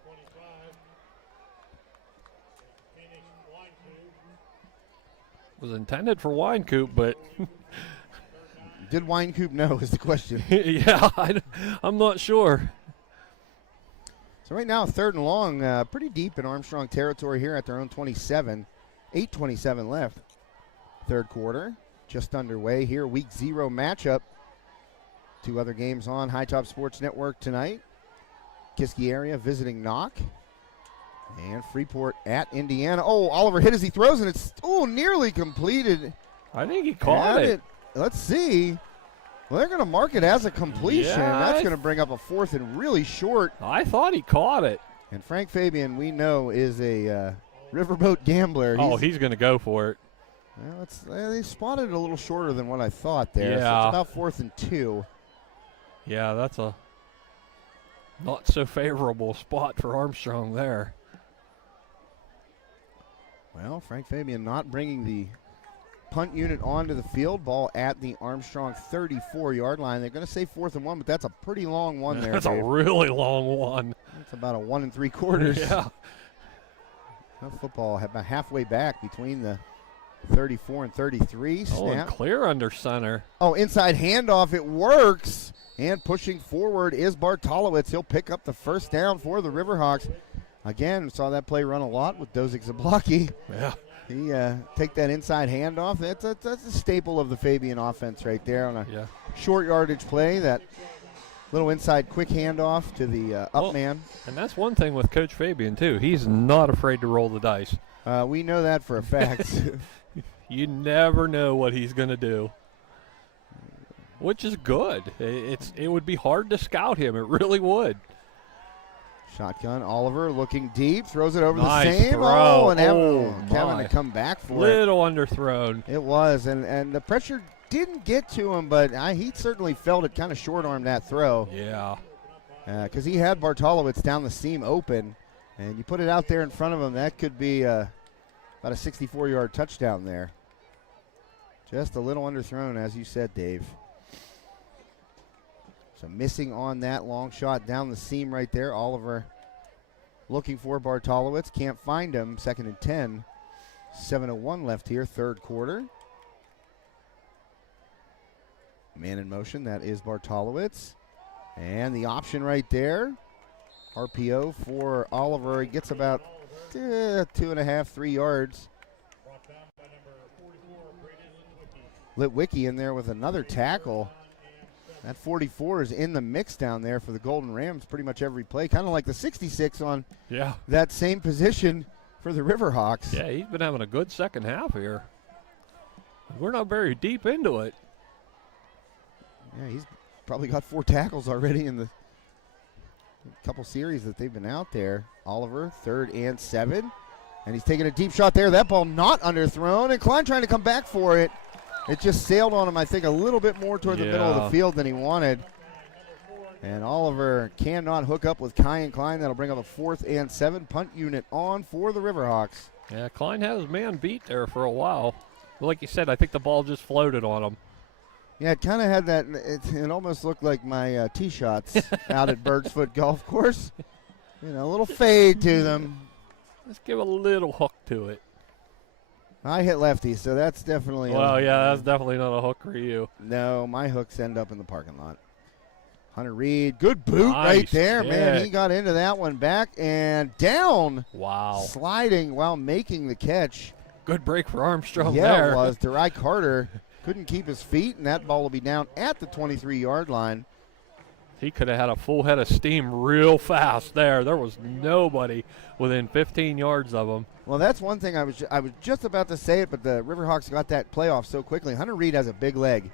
Was intended for Winecoop, but did Winecoop know is the question. Yeah, I'm not sure. So right now, 3rd and long, pretty deep in Armstrong territory here at their own 27. 8:27 left. 3rd quarter, just underway here. Week 0 matchup. 2 other games on High Top Sports Network tonight. Kiski area visiting Knock. And Freeport at Indiana. Oh, Oliver hit as he throws, and it's nearly completed. I think he caught it. Let's see. Well, they're going to mark it as a completion. Yeah, That's going to bring up a 4th and really short. I thought he caught it. And Frank Fabian, we know, is a riverboat gambler. He's going to go for it. Well, they spotted it a little shorter than what I thought there. Yeah. So it's about 4th and 2. Yeah, that's a not so favorable spot for Armstrong there. Well, Frank Fabian not bringing the punt unit onto the field. Ball at the Armstrong 34-yard line. They're going to say 4th and 1, but that's a pretty long one there. That's Dave. a really long one. It's about a 1 3/4. Yeah. Well, football about halfway back between the 34 and 33. Snap. And clear under center. Oh, inside handoff. It works. And pushing forward is Bartolowicz. He'll pick up the first down for the Riverhawks. Again, saw that play run a lot with Dozik Zablocki. Yeah. He take that inside handoff. That's a staple of the Fabian offense right there on a short yardage play. That little inside quick handoff to the up man. And that's one thing with Coach Fabian, too. He's not afraid to roll the dice. We know that for a fact. You never know what he's going to do, which is good. It would be hard to scout him. It really would. Shotgun, Oliver looking deep, throws it over Nice the same. throw. And Kevin to come back for Little underthrown. It was, and the pressure didn't get to him, but he certainly felt it, kind of short-armed that throw. Yeah. Because he had Bartolowicz down the seam open, and you put it out there in front of him, that could be about a 64-yard touchdown there. Just a little underthrown, as you said, Dave. So missing on that long shot down the seam right there. Oliver looking for Bartolowicz. Can't find him. 2nd and 10. 7:01 left here, 3rd quarter. Man in motion, that is Bartolowicz. And the option right there. RPO for Oliver. He gets about 2.5, 3 yards. Litwicki in there with another tackle. That 44 is in the mix down there for the Golden Rams pretty much every play. Kind of like the 66 on that same position for the Riverhawks. Yeah, he's been having a good second half here. We're not very deep into it. Yeah, he's probably got 4 tackles already in the couple series that they've been out there. Oliver, 3rd and 7. And he's taking a deep shot there. That ball not underthrown. And Klein trying to come back for it. It just sailed on him, I think, a little bit more toward the middle of the field than he wanted. And Oliver cannot hook up with Kai and Klein. That'll bring up a 4th and 7. Punt unit on for the Riverhawks. Yeah, Klein had his man beat there for a while. Like you said, I think the ball just floated on him. Yeah, it kind of had that. It almost looked like my tee shots out at Birdsfoot Golf Course. You know, a little fade to them. Let's give a little hook to it. I hit lefty, so that's definitely. Well, yeah, that's definitely not a hook for you. No, my hooks end up in the parking lot. Hunter Reed, good boot right there, man. He got into that one, back and down. Wow. Sliding while making the catch. Good break for Armstrong there. Yeah, there. it was. DeRai Carter couldn't keep his feet, and that ball will be down at the 23-yard line. He could have had a full head of steam real fast there. There was nobody within 15 yards of him. Well, that's one thing I was just about to say it, but the Riverhawks got that play off so quickly. Hunter Reed has a big leg.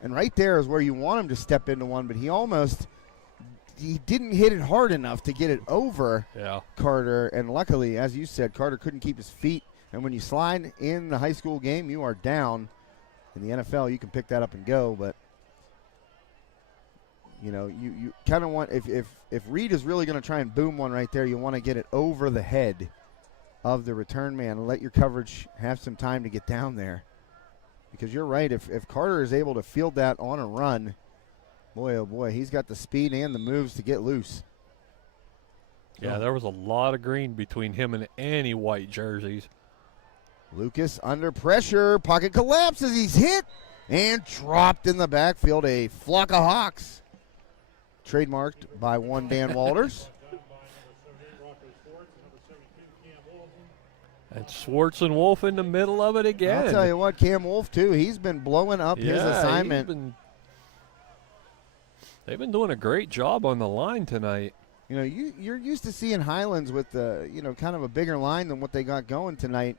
And right there is where you want him to step into one, but he didn't hit it hard enough to get it over Carter. And luckily, as you said, Carter couldn't keep his feet. And when you slide in the high school game, you are down. In the NFL, you can pick that up and go, but you know, you kind of want, if Reed is really going to try and boom one right there, you want to get it over the head of the return man and let your coverage have some time to get down there. Because you're right, if Carter is able to field that on a run, boy, oh boy, he's got the speed and the moves to get loose. Yeah, there was a lot of green between him and any white jerseys. Lucas under pressure, pocket collapses, he's hit and dropped in the backfield. A flock of hawks. Trademarked by one Dan Walters. And Swartz and Wolf in the middle of it again. I'll tell you what, Cam Wolf, too, he's been blowing up his assignment. They've been doing a great job on the line tonight. You know, you're used to seeing Highlands with, kind of a bigger line than what they got going tonight.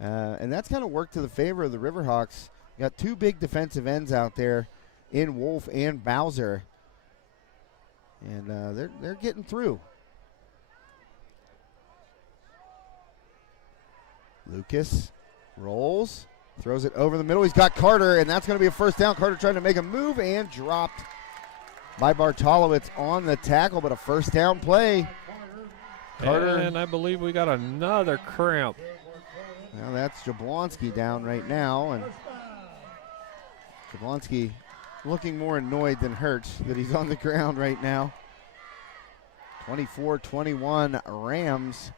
And that's kind of worked to the favor of the Riverhawks. Got two big defensive ends out there in Wolf and Bowser. And they're getting through. Lucas rolls, throws it over the middle. He's got Carter, and that's going to be a first down. Carter trying to make a move and dropped by Bartolowicz on the tackle, but a first down play. Carter. And I believe we got another cramp. Now that's Jablonski down right now, and Jablonski looking more annoyed than hurt that he's on the ground right now. 24-21 Rams.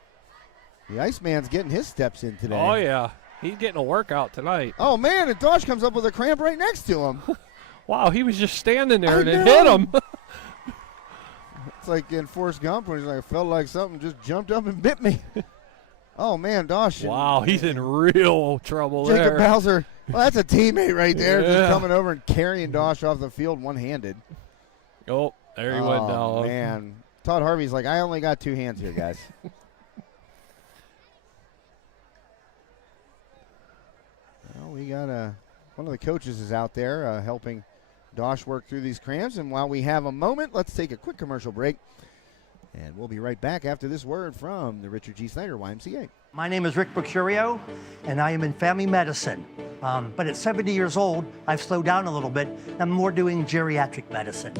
The Iceman's getting his steps in today. Oh, yeah. He's getting a workout tonight. Oh, man, and Dosh comes up with a cramp right next to him. Wow, he was just standing there and it hit him. It's like in Forrest Gump when he's like, I felt like something just jumped up and bit me. Oh, man, Dosh. Wow, he's in real trouble there. Jacob Bowser, well, that's a teammate right there, just coming over and carrying Dosh off the field one-handed. Oh, there he went down. Oh, man. Todd Harvey's like, I only got two hands here, guys. Well, we got one of the coaches is out there helping Dosh work through these cramps. And while we have a moment, let's take a quick commercial break. And we'll be right back after this word from the Richard G. Snyder YMCA. My name is Rick Mercurio, and I am in family medicine. But at 70 years old, I've slowed down a little bit. I'm more doing geriatric medicine.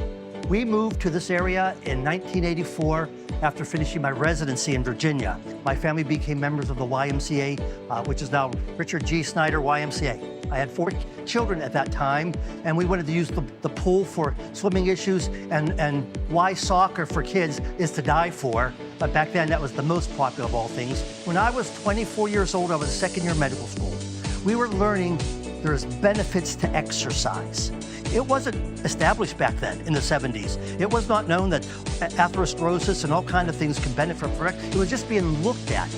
We moved to this area in 1984 after finishing my residency in Virginia. My family became members of the YMCA, which is now Richard G. Snyder YMCA. I had 4 children at that time, and we wanted to use the pool for swimming issues, and why soccer for kids is to die for. But back then, that was the most popular of all things. When I was 24 years old, I was second-year medical school. We were learning there's benefits to exercise. It wasn't established back then in the 70s. It was not known that atherosclerosis and all kinds of things can benefit from it. It was just being looked at.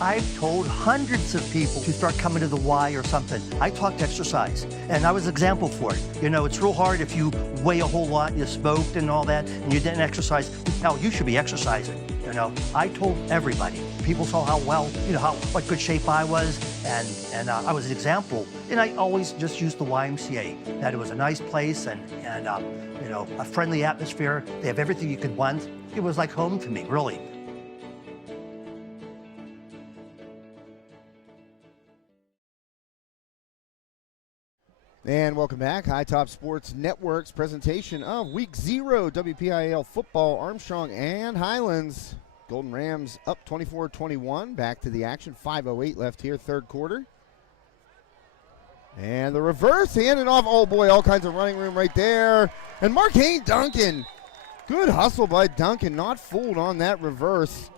I've told hundreds of people to start coming to the Y or something. I talked exercise, and I was an example for it. You know, it's real hard if you weigh a whole lot, you smoked and all that, and you didn't exercise. Now, you should be exercising. You know, I told everybody. People saw how well, what good shape I was, and I was an example. And I always just used the YMCA, that it was a nice place and a friendly atmosphere. They have everything you could want. It was like home to me, really. And welcome back. High Top Sports Network's presentation of Week 0 WPIAL football. Armstrong and Highlands. Golden Rams up 24-21. Back to the action. 5:08 left here, third quarter. And the reverse, handing off. Oh boy, all kinds of running room right there. And Marquane Duncan. Good hustle by Duncan. Not fooled on that reverse.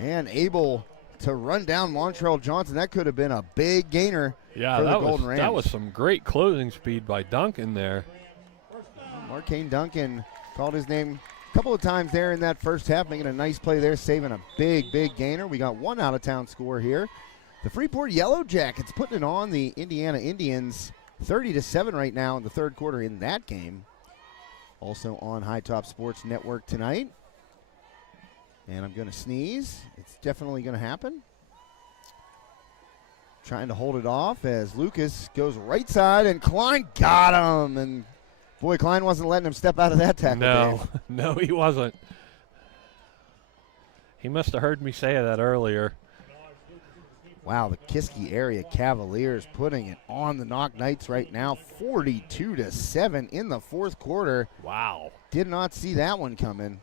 And able to run down Montrell Johnson. That could have been a big gainer for the Golden Rams. That was some great closing speed by Duncan there. Marquane Duncan called his name a couple of times there in that first half, making a nice play there, saving a big gainer. We got one out-of-town score here. The Freeport Yellow Jackets putting it on the Indiana Indians, 30-7 right now in the third quarter in that game. Also on High Top Sports Network tonight. And I'm going to sneeze. It's definitely going to happen. Trying to hold it off as Lucas goes right side, and Klein got him. And boy, Klein wasn't letting him step out of that tackle. No, no, he wasn't. He must have heard me say that earlier. Wow, the Kiski area Cavaliers putting it on the Knock Knights right now, 42-7 in the fourth quarter. Wow. Did not see that one coming.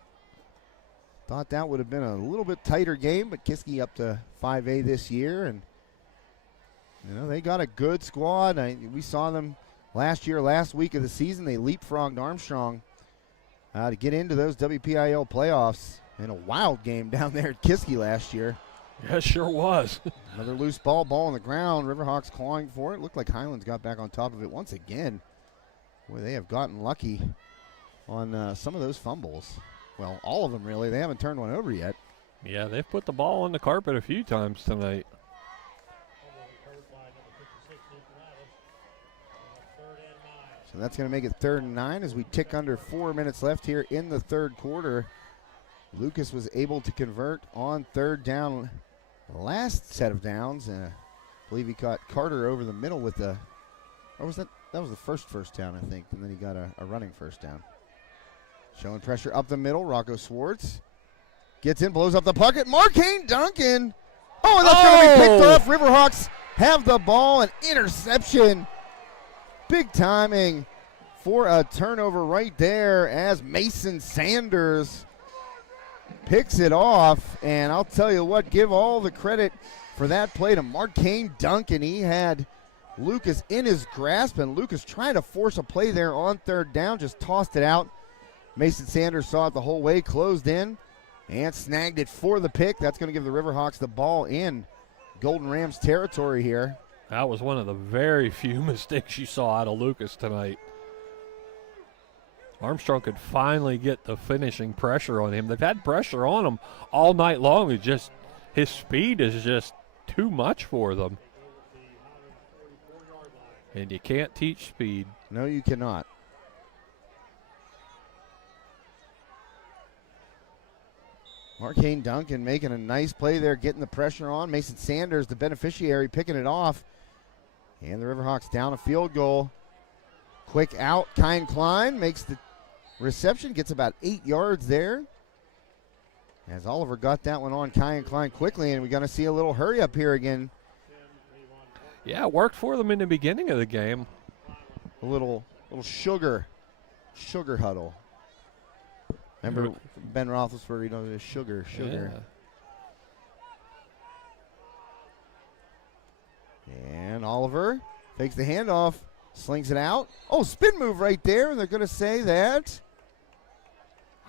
Thought that would have been a little bit tighter game, but Kiski up to 5A this year, and you know, they got a good squad. We saw them last week of the season. They leapfrogged Armstrong to get into those WPIAL playoffs in a wild game down there at Kiski last year. Yeah, it sure was. Another loose ball on the ground. Riverhawks clawing for it. Looked like Highlands got back on top of it once again. Boy, they have gotten lucky on some of those fumbles. Well, all of them really. They haven't turned one over yet. Yeah, they've put the ball on the carpet a few times tonight. So that's going to make it 3rd and 9 as we tick under 4 minutes left here in the third quarter. Lucas was able to convert on third down last set of downs. And I believe he caught Carter over the middle with the, or was that was the first down, I think, and then he got a running first down. Showing pressure up the middle, Rocco Swartz gets in, blows up the pocket. Marquane Duncan. Oh, and that's going to be picked off. Riverhawks have the ball, an interception. Big timing for a turnover right there as Mason Sanders picks it off. And I'll tell you what, give all the credit for that play to Marquane Duncan. He had Lucas in his grasp, and Lucas trying to force a play there on third down, just tossed it out. Mason Sanders saw it the whole way, closed in, and snagged it for the pick. That's going to give the Riverhawks the ball in Golden Rams territory here. That was one of the very few mistakes you saw out of Lucas tonight. Armstrong could finally get the finishing pressure on him. They've had pressure on him all night long. It's just his speed is just too much for them. And you can't teach speed. No, you cannot. Marquane Duncan making a nice play there, getting the pressure on. Mason Sanders, the beneficiary, picking it off. And the Riverhawks down a field goal. Quick out, Kyan Klein makes the reception, gets about 8 yards there. As Oliver got that one on Kyan Klein quickly, and we're going to see a little hurry up here again. Yeah, it worked for them in the beginning of the game. A little sugar huddle. Remember Ben Roethlisberger, sugar. Yeah. And Oliver takes the handoff, slings it out. Oh, spin move right there. And they're going to say that.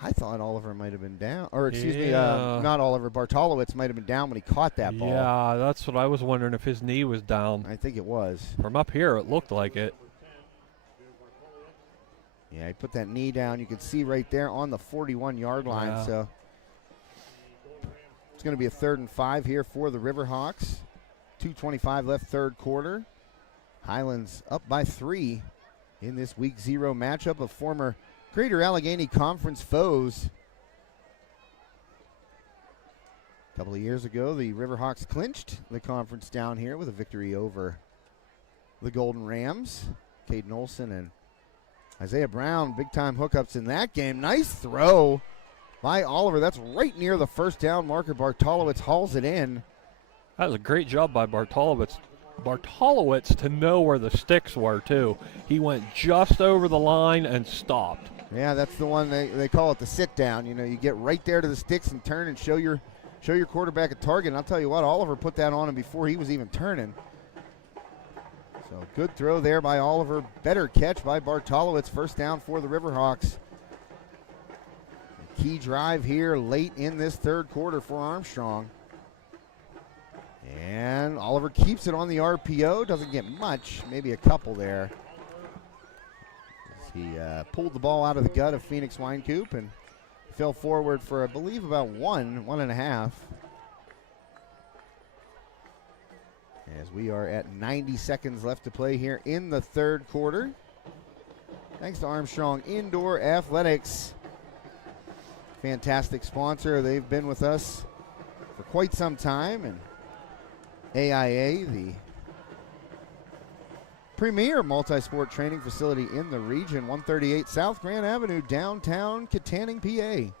I thought Oliver might have been down. Or, excuse me, not Oliver. Bartolowicz might have been down when he caught that ball. Yeah, that's what I was wondering, if his knee was down. I think it was. From up here, it looked like it. Yeah, he put that knee down. You can see right there on the 41-yard line. Yeah. So it's going to be a 3rd and 5 here for the Riverhawks. 2:25 left, third quarter. Highlands up by 3 in this Week 0 matchup of former Greater Allegheny Conference foes. A couple of years ago, the Riverhawks clinched the conference down here with a victory over the Golden Rams. Caden Olson and Isaiah Brown, big-time hookups in that game. Nice throw by Oliver. That's right near the first down marker. Bartolowicz hauls it in. That was a great job by Bartolowicz. Bartolowicz to know where the sticks were, too. He went just over the line and stopped. Yeah, that's the one they call it the sit down. You know, you get right there to the sticks and turn and show your quarterback a target. And I'll tell you what, Oliver put that on him before he was even turning. So good throw there by Oliver. Better catch by Bartolowicz. First down for the Riverhawks. Key drive here late in this third quarter for Armstrong. And Oliver keeps it on the RPO. Doesn't get much, maybe a couple there. He pulled the ball out of the gut of Phoenix Winecoop and fell forward for, I believe, about 1.5. As we are at 90 seconds left to play here in the third quarter. Thanks to Armstrong Indoor Athletics. Fantastic sponsor. They've been with us for quite some time. And AIA, the premier multi-sport training facility in the region, 138 South Grand Avenue, downtown Katanning, PA.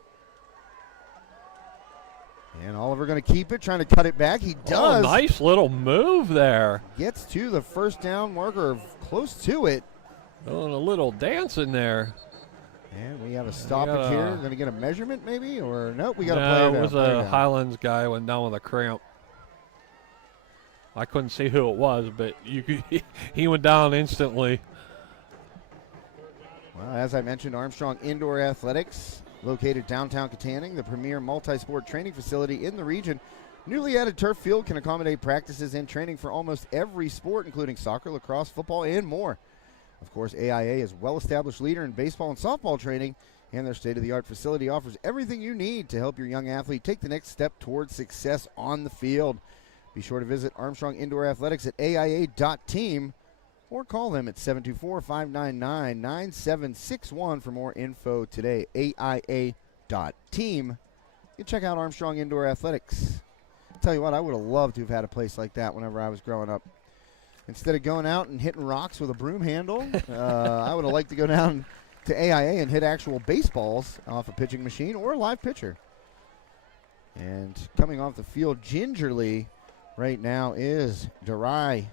And Oliver going to keep it, trying to cut it back. He does. Oh, nice little move there. Gets to the first down marker, close to it. Doing a little dance in there. And we have a stoppage here. Going to get a measurement maybe? Or nope, we got to play it. It was a Highlands guy went down with a cramp. I couldn't see who it was, but he went down instantly. Well, as I mentioned, Armstrong Indoor Athletics, located downtown Katanning, the premier multi-sport training facility in the region. Newly added turf field can accommodate practices and training for almost every sport, including soccer, lacrosse, football, and more. Of course, AIA is a well-established leader in baseball and softball training, and their state-of-the-art facility offers everything you need to help your young athlete take the next step towards success on the field. Be sure to visit Armstrong Indoor Athletics at AIA.team or call them at 724-599-9761 for more info today. AIA.team. You check out Armstrong Indoor Athletics. I'll tell you what, I would have loved to have had a place like that whenever I was growing up. Instead of going out and hitting rocks with a broom handle, I would have liked to go down to AIA and hit actual baseballs off a pitching machine or a live pitcher. And coming off the field gingerly right now is Darai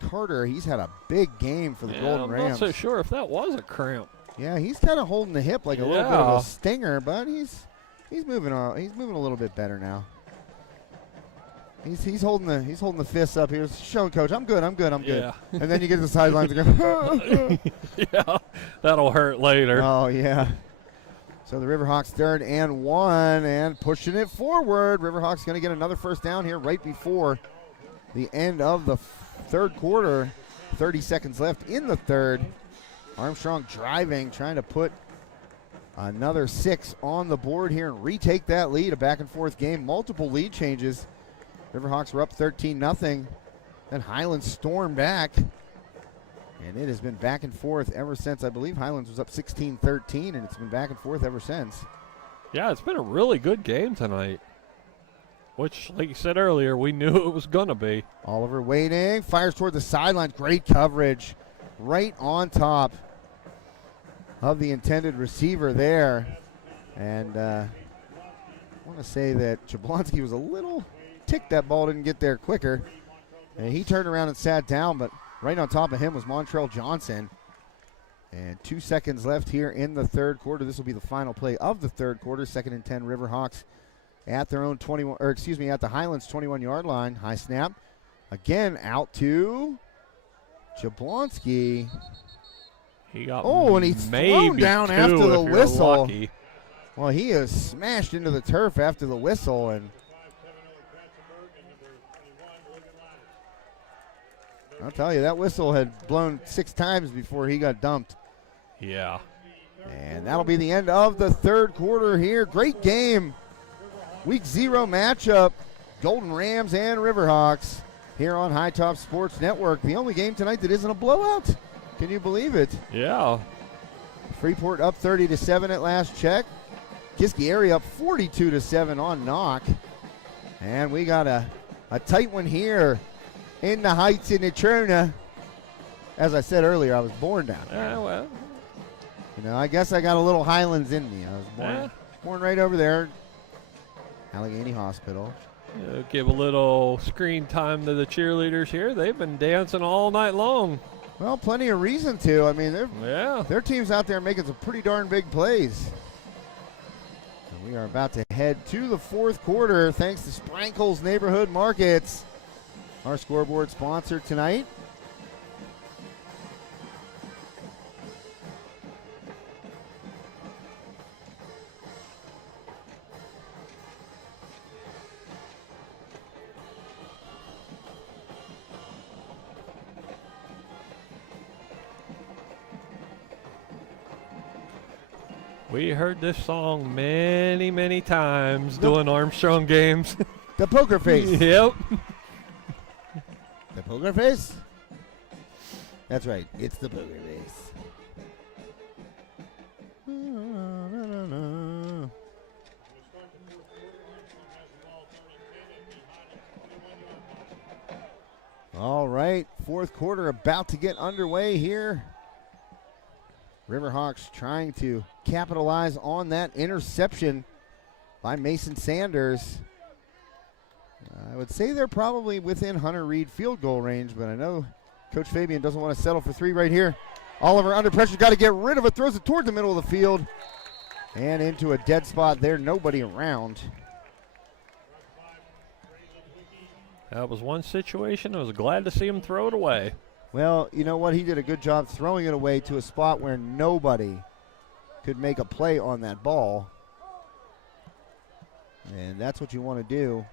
Carter. He's had a big game for the Golden Rams. I'm not so sure if that was a cramp. Yeah, he's kind of holding the hip like a little bit of a stinger, but he's moving on. He's moving a little bit better now. He's holding the fists up here, showing coach, I'm good. Yeah. And then you get to the sidelines and go, yeah, that'll hurt later. Oh yeah. So the Riverhawks 3rd and 1 and pushing it forward. Riverhawks going to get another first down here right before the end of the third quarter. 30 seconds left in the third. Armstrong driving, trying to put another 6 on the board here and retake that lead. A back and forth game, multiple lead changes. Riverhawks were up 13-0. Then Highlands stormed back. And it has been back and forth ever since. I believe Highlands was up 16-13, and it's been back and forth ever since. Yeah, it's been a really good game tonight, which, like you said earlier, we knew it was going to be. Oliver waiting, fires toward the sideline. Great coverage right on top of the intended receiver there. And I want to say that Jablonski was a little ticked that ball didn't get there quicker. And he turned around and sat down, but right on top of him was Montrell Johnson. And 2 seconds left here in the third quarter. This will be the final play of the third quarter. 2nd and 10 Riverhawks at their own at the Highlands 21-yard line. High snap. Again out to Jablonski. He got and he's thrown down after the whistle. Lucky. Well, he is smashed into the turf after the whistle, and I'll tell you, that whistle had blown 6 times before he got dumped. Yeah. And that'll be the end of the third quarter here. Great game. Week 0 matchup. Golden Rams and Riverhawks here on High Top Sports Network. The only game tonight that isn't a blowout. Can you believe it? Yeah. Freeport up 30-7 at last check. Kiski up 42-7 on knock. And we got a tight one here in the Heights in Natrona. As I said earlier, I was born down there. Well. You know, I guess I got a little Highlands in me. I was born right over there. Allegheny Hospital. Give a little screen time to the cheerleaders here. They've been dancing all night long. Well, plenty of reason to. I mean, yeah, their team's out there making some pretty darn big plays. And we are about to head to the fourth quarter thanks to Sprankle's Neighborhood Markets, our scoreboard sponsor tonight. We heard this song many, many times doing Armstrong games. The poker face. Yep. The poker face? That's right. It's the poker face. All right. Fourth quarter about to get underway here. Riverhawks trying to capitalize on that interception by Mason Sanders. I would say they're probably within Hunter Reed field goal range, but I know Coach Fabian doesn't want to settle for three right here. Oliver under pressure, got to get rid of it, throws it toward the middle of the field and into a dead spot there, nobody around. That was one situation. I was glad to see him throw it away. Well, you know what? He did a good job throwing it away to a spot where nobody could make a play on that ball. And that's what you want to do.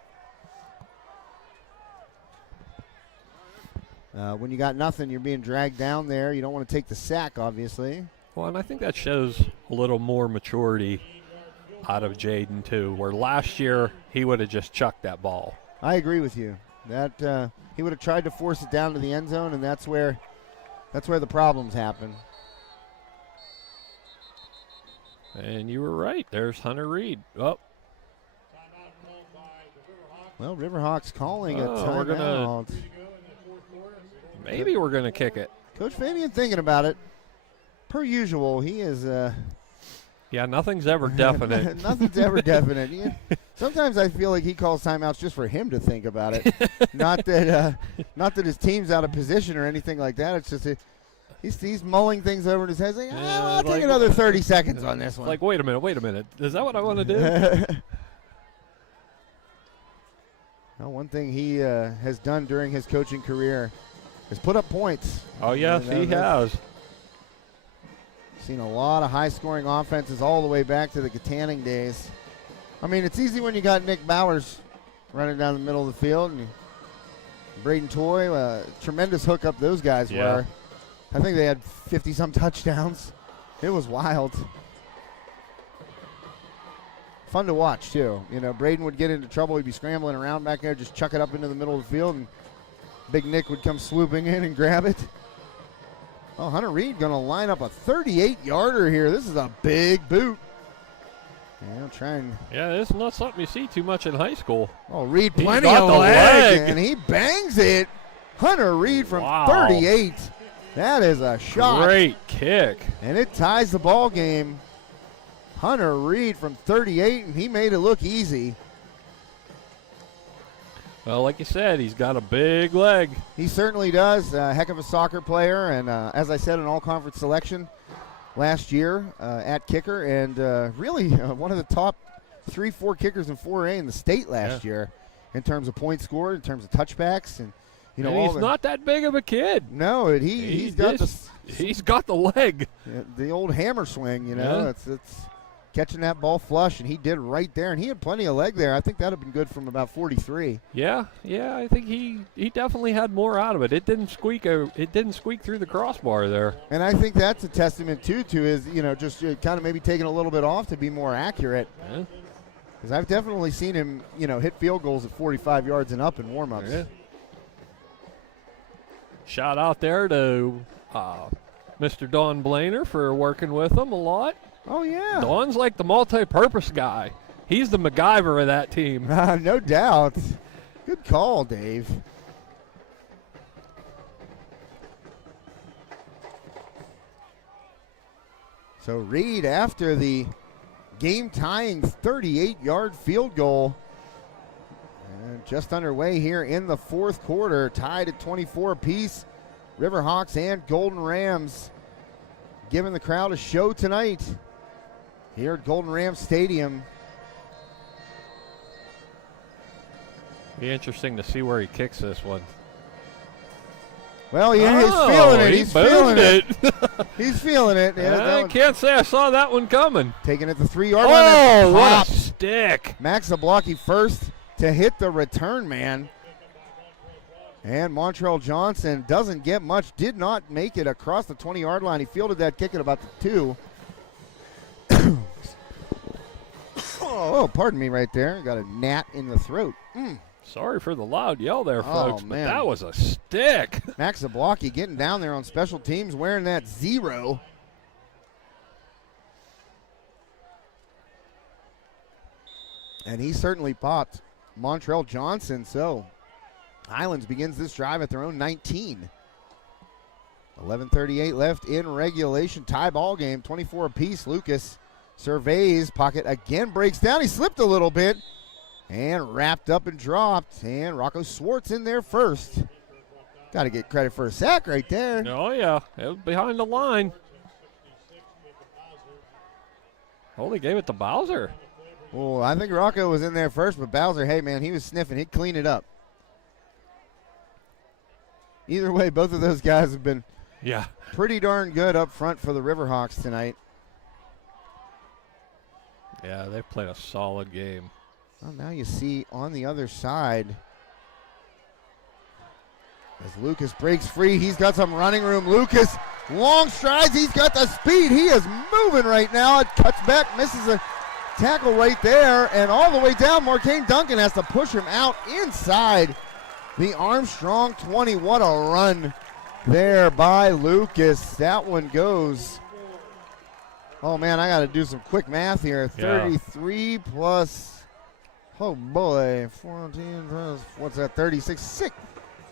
When you got nothing, you're being dragged down there. You don't want to take the sack, obviously. Well, and I think that shows a little more maturity out of Jaden, too, where last year he would have just chucked that ball. I agree with you. That he would have tried to force it down to the end zone, and that's where the problems happen. And you were right. There's Hunter Reed. Oh. Well, Riverhawks calling a we're timeout. Maybe we're going to kick it. Coach Fabian thinking about it. Per usual, he is yeah, nothing's ever definite. Nothing's ever definite. Sometimes I feel like he calls timeouts just for him to think about it. not that his team's out of position or anything like that. It's just he's mulling things over in his head, saying, I'll take another 30 seconds on this one. Like, wait a minute. Is that what I want to do? Well, one thing he has done during his coaching career is put up points. Oh, yes, he has. Seen a lot of high-scoring offenses all the way back to the Katanning days. I mean, it's easy when you got Nick Bowers running down the middle of the field and Braden Toy, tremendous hookup those guys were. I think they had 50-some touchdowns. It was wild. Fun to watch, too. You know, Braden would get into trouble. He'd be scrambling around back there, just chuck it up into the middle of the field, and Big Nick would come swooping in and grab it. Oh, Hunter Reed going to line up a 38-yarder here. This is a big boot. Yeah, this is not something you see too much in high school. Oh, Reed, plenty of leg, and he bangs it. Hunter Reed from 38. That is a shot. Great kick. And it ties the ball game. Hunter Reed from 38, and he made it look easy. Well, like you said, he's got a big leg. He certainly does. A heck of a soccer player, and as I said, an all-conference selection last year at kicker, and really one of the top 3-4 kickers in 4A in the state last year in terms of points scored, in terms of touchbacks, and he's not that big of a kid. No, he's got the leg. The old hammer swing, you know. It's catching that ball flush, and he did right there, and he had plenty of leg there. I think that would have been good from about 43. Yeah, I think he definitely had more out of it. It didn't squeak through the crossbar there. And I think that's a testament too to his, just kind of maybe taking a little bit off to be more accurate. Because I've definitely seen him, hit field goals at 45 yards and up in warm-ups. Yeah. Shout out there to Mr. Don Blainer for working with him a lot. Oh, yeah. Don's like the multi-purpose guy. He's the MacGyver of that team. No doubt. Good call, Dave. So Reed, after the game-tying 38-yard field goal, just underway here in the fourth quarter, tied at 24 apiece. Riverhawks and Golden Rams giving the crowd a show tonight here at Golden Rams Stadium. Be interesting to see where he kicks this one. Well, yeah, he's feeling it. He's feeling it. He's feeling it. Yeah, I can't say I saw that one coming. Taking it the 3-yard line. Oh, what a stick. Max Zablocki first to hit the return man. And Montrell Johnson doesn't get much, did not make it across the 20-yard line. He fielded that kick at about the 2. Oh, pardon me right there. Got a gnat in the throat. Sorry for the loud yell there, folks, but man. that was a stick. Max Zablocki getting down there on special teams wearing that 0. And he certainly popped Montrell Johnson. So Highlands begins this drive at their own 19. 11:38 left in regulation. Tie ball game, 24 apiece. Lucas surveys, pocket again, breaks down. He slipped a little bit and wrapped up and dropped. And Rocco Swartz in there first. Got to get credit for a sack right there. Oh, yeah. It was behind the line. Oh, they gave it to Bowser. Well, I think Rocco was in there first, but Bowser, hey, man, he was sniffing. He'd clean it up. Either way, both of those guys have been pretty darn good up front for the Riverhawks tonight. Yeah, they played a solid game. Well, now you see on the other side, as Lucas breaks free, he's got some running room. Lucas, long strides, he's got the speed. He is moving right now. It cuts back, misses a tackle right there, and all the way down, Markane Duncan has to push him out inside the Armstrong 20. What a run there by Lucas. That one goes, oh man, I got to do some quick math here. 33 plus, oh boy, 14 plus, what's that, 36,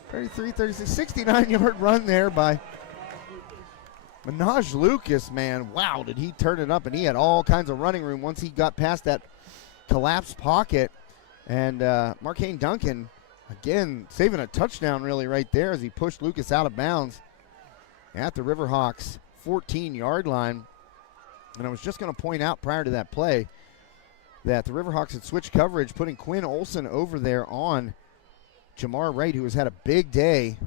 33, 36, 69-yard run there by Minaj Lucas, man. Wow, did he turn it up, and he had all kinds of running room once he got past that collapsed pocket. And Markane Duncan, again, saving a touchdown really right there as he pushed Lucas out of bounds at the Riverhawks 14-yard line. And I was just going to point out prior to that play that the Riverhawks had switched coverage, putting Quinn Olson over there on Jamar Wright, who has had a big day.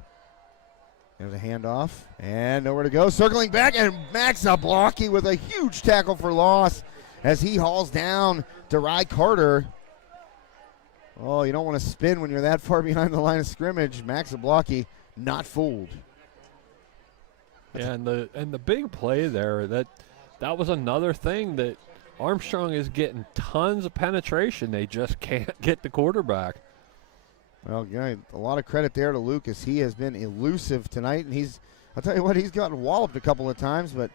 There's a handoff, and nowhere to go. Circling back, and Max Zablocki with a huge tackle for loss as he hauls down DeRai Carter. Oh, you don't want to spin when you're that far behind the line of scrimmage. Max Zablocki not fooled. Yeah, and the big play there, that was another thing that Armstrong is getting tons of penetration. They just can't get the quarterback. Well, yeah, a lot of credit there to Lucas. He has been elusive tonight, and I'll tell you what, he's gotten walloped a couple of times, but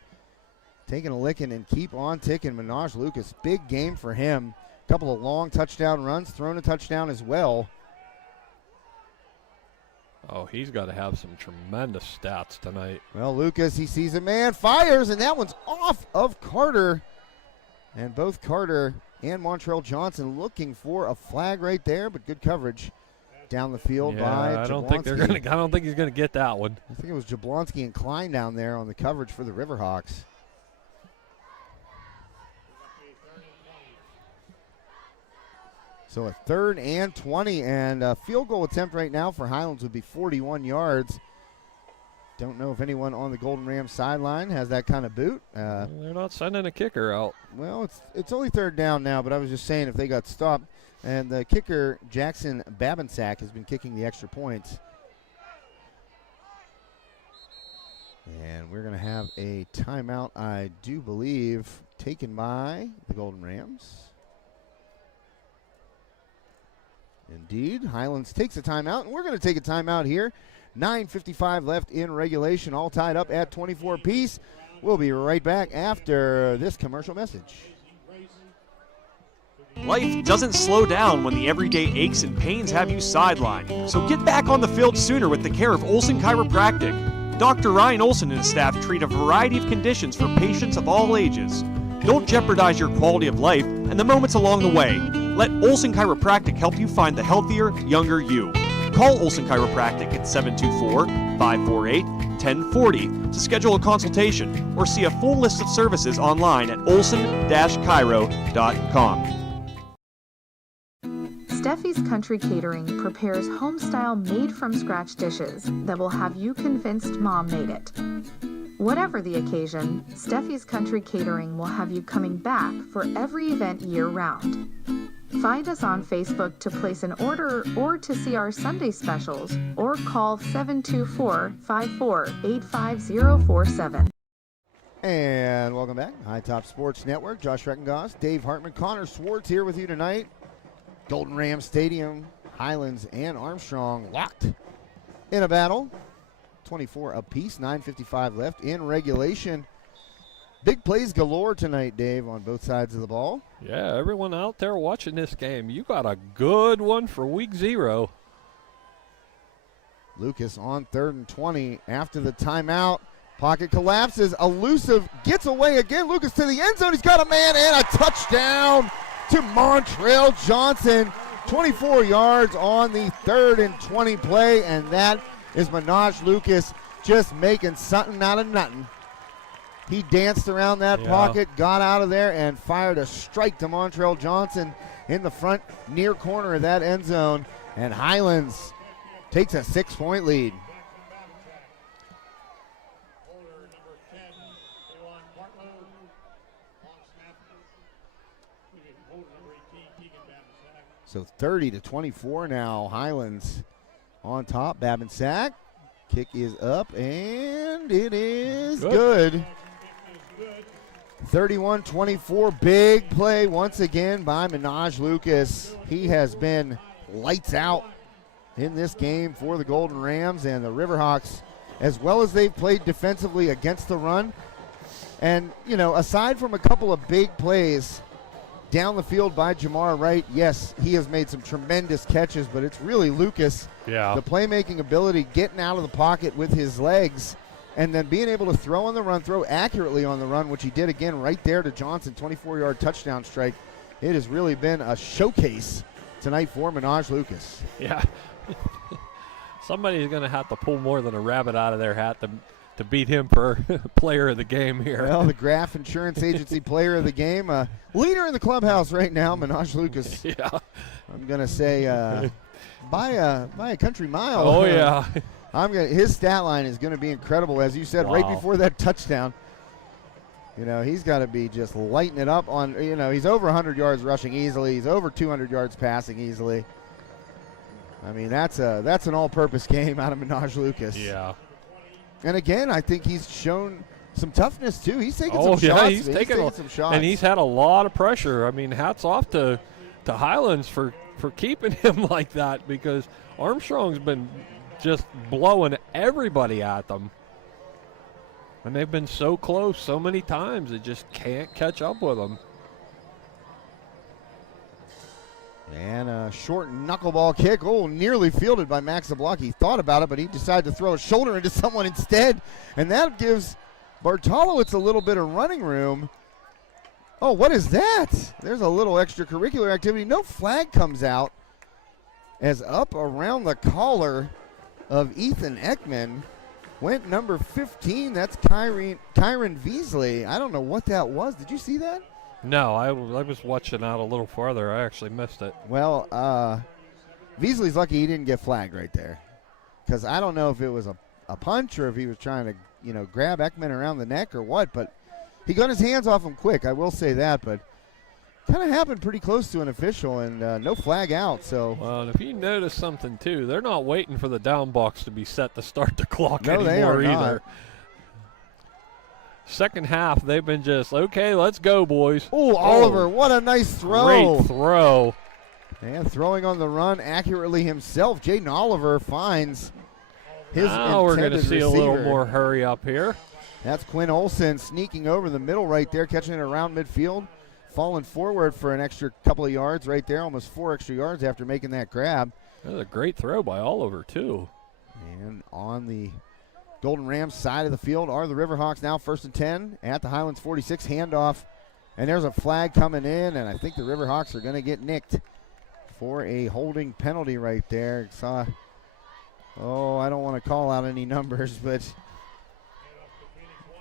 taking a licking and keep on ticking. Minaj Lucas, big game for him. A couple of long touchdown runs, thrown a touchdown as well. Oh, he's got to have some tremendous stats tonight. Well, Lucas, he sees a man, fires, and that one's off of Carter. And both Carter and Montrell Johnson looking for a flag right there, but good coverage down the field by I don't think he's gonna get that one. I think it was Jablonski and Klein down there on the coverage for the Riverhawks. So a 3rd and 20, and a field goal attempt right now for Highlands would be 41 yards. Don't know if anyone on the Golden Rams sideline has that kind of boot. They're not sending a kicker out. Well, it's only 3rd down now, but I was just saying if they got stopped. And the kicker, Jackson Babinsack, has been kicking the extra points. And we're going to have a timeout, I do believe, taken by the Golden Rams. Indeed, Highlands takes a timeout, and we're going to take a timeout here. 9:55 left in regulation, all tied up at 24 apiece. We'll be right back after this commercial message. Life doesn't slow down when the everyday aches and pains have you sidelined. So get back on the field sooner with the care of Olson Chiropractic. Dr. Ryan Olson and his staff treat a variety of conditions for patients of all ages. Don't jeopardize your quality of life and the moments along the way. Let Olson Chiropractic help you find the healthier, younger you. Call Olson Chiropractic at 724-548-1040 to schedule a consultation or see a full list of services online at olson-chiro.com. Steffi's Country Catering prepares home-style made-from-scratch dishes that will have you convinced Mom made it. Whatever the occasion, Steffi's Country Catering will have you coming back for every event year-round. Find us on Facebook to place an order or to see our Sunday specials, or call 724-54-85047. And welcome back. High Top Sports Network. Josh Reckengoss, Dave Hartman, Connor Swartz here with you tonight. Golden Ram Stadium, Highlands and Armstrong locked in a battle. 24 apiece, 9:55 left in regulation. Big plays galore tonight, Dave, on both sides of the ball. Yeah, everyone out there watching this game, you got a good one for week 0. Lucas on 3rd and 20 after the timeout. Pocket collapses, elusive, gets away again. Lucas to the end zone. He's got a man and a touchdown to Montrell Johnson. 24 yards on the 3rd and 20 play, and that is Minaj Lucas just making something out of nothing. He danced around that pocket, got out of there, and fired a strike to Montrell Johnson in the front near corner of that end zone, and Highlands takes a 6-point lead. So 30-24 now. Highlands on top. Babinsack. Kick is up, and it is good. 31-24. Big play once again by Minaj Lucas. He has been lights out in this game for the Golden Rams and the Riverhawks, as well as they've played defensively against the run. And, you know, aside from a couple of big plays down the field by Jamar Wright, yes, he has made some tremendous catches, but it's really Lucas. Yeah. The playmaking ability, getting out of the pocket with his legs, and then being able to throw on the run, throw accurately on the run, which he did again right there to Johnson, 24-yard touchdown strike. It has really been a showcase tonight for Minaj Lucas. Yeah. Somebody's going to have to pull more than a rabbit out of their hat to beat him for player of the game here. Well, the Graf Insurance Agency player of the game, leader in the clubhouse right now, Minaj Lucas. Yeah. I'm going to say by a country mile. Oh, yeah. His stat line is going to be incredible, as you said, right before that touchdown. You know, he's got to be just lighting it up on, you know, he's over 100 yards rushing easily. He's over 200 yards passing easily. I mean, that's an all-purpose game out of Minaj Lucas. Yeah. And again, I think he's shown some toughness too. He's taking some shots. Yeah, he's taking some shots. And he's had a lot of pressure. I mean, hats off to Highlands for keeping him like that, because Armstrong's been just blowing everybody at them. And they've been so close so many times, they just can't catch up with them. And a short knuckleball kick. Oh, nearly fielded by Max Zablock. He thought about it, but he decided to throw a shoulder into someone instead. And that gives Bartolowitz a little bit of running room. Oh, what is that? There's a little extracurricular activity. No flag comes out, as up around the collar of Ethan Ekman went number 15. That's Kyron Veasley. I don't know what that was. Did you see that? No, I was watching out a little farther. I actually missed it. Well, Veasley's lucky he didn't get flagged right there, because I don't know if it was a punch or if he was trying to, you know, grab Ekman around the neck or what, but he got his hands off him quick, I will say that, but kind of happened pretty close to an official, and no flag out. So, well, and if you notice something too, they're not waiting for the down box to be set to start the clock no, anymore they are either. Not. Second half, they've been just, okay, let's go, boys. Oh, Oliver, what a nice throw. Great throw. And throwing on the run accurately himself, Jaden Oliver finds his now we're going to see receiver. A little more hurry up here. That's Quinn Olson sneaking over the middle right there, catching it around midfield, falling forward for an extra couple of yards right there, almost 4 extra yards after making that grab. That was a great throw by Oliver, too. And on the Golden Rams side of the field are the Riverhawks now, 1st and 10 at the Highlands 46. Handoff And there's a flag coming in, and I think the Riverhawks are going to get nicked for a holding penalty right there. I don't want to call out any numbers, but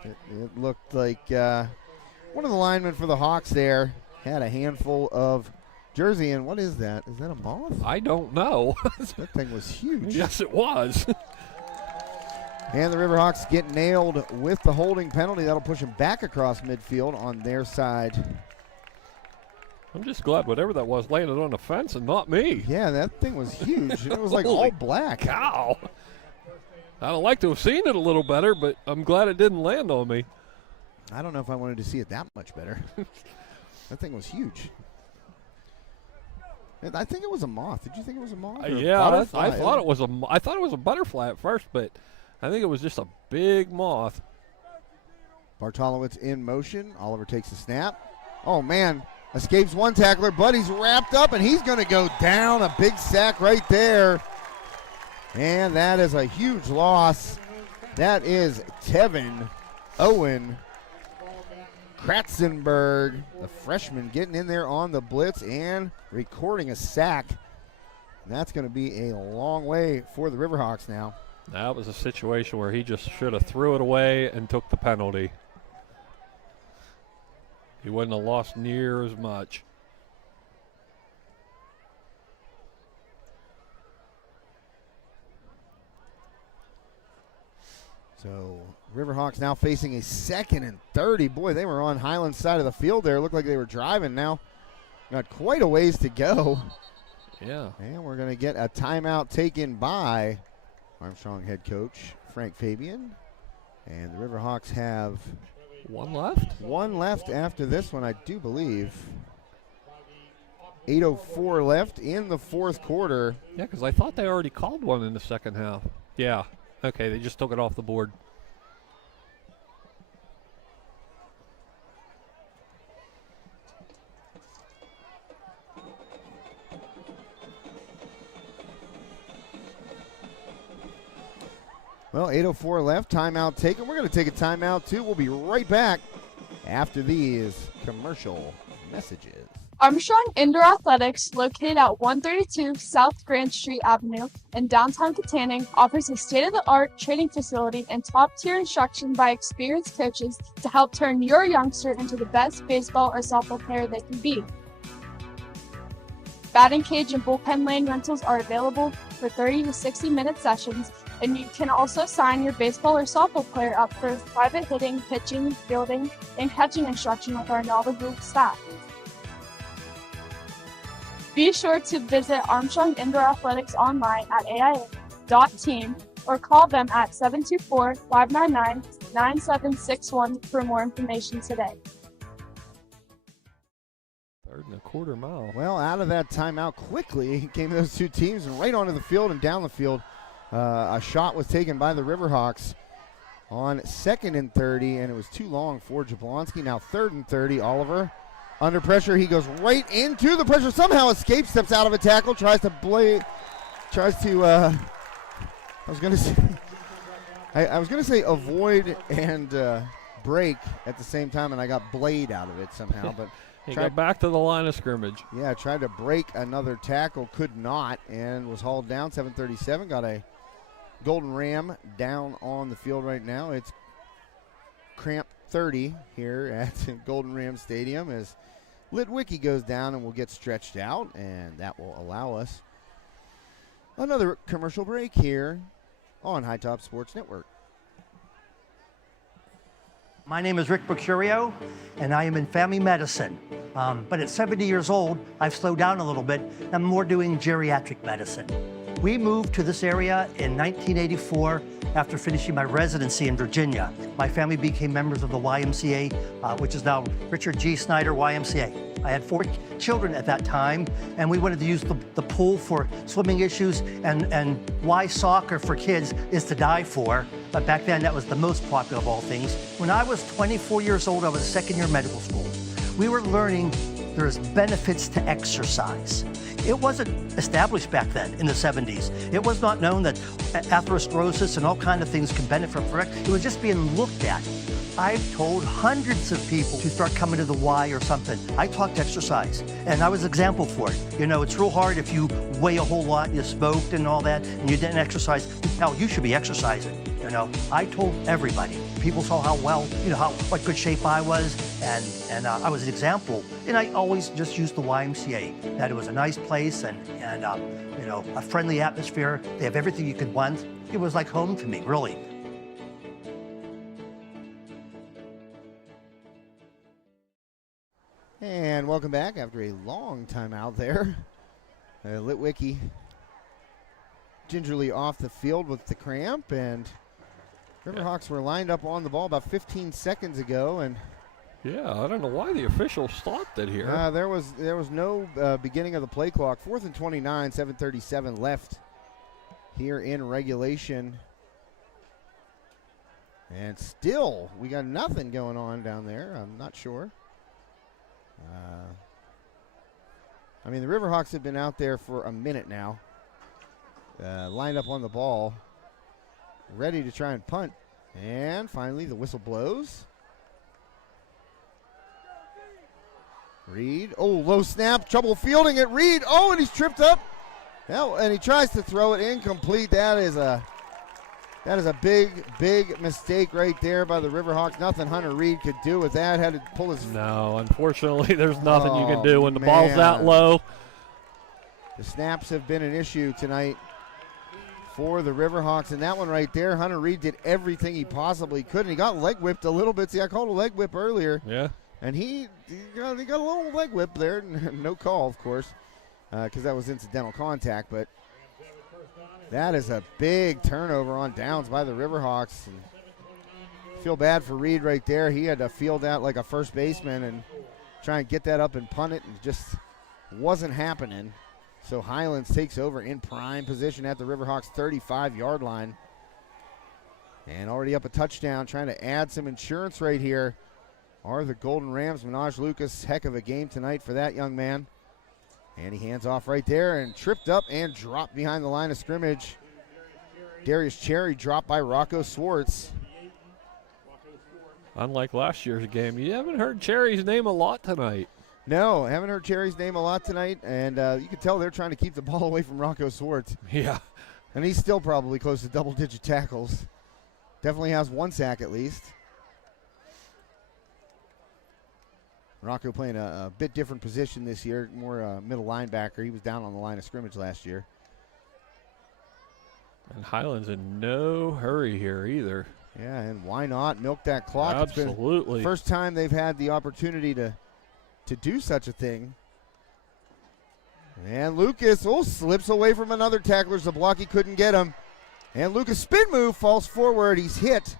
it looked like one of the linemen for the Hawks there had a handful of jersey. And what is that? Is that a moth? I don't know. That thing was huge. Yes, it was. And the Riverhawks get nailed with the holding penalty. That'll push them back across midfield on their side. I'm just glad whatever that was landed on the fence and not me. Yeah, that thing was huge. It was like all black. Cow. I'd like to have seen it a little better, but I'm glad it didn't land on me. I don't know if I wanted to see it that much better. That thing was huge. I think it was a moth. Did you think it was a moth? Yeah, I thought it was a butterfly at first, but I think it was just a big moth. Bartolowicz in motion. Oliver takes the snap. Oh, man. Escapes one tackler. Buddy's wrapped up, and he's going to go down. A big sack right there. And that is a huge loss. That is Tevin Owen Kratzenberg, the freshman, getting in there on the blitz and recording a sack. And that's going to be a long way for the Riverhawks now. That was a situation where he just should have threw it away and took the penalty. He wouldn't have lost near as much. So Riverhawks now facing a 2nd and 30. Boy, they were on Highlands' side of the field there. Looked like they were driving now. Got quite a ways to go. Yeah. And we're going to get a timeout taken by Armstrong head coach Frank Fabian. And the Riverhawks have one left? One left after this one, I do believe. 8:04 left in the fourth quarter. Yeah, because I thought they already called one in the second half. Yeah. Okay, they just took it off the board. Well, 8:04 left. Timeout taken. We're going to take a timeout, too. We'll be right back after these commercial messages. Armstrong Indoor Athletics, located at 132 South Grand Street Avenue in downtown Katanning, offers a state-of-the-art training facility and top-tier instruction by experienced coaches to help turn your youngster into the best baseball or softball player they can be. Batting cage and bullpen lane rentals are available for 30 to 60-minute sessions, and you can also sign your baseball or softball player up for private hitting, pitching, fielding, and catching instruction with our knowledgeable staff. Be sure to visit Armstrong Indoor Athletics online at aia.team or call them at 724-599-9761 for more information today. 3rd and a quarter mile. Well, out of that timeout quickly came those two teams and right onto the field and down the field. A shot was taken by the Riverhawks on 2nd and 30, and it was too long for Jablonski. Now 3rd and 30, Oliver. Under pressure, he goes right into the pressure, somehow escapes, steps out of a tackle, I was going to say avoid and break at the same time, and I got blade out of it somehow. But he got back to the line of scrimmage. Yeah, tried to break another tackle, could not, and was hauled down. 7:37, got a Golden Ram down on the field right now. It's cramp 30 here at Golden Ram Stadium as Litwicki goes down and will get stretched out, and that will allow us another commercial break here on High Top Sports Network. My name is Rick Mercurio, and I am in family medicine. But at 70 years old, I've slowed down a little bit. I'm more doing geriatric medicine. We moved to this area in 1984 after finishing my residency in Virginia. My family became members of the YMCA, which is now Richard G. Snyder YMCA. I had 4 children at that time, and we wanted to use the pool for swimming issues, and why soccer for kids is to die for. But back then, that was the most popular of all things. When I was 24 years old, I was second year medical school. We were learning there's benefits to exercise. It wasn't established back then in the 70s. It was not known that atherosclerosis and all kinds of things could benefit from it. It was just being looked at. I've told hundreds of people to start coming to the Y or something. I talked exercise, and I was an example for it. You know, it's real hard if you weigh a whole lot, you smoked and all that, and you didn't exercise. Hell, you should be exercising. You know, I told everybody. People saw how well, you know, what good shape I was, and I was an example. And I always just used the YMCA. That it was a nice place and you know, a friendly atmosphere. They have everything you could want. It was like home to me, really. And welcome back after a long time out there. Litwicky gingerly off the field with the cramp, and Riverhawks were lined up on the ball about 15 seconds ago, and yeah, I don't know why the officials stopped it here. there was no beginning of the play clock. 4th and 29, 7:37 left here in regulation, and still we got nothing going on down there. I'm not sure. I mean, the Riverhawks have been out there for a minute now, lined up on the ball, ready to try and punt. And finally, the whistle blows. Reed, oh, low snap, trouble fielding it. Reed, oh, and he's tripped up. Well, and he tries to throw it incomplete. That is a big mistake right there by the Riverhawks. Nothing Hunter Reed could do with that. Had to pull his. No, unfortunately, there's nothing you can do when the ball's that low. The snaps have been an issue tonight for the Riverhawks. And that one right there, Hunter Reed did everything he possibly could. And he got leg whipped a little bit. See, I called a leg whip earlier. Yeah. And he got a little leg whip there. No call, of course, because that was incidental contact. But that is a big turnover on downs by the Riverhawks. And feel bad for Reed right there. He had to field that like a first baseman and try and get that up and punt it, and it just wasn't happening. So Highlands takes over in prime position at the Riverhawks 35-yard line. And already up a touchdown, trying to add some insurance right here are the Golden Rams. Minaj Lucas, heck of a game tonight for that young man. And he hands off right there and tripped up and dropped behind the line of scrimmage. Darius Cherry dropped by Rocco Swartz. Unlike last year's game, you haven't heard Cherry's name a lot tonight. No, I haven't heard Cherry's name a lot tonight, and you can tell they're trying to keep the ball away from Rocco Swartz. Yeah. And he's still probably close to double-digit tackles. Definitely has one sack at least. Rocco playing a bit different position this year, more middle linebacker. He was down on the line of scrimmage last year. And Highlands in no hurry here either. Yeah, and why not milk that clock? Absolutely. It's been the first time they've had the opportunity to do such a thing. And Lucas slips away from another tackler. The block, he couldn't get him. And Lucas spin move, falls forward. He's hit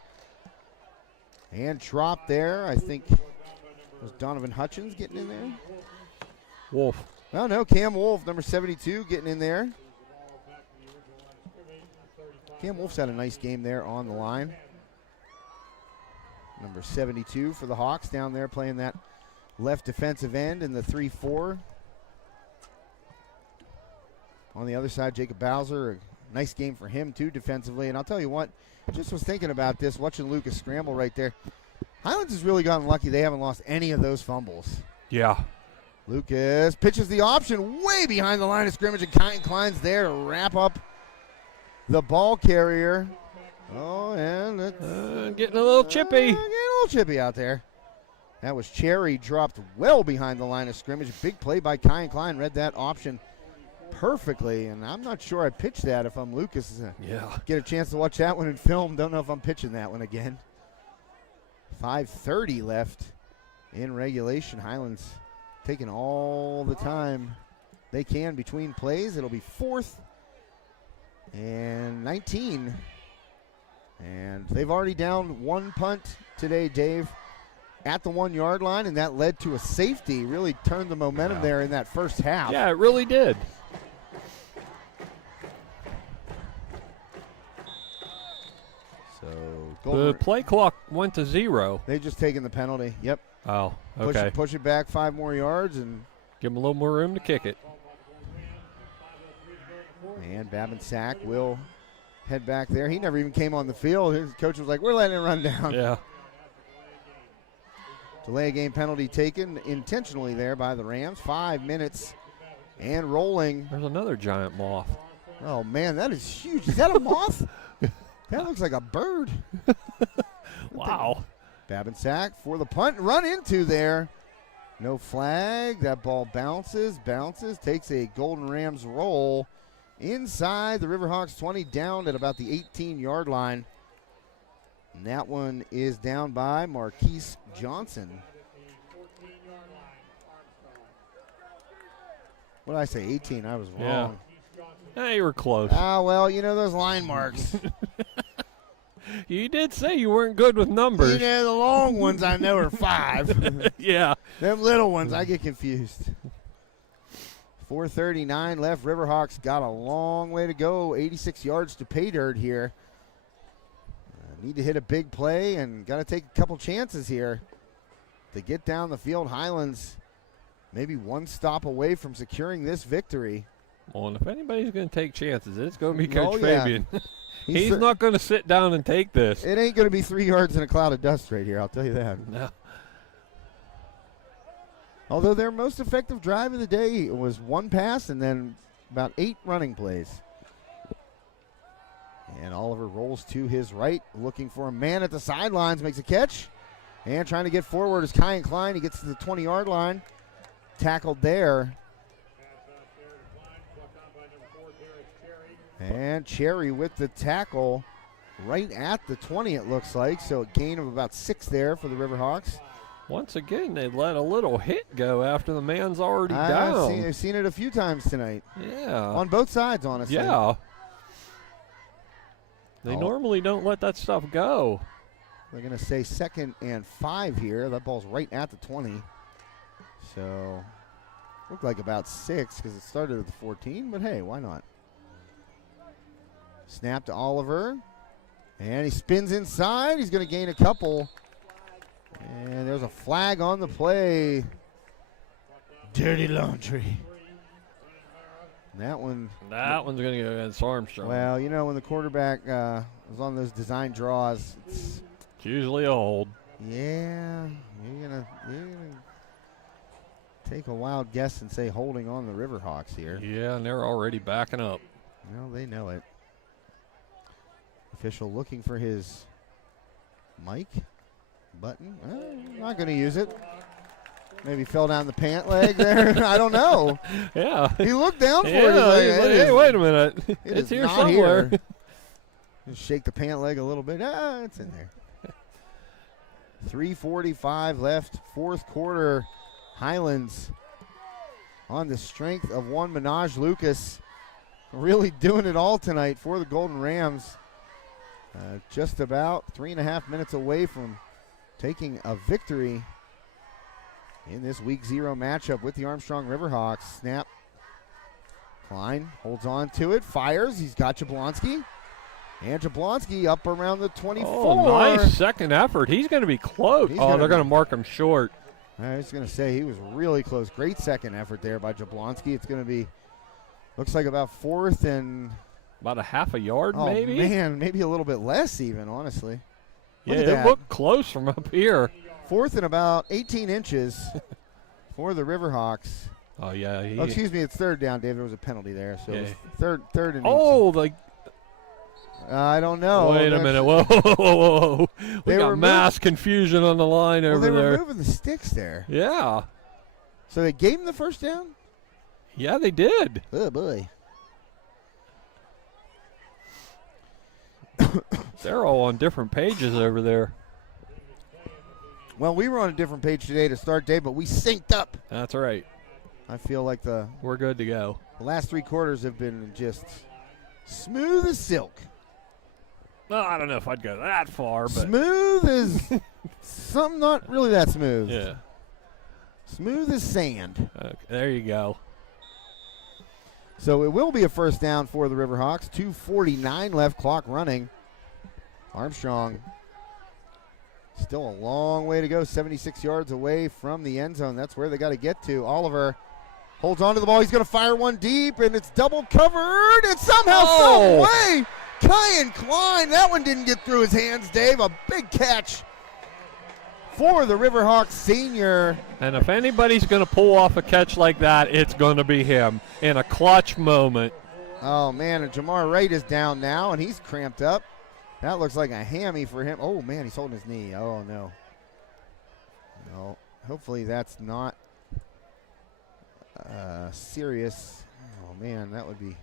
and dropped there. I think was Donovan Hutchins getting in there? Wolf. Well, no, Cam Wolf, number 72, getting in there. Cam Wolf's had a nice game there on the line. Number 72 for the Hawks down there playing that left defensive end in the 3-4. On the other side, Jacob Bowser, a nice game for him too defensively. And I'll tell you what, just was thinking about this, watching Lucas scramble right there. Highlands has really gotten lucky. They haven't lost any of those fumbles. Yeah. Lucas pitches the option way behind the line of scrimmage, and Kyan Klein's there to wrap up the ball carrier. Oh, and it's getting a little chippy. Getting a little chippy out there. That was Cherry, dropped well behind the line of scrimmage. Big play by Kyan Klein, read that option perfectly, and I'm not sure I pitched that if I'm Lucas. Get a chance to watch that one in film. Don't know if I'm pitching that one again. 5:30 left in regulation. Highlands taking all the time they can between plays. It'll be 4th and 19. And they've already downed one punt today, Dave, at the 1-yard line, and that led to a safety. Really turned the momentum there in that first half. Yeah, it really did. So the play clock went to 0. They've just taken the penalty. Yep. Oh, okay. Push it back 5 more yards and give them a little more room to kick it. And Babin Sack will head back there. He never even came on the field. His coach was like, we're letting it run down. Yeah. Delay game penalty taken intentionally there by the Rams. 5 minutes and rolling. There's another giant moth. Oh, man, that is huge. Is that a moth? That looks like a bird. Wow. Babinsack for the punt. Run into there. No flag. That ball bounces, takes a Golden Rams roll inside the Riverhawks 20, down at about the 18-yard line. And that one is down by Marquise Johnson. What did I say, 18? I was wrong. Hey, you were close. Well, you know those line marks. You did say you weren't good with numbers. You know, the long ones I know are 5. Yeah. Them little ones, I get confused. 4:39 left. Riverhawks got a long way to go. 86 yards to pay dirt here. Need to hit a big play and got to take a couple chances here to get down the field. Highlands maybe one stop away from securing this victory. Well, and if anybody's going to take chances, it's going to be Coach yeah. Fabian. He's not going to sit down and take this. It ain't going to be 3 yards in a cloud of dust right here, I'll tell you that. No. Although their most effective drive of the day was one pass and then about 8 running plays. And Oliver rolls to his right, looking for a man at the sidelines, makes a catch. And trying to get forward is Kyan Klein. He gets to the 20-yard line. Tackled there. And Cherry with the tackle right at the 20, it looks like. So a gain of about 6 there for the Riverhawks. Once again, they let a little hit go after the man's already down. I've seen it a few times tonight. Yeah. On both sides, honestly. Yeah. They normally don't let that stuff go. They're going to say 2nd and 5 here. That ball's right at the 20. So, looked like about 6 because it started at the 14, but hey, why not? Snap to Oliver. And he spins inside. He's going to gain a couple. And there's a flag on the play. Dirty laundry. That one's going to go against Armstrong. Well, you know, when the quarterback was on those design draws, it's usually a hold. Yeah, you're gonna take a wild guess and say holding on the Riverhawks here. Yeah, and they're already backing up. Well, they know it. Official looking for his mic button. Not going to use it. Maybe fell down the pant leg there. I don't know. Yeah. He looked down for it. Hey, wait a minute. It's here somewhere. Just shake the pant leg a little bit. It's in there. 3:45 left. 4th quarter. Highlands on the strength of one Minaj Lucas. Really doing it all tonight for the Golden Rams. Just about 3.5 minutes away from taking a victory in this week 0 matchup with the Armstrong Riverhawks. Snap. Klein holds on to it, fires. He's got Jablonski. And Jablonski up around the 24. Oh, nice second effort. He's going to be close. They're going to mark him short. I was going to say he was really close. Great second effort there by Jablonski. It's going to be, looks like about 4th and about a half a yard, maybe? Oh, man, maybe a little bit less even, honestly. Yeah, it looked close from up here. 4th and about 18 inches for the Riverhawks. Oh, yeah. Excuse me, it's 3rd down, Dave. There was a penalty there. So it was third and 18. I don't know. Wait a minute. Whoa. We got mass confusion on the line over there. They were moving the sticks there. Yeah. So they gave him the first down? Yeah, they did. Oh, boy. They're all on different pages over there. Well, we were on a different page today to start day, but we synced up. That's right. I feel like we're good to go. The last 3 quarters have been just smooth as silk. Well, I don't know if I'd go that far, but smooth as something not really that smooth. Yeah. Smooth as sand. Okay, there you go. So it will be a first down for the Riverhawks. 2:49 left, clock running. Armstrong still a long way to go, 76 yards away from the end zone. That's where they got to get to. Oliver holds on to the ball. He's going to fire one deep, and it's double covered. And somehow, some way, Kyan Klein, that one didn't get through his hands, Dave. A big catch for the Riverhawks senior. And if anybody's going to pull off a catch like that, it's going to be him in a clutch moment. Oh, man, and Jamar Wright is down now, and he's cramped up. That looks like a hammy for him. Oh, man, he's holding his knee. Oh, no. No, hopefully that's not serious. Oh, man, that would be.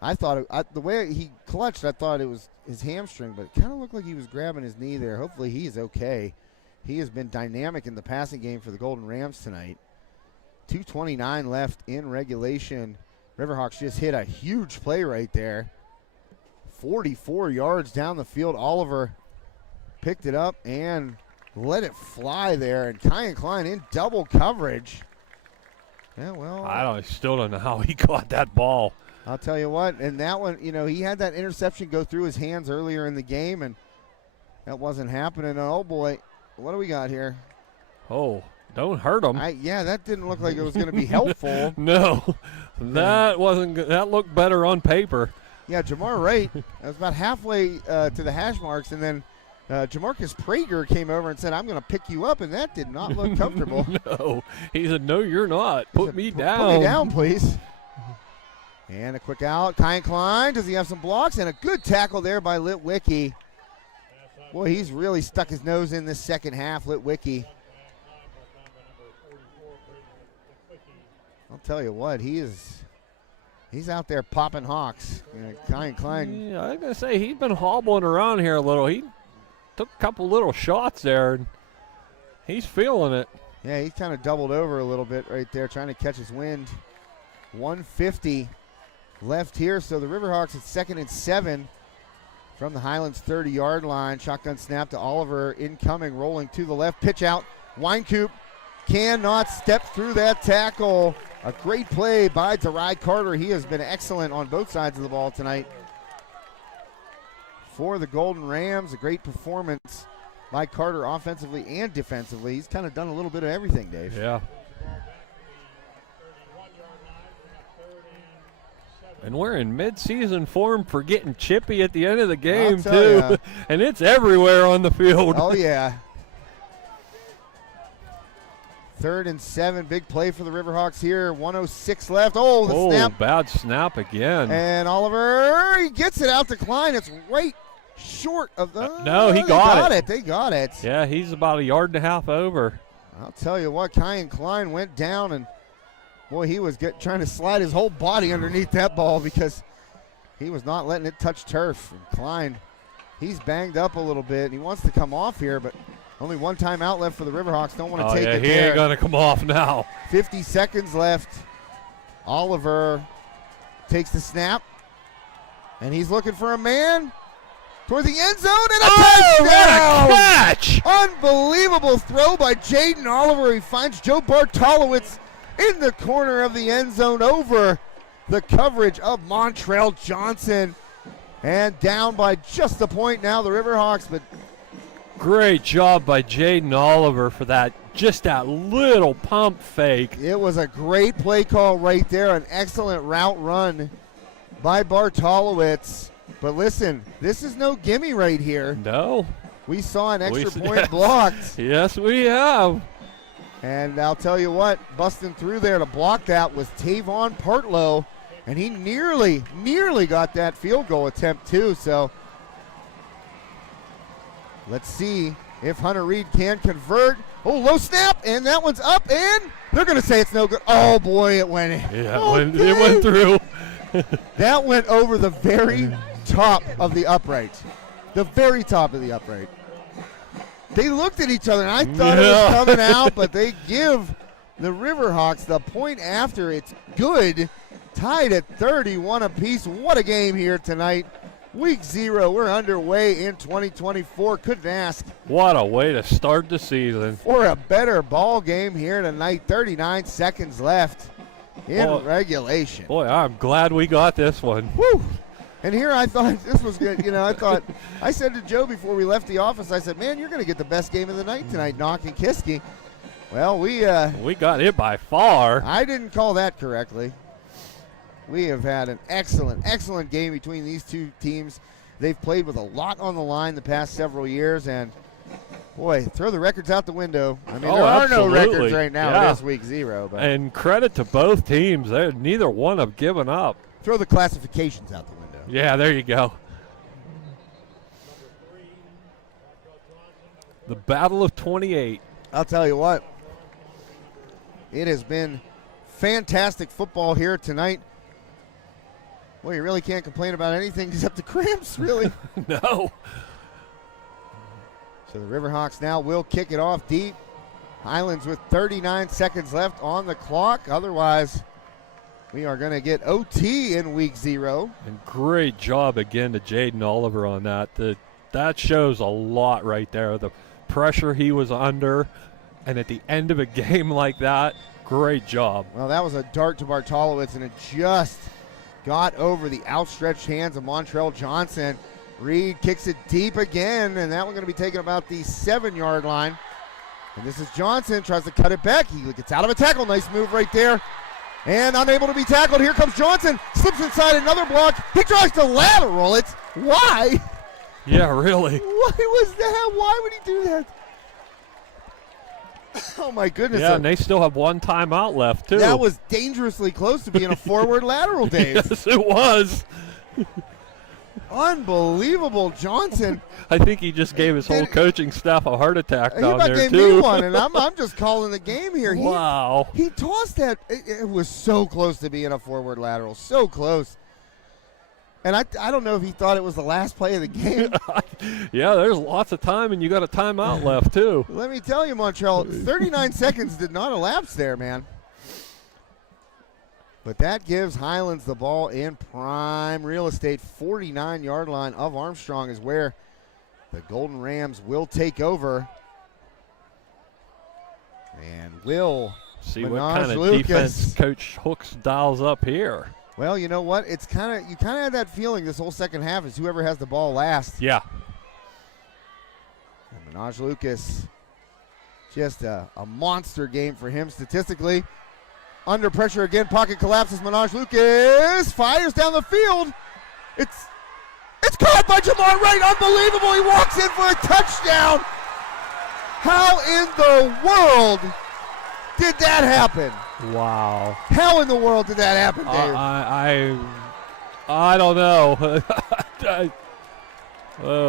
I thought the way he clutched, I thought it was his hamstring, but it kind of looked like he was grabbing his knee there. Hopefully he's okay. He has been dynamic in the passing game for the Golden Rams tonight. 2:29 left in regulation. Riverhawks just hit a huge play right there. 44 yards down the field. Oliver picked it up and let it fly there. And Kyan Klein in double coverage. Yeah, well. I still don't know how he caught that ball. I'll tell you what, and that one, he had that interception go through his hands earlier in the game, and that wasn't happening. And oh, boy, what do we got here? Oh, don't hurt him. Yeah, that didn't look like it was going to be helpful. No, that wasn't good. That looked better on paper. Yeah, Jamar Wright, that was about halfway to the hash marks, and then Jamarcus Prager came over and said, I'm going to pick you up, and that did not look comfortable. No, he said, no, you're not. Put me down. Put me down, please. And a quick out. Kyan Klein, does he have some blocks? And a good tackle there by Litwicky. Boy, he's really stuck his nose in this second half, Litwicky. I'll tell you what, he's out there popping hawks. Kyan Klein. Yeah, I was going to say, he's been hobbling around here a little. He took a couple little shots there, and he's feeling it. Yeah, he's kind of doubled over a little bit right there, trying to catch his wind. 150 left here, so the Riverhawks at 2nd and 7 from the Highlands 30-yard line. Shotgun snap to Oliver, incoming, rolling to the left. Pitch out. Wynkoop cannot step through that tackle. A great play by Derai Carter. He has been excellent on both sides of the ball tonight. For the Golden Rams, a great performance by Carter offensively and defensively. He's kind of done a little bit of everything, Dave. Yeah. And we're in mid-season form for getting chippy at the end of the game, too. And it's everywhere on the field. Oh, yeah. 3rd and 7. Big play for the Riverhawks here. 1:06 left. Oh, the snap. Oh, bad snap again. And Oliver, he gets it out to Klein. It's right short of the. No, he got it. They got it. Yeah, he's about 1.5 yards over. I'll tell you what, Kyan Klein went down, and boy, he was trying to slide his whole body underneath that ball because he was not letting it touch turf. And Klein, he's banged up a little bit. He wants to come off here, but only one timeout left for the Riverhawks. Don't want to take it he there. ain't going to come off now. 50 seconds left. Oliver takes the snap, and he's looking for a man toward the end zone, and a touchdown! What a catch! Unbelievable throw by Jaden Oliver. He finds Joe Bartolowitz in the corner of the end zone over the coverage of Montrell Johnson. And down by just a point now, the Riverhawks, but great job by Jaden Oliver for that little pump fake. It was a great play call right there, an excellent route run by Bartolowitz. But listen, this is no gimme right here. No. We saw an extra point blocked. Yes, we have. And I'll tell you what, busting through there to block that was Tavon Partlow, and he nearly got that field goal attempt too. So let's see if Hunter Reed can convert. Oh, low snap, and that one's up, and they're going to say it's no good. Oh, boy, it went in. Yeah, it went through. That went over the very top of the upright. The very top of the upright. They looked at each other, and I thought it was coming out, but they give the Riverhawks the point after. It's good. Tied at 31 apiece. What a game here tonight. Week 0, we're underway in 2024. Couldn't ask. What a way to start the season. For a better ball game here tonight. 39 seconds left in regulation. Boy, I'm glad we got this one. Woo! And here I thought this was good. I said to Joe before we left the office, I said, man, you're going to get the best game of the night tonight, Knock and Kiski. Well, we got it by far. I didn't call that correctly. We have had an excellent game between these two teams. They've played with a lot on the line the past several years, and Boy, throw the records out the window. I mean, there Oh, are no records absolutely. right now. Yeah. It is week 0. But And credit to both teams. Neither one have given up. throw the classifications out the window. Yeah, there you go. The Battle of 28. I'll tell you what. It has been fantastic football here tonight. Well, you really can't complain about anything except the cramps, really. No. So the Riverhawks now will kick it off deep. Highlands with 39 seconds left on the clock. Otherwise, we are going to get OT in week 0. And great job again to Jaden Oliver on that. That shows a lot right there. The pressure he was under, and at the end of a game like that, great job. Well, that was a dart to Bartolowicz, and it just got over the outstretched hands of Montrell Johnson. Reed kicks it deep again, and that one going to be taken about the 7-yard line. And this is Johnson, tries to cut it back. He gets out of a tackle. Nice move right there. And unable to be tackled. Here comes Johnson. Slips inside another block. He tries to lateral it. Why? Yeah, really. Why was that? Why would he do that? Oh, my goodness. Yeah, and they still have one timeout left, too. That was dangerously close to being a forward lateral, Dave. Yes, it was. Unbelievable, Johnson. I think he just gave his whole coaching staff a heart attack He down about there, gave too. me one, and I'm just calling the game here. Wow. He tossed that. It was so close to being a forward lateral. So close. And I don't know if he thought it was the last play of the game. Yeah, there's lots of time, and you got a timeout left, too. Let me tell you, Montreal, 39 seconds did not elapse there, man. But that gives Highlands the ball in prime real estate. 49-yard line of Armstrong is where the Golden Rams will take over. And will See Minaj what kind of Lucas. defense Coach Hooks dials up here. Well, you know what? It's you kind of have that feeling this whole second half is whoever has the ball last. Yeah. And Minaj Lucas, just a monster game for him statistically. Under pressure again, pocket collapses. Minaj Lucas fires down the field. It's caught by Jamar Wright. Unbelievable. He walks in for a touchdown. How in the world did that happen? Wow. How in the world did that happen, Dave? I don't know.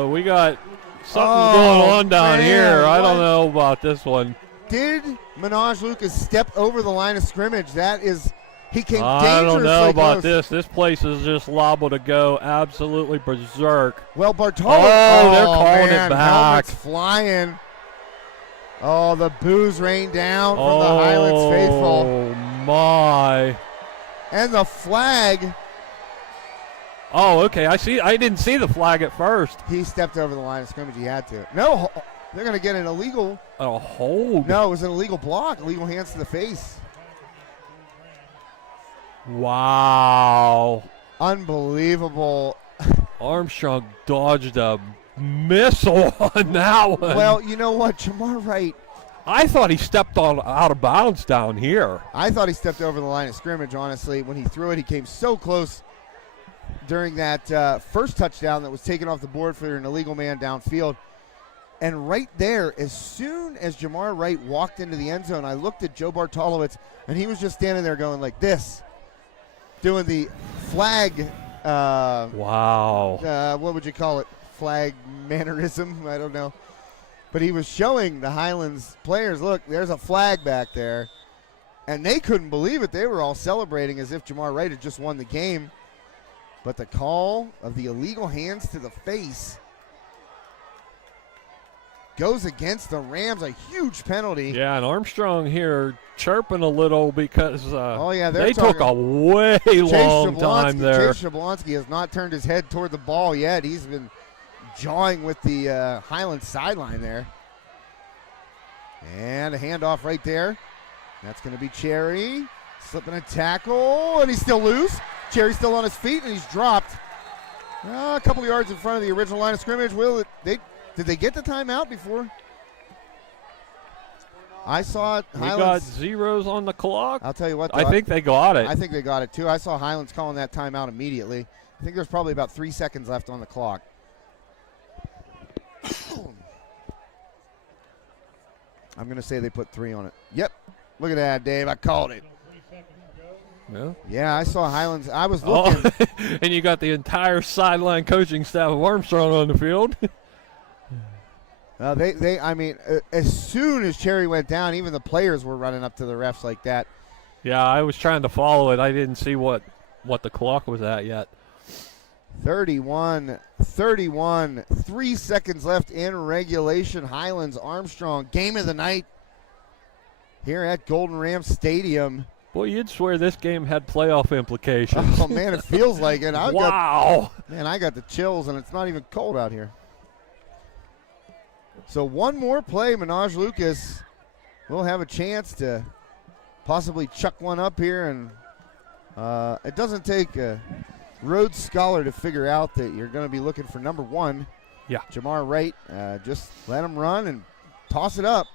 We got something going on down here. I don't know about this one. Did Minaj Lucas step over the line of scrimmage? He came dangerously I don't know about close. this. This place is just liable to go absolutely berserk. Well, Bartolo. Oh, they're calling man, it back. Helmets flying. Oh, the boos rain down from the Highlands faithful. Oh, my. And the flag. Oh, okay. I didn't see the flag at first. He stepped over the line of scrimmage. He had to. No, they're going to get an illegal. A hold. No, it was an illegal block. Illegal hands to the face. Wow. Unbelievable. Armstrong dodged a missile on that one. Well, you know what? Jamar Wright. I thought he stepped out of bounds down here. I thought he stepped over the line of scrimmage, honestly. When he threw it, he came so close during that first touchdown that was taken off the board for an illegal man downfield. And right there, as soon as Jamar Wright walked into the end zone, I looked at Joe Bartolowicz, and he was just standing there going like this, doing the flag. Wow. What would you call it? Flag mannerism? I don't know. But he was showing the Highlands players, look, there's a flag back there. And they couldn't believe it. They were all celebrating as if Jamar Wright had just won the game. But the call of the illegal hands to the face goes against the Rams, a huge penalty. Yeah, and Armstrong here chirping a little because they took a way long time there. Chase Jablonski has not turned his head toward the ball yet. He's been jawing with the Highlands sideline there. And a handoff right there. That's going to be Cherry. Slipping a tackle, and he's still loose. Cherry's still on his feet, and he's dropped. A couple of yards in front of the original line of scrimmage. Did they get the timeout before? I saw it. We got zeros on the clock. I'll tell you what, though, I think they got it. I think they got it, too. I saw Highlands calling that timeout immediately. I think there's probably about 3 seconds left on the clock. I'm going to say they put 3 on it. Yep. Look at that, Dave. I called it. Yeah, I saw Highlands. I was looking. And you got the entire sideline coaching staff of Armstrong on the field. I mean, as soon as Cherry went down, even the players were running up to the refs like that. Yeah, I was trying to follow it. I didn't see what the clock was at yet. 31, 3 seconds left in regulation. Highlands, Armstrong, game of the night here at Golden Ram Stadium. Boy, you'd swear this game had playoff implications. Oh, man, it feels like it. Wow. I got the chills, and it's not even cold out here. So one more play, Minaj Lucas will have a chance to possibly chuck one up here. And it doesn't take a Rhodes Scholar to figure out that you're going to be looking for number 1. Yeah. Jamar Wright, just let him run and toss it up.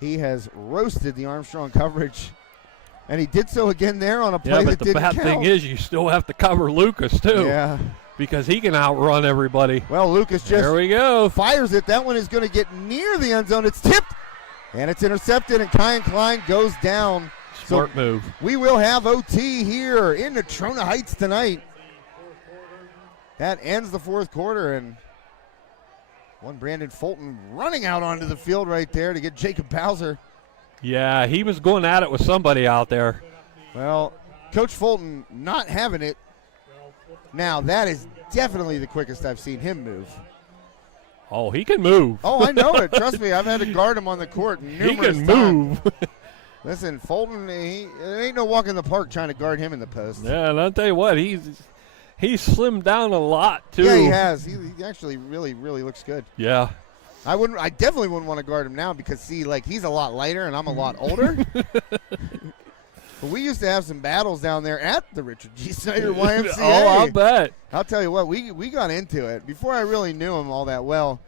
He has roasted the Armstrong coverage. And he did so again there on a play that didn't count. Yeah, but the bad thing is you still have to cover Lucas, too. Yeah. Because he can outrun everybody. Well, Lucas just there we go. Fires it. That one is going to get near the end zone. It's tipped, and it's intercepted, and Kyan Klein goes down. Smart move. We will have OT here in Natrona Heights tonight. That ends the fourth quarter, and one Brandon Fulton running out onto the field right there to get Jacob Bowser. Yeah, he was going at it with somebody out there. Well, Coach Fulton not having it. Now, that is definitely the quickest I've seen him move. Oh, he can move. Oh, I know it. Trust me, I've had to guard him on the court numerous He can move. Listen, Fulton, it ain't no walk in the park trying to guard him in the post. Yeah, and I'll tell you what, he's slimmed down a lot, too. Yeah, he has. He actually really, really looks good. Yeah. I definitely wouldn't want to guard him now because, see, like, he's a lot lighter and I'm a lot older. But we used to have some battles down there at the Richard G. Snyder YMCA. Oh, I'll bet. I'll tell you what, we got into it. Before I really knew him all that well,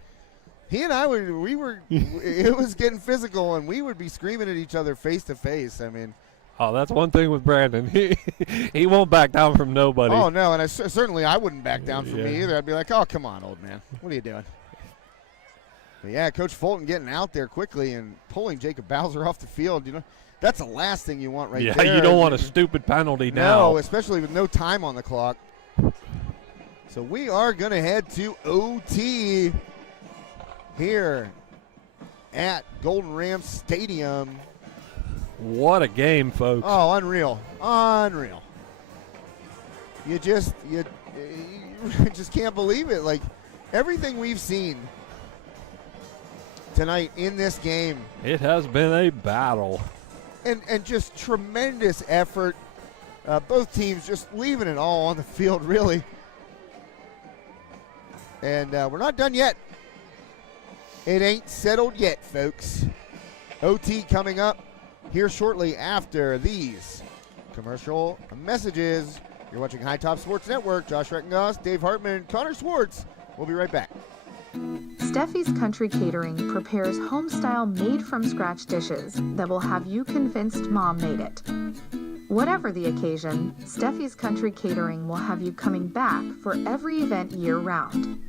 he and I it was getting physical, and we would be screaming at each other face to face. I mean. Oh, that's one thing with Brandon. He won't back down from nobody. Oh, no, and certainly I wouldn't back down from me either. I'd be like, oh, come on, old man. What are you doing? But yeah, Coach Fulton getting out there quickly and pulling Jacob Bowser off the field, that's the last thing you want there. Yeah, you don't want a stupid penalty now. No, especially with no time on the clock. So we are going to head to OT here at Golden Ram Stadium. What a game, folks. Oh, unreal. Unreal. You just can't believe it. Like, everything we've seen tonight in this game. It has been a battle. And just tremendous effort. Both teams just leaving it all on the field, really. And we're not done yet. It ain't settled yet, folks. OT coming up here shortly after these commercial messages. You're watching High Top Sports Network. Josh Rettengoss, Dave Hartman, Connor Swartz. We'll be right back. Steffi's Country Catering prepares home-style made-from-scratch dishes that will have you convinced Mom made it. Whatever the occasion, Steffi's Country Catering will have you coming back for every event year-round.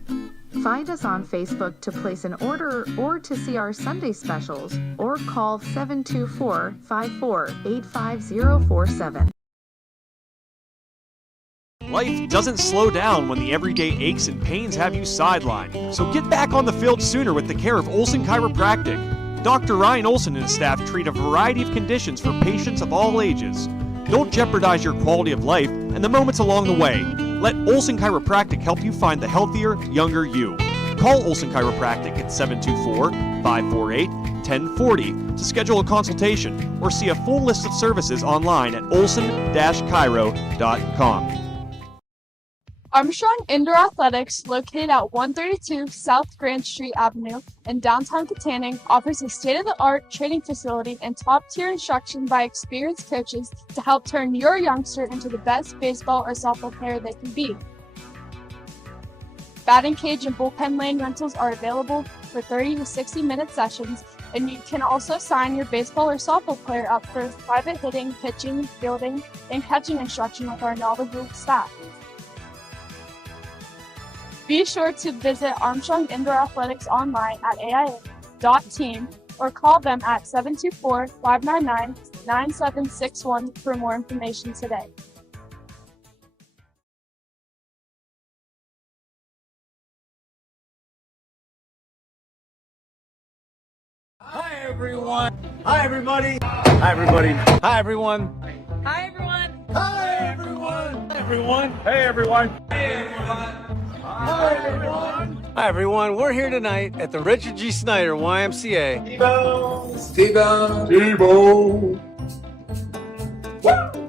Find us on Facebook to place an order or to see our Sunday specials, or call 724-54-85047. Life doesn't slow down when the everyday aches and pains have you sidelined. So get back on the field sooner with the care of Olson Chiropractic. Dr. Ryan Olson and his staff treat a variety of conditions for patients of all ages. Don't jeopardize your quality of life and the moments along the way. Let Olson Chiropractic help you find the healthier, younger you. Call Olson Chiropractic at 724-548-1040 to schedule a consultation or see a full list of services online at olson-chiro.com. Armstrong Indoor Athletics, located at 132 South Grand Street Avenue in downtown Katanning, offers a state-of-the-art training facility and top-tier instruction by experienced coaches to help turn your youngster into the best baseball or softball player they can be. Batting cage and bullpen lane rentals are available for 30 to 60-minute sessions, and you can also sign your baseball or softball player up for private hitting, pitching, fielding, and catching instruction with our knowledgeable staff. Be sure to visit Armstrong Indoor Athletics online at aia.team or call them at 724-599-9761 for more information today. Hi, everyone. Hi, everybody. Hi, everybody. Hi, everyone. Hi, everyone. Hi, everyone. Hi, everyone. Hey, everyone. Hey, everyone. Hi, everyone. Hi, everyone. We're here tonight at the Richard G. Snyder YMCA. T-Bone.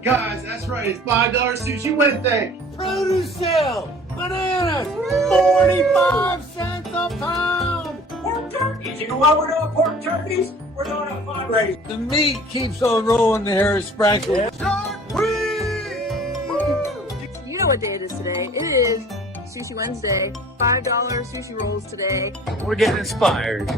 Guys, that's right. It's $5 Sushi Wednesday. Produce sale. Bananas. 45 cents a pound. Pork turkeys. You know why we're doing pork turkeys? We're doing a fundraiser. The meat keeps on rolling, the hair is sprankled. You know what day it is today. It is Sushi Wednesday. $5 sushi rolls today. We're getting inspired.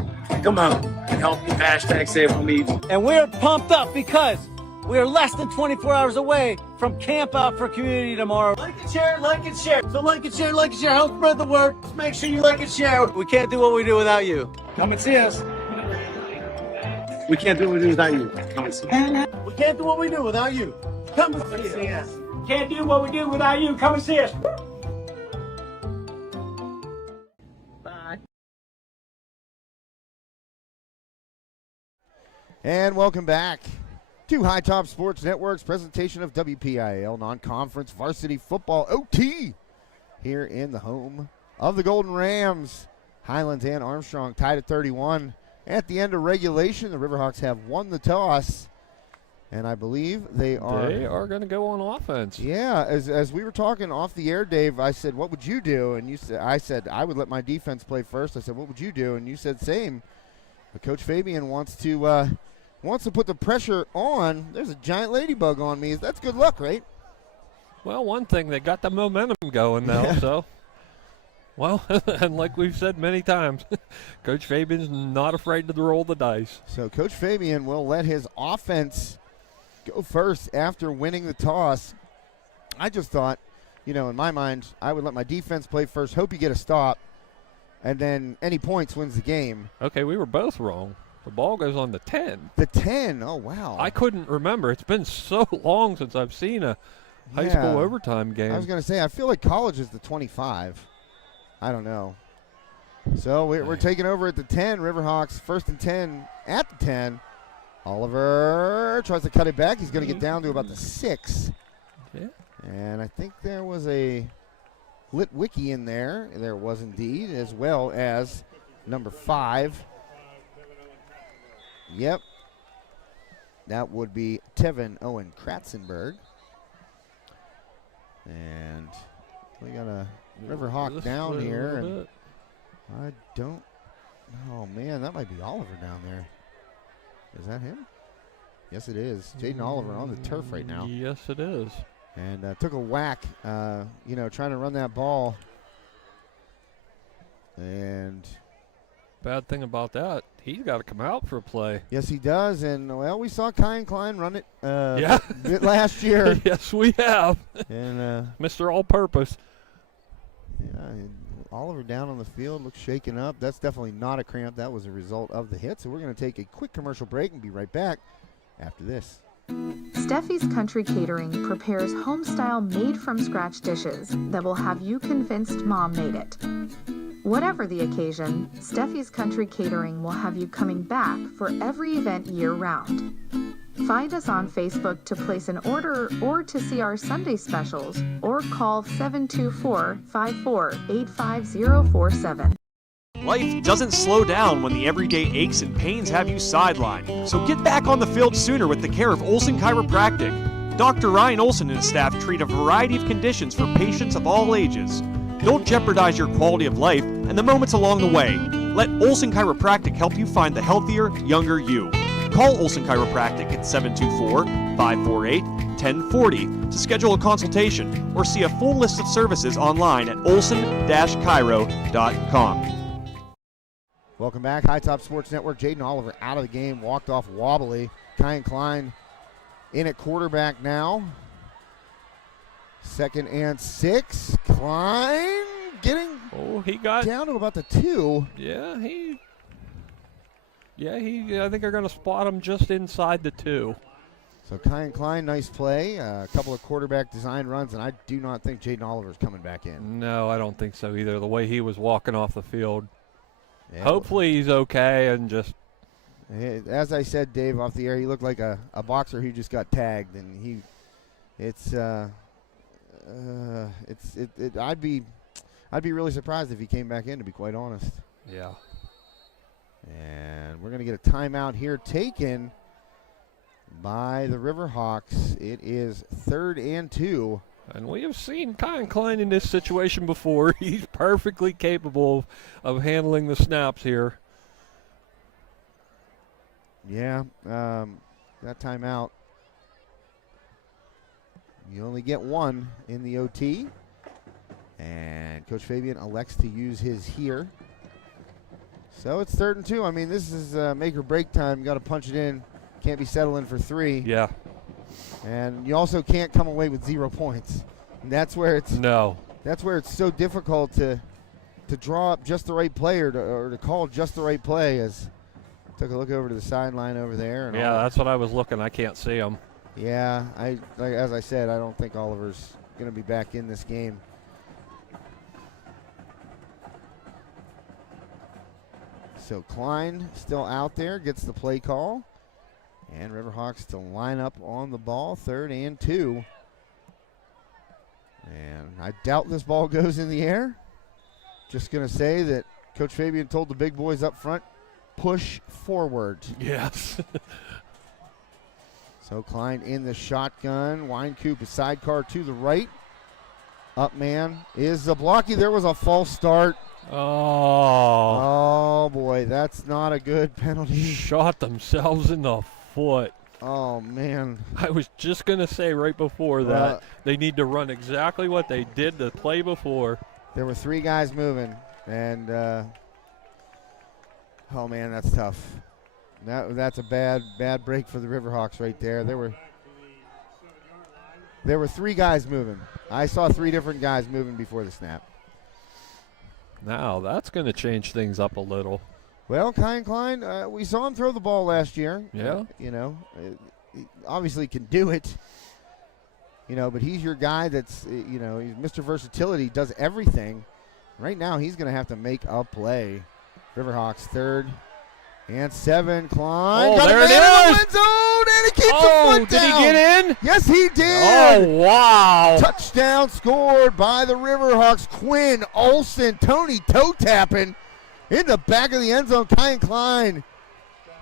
Come on, help me hashtag save on me. And we're pumped up because we are less than 24 hours away from Camp Out for Community tomorrow. Like and share, like and share. So like and share, like and share. Help spread the word. Make sure you like and share. We can't do what we do without you. Come and see us. We can't do what we do without you. Come and see us. We can't do what we do without you. Come and see us. Can't do what we do without you. Come and see us. Bye. And welcome back to High Top Sports Network's presentation of WPIAL non-conference varsity football OT here in the home of the Golden Rams. Highlands and Armstrong tied at 31. At the end of regulation, the Riverhawks have won the toss, and I believe they are going to go on offense. Yeah, as we were talking off the air, Dave, I said, "What would you do?" And I said I would let my defense play first. I said, "What would you do?" And you said same. But Coach Fabian wants to put the pressure on. There's a giant ladybug on me. That's good luck, right? Well, one thing, they got the momentum going now, so. Well, and like we've said many times, Coach Fabian's not afraid to roll the dice. So Coach Fabian will let his offense go first after winning the toss. I just thought, in my mind, I would let my defense play first, hope you get a stop, and then any points wins the game. Okay, we were both wrong. The ball goes on the 10. The 10, oh, wow. I couldn't remember. It's been so long since I've seen a high school overtime game. I was going to say, I feel like college is the 25. I don't know. So we're taking over at the 10. Riverhawks first and 10 at the 10. Oliver tries to cut it back. He's going to get down to about the 6. Yeah. And I think there was a lit wiki in there. There was indeed, as well as number 5. Yep. That would be Tevin Owen Kratzenberg. And we got a Riverhawk down here. And I don't. Oh, man, that might be Oliver down there. Is that him? Yes, it is. Jaden Oliver on the turf right now. Yes, it is. And took a whack, trying to run that ball. And bad thing about that, he's got to come out for a play. Yes, he does. And, well, we saw Kyan Klein run it yeah. last year. Yes, we have. And Mr. All-Purpose. Yeah, Oliver down on the field, looks shaken up. That's definitely not a cramp. That was a result of the hit. So we're going to take a quick commercial break and be right back after this. Steffi's Country Catering prepares home-style made-from-scratch dishes that will have you convinced Mom made it. Whatever the occasion, Steffi's Country Catering will have you coming back for every event year-round. Find us on Facebook to place an order or to see our Sunday specials, or call 724-54-85047. Life doesn't slow down when the everyday aches and pains have you sidelined. So get back on the field sooner with the care of Olson Chiropractic. Dr. Ryan Olson and his staff treat a variety of conditions for patients of all ages. Don't jeopardize your quality of life and the moments along the way. Let Olson Chiropractic help you find the healthier, younger you. Call Olson Chiropractic at 724-548-1040 to schedule a consultation or see a full list of services online at olson-chiro.com. Welcome back. High Top Sports Network. Jaden Oliver out of the game, walked off wobbly. Kyan Klein in at quarterback now. 2nd and 6. Klein getting he got down to about the 2. Yeah, he Yeah, I think they're going to spot him just inside the 2. So Kyan Klein, nice play. A couple of quarterback design runs, and I do not think Jaden Oliver's coming back in. No, I don't think so either. The way he was walking off the field. Yeah, Hopefully he's okay and just. As I said, Dave, off the air, he looked like a boxer who just got tagged, and I'd be really surprised if he came back in, to be quite honest. Yeah. And we're going to get a timeout here taken by the Riverhawks. It is 3rd and 2. And we have seen Kyan Klein in this situation before. He's perfectly capable of handling the snaps here. Yeah, that timeout. You only get one in the OT. And Coach Fabian elects to use his here. So it's 3rd and 2. I mean, this is make or break time. You got to punch it in. Can't be settling for 3. Yeah. And you also can't come away with 0 points. And that's where it's so difficult to draw up just the right play or to call just the right play. As took a look over to the sideline over there. And yeah, that's what I was looking. I can't see him. Yeah, as I said, I don't think Oliver's going to be back in this game. So Klein still out there, gets the play call. And Riverhawks to line up on the ball, 3rd and 2. And I doubt this ball goes in the air. Just going to say that Coach Fabian told the big boys up front, push forward. Yes. So Klein in the shotgun. Wynkoop a sidecar to the right. Up man is Zablocki. There was a false start. Oh, boy, that's not a good penalty. Shot themselves in the foot. Oh, man. I was just going to say right before that, they need to run exactly what they did the play before. There were 3 guys moving, and, oh, man, that's tough. That's a bad break for the Riverhawks right there. There were 3 guys moving. I saw 3 different guys moving before the snap. Now, that's going to change things up a little. Well, Kyan Klein, we saw him throw the ball last year. Yeah. He obviously can do it. But he's your guy that's, he's Mr. Versatility, does everything. Right now, he's going to have to make a play. Riverhawks 3rd and 7. Klein. Oh, got there a man it in the is. win zone, and he keeps the foot did down. he get in? Yes, he did. Oh, wow. Touchdown scored by the Riverhawks. Quinn Olson, Tony toe tapping in the back of the end zone. Kyan Klein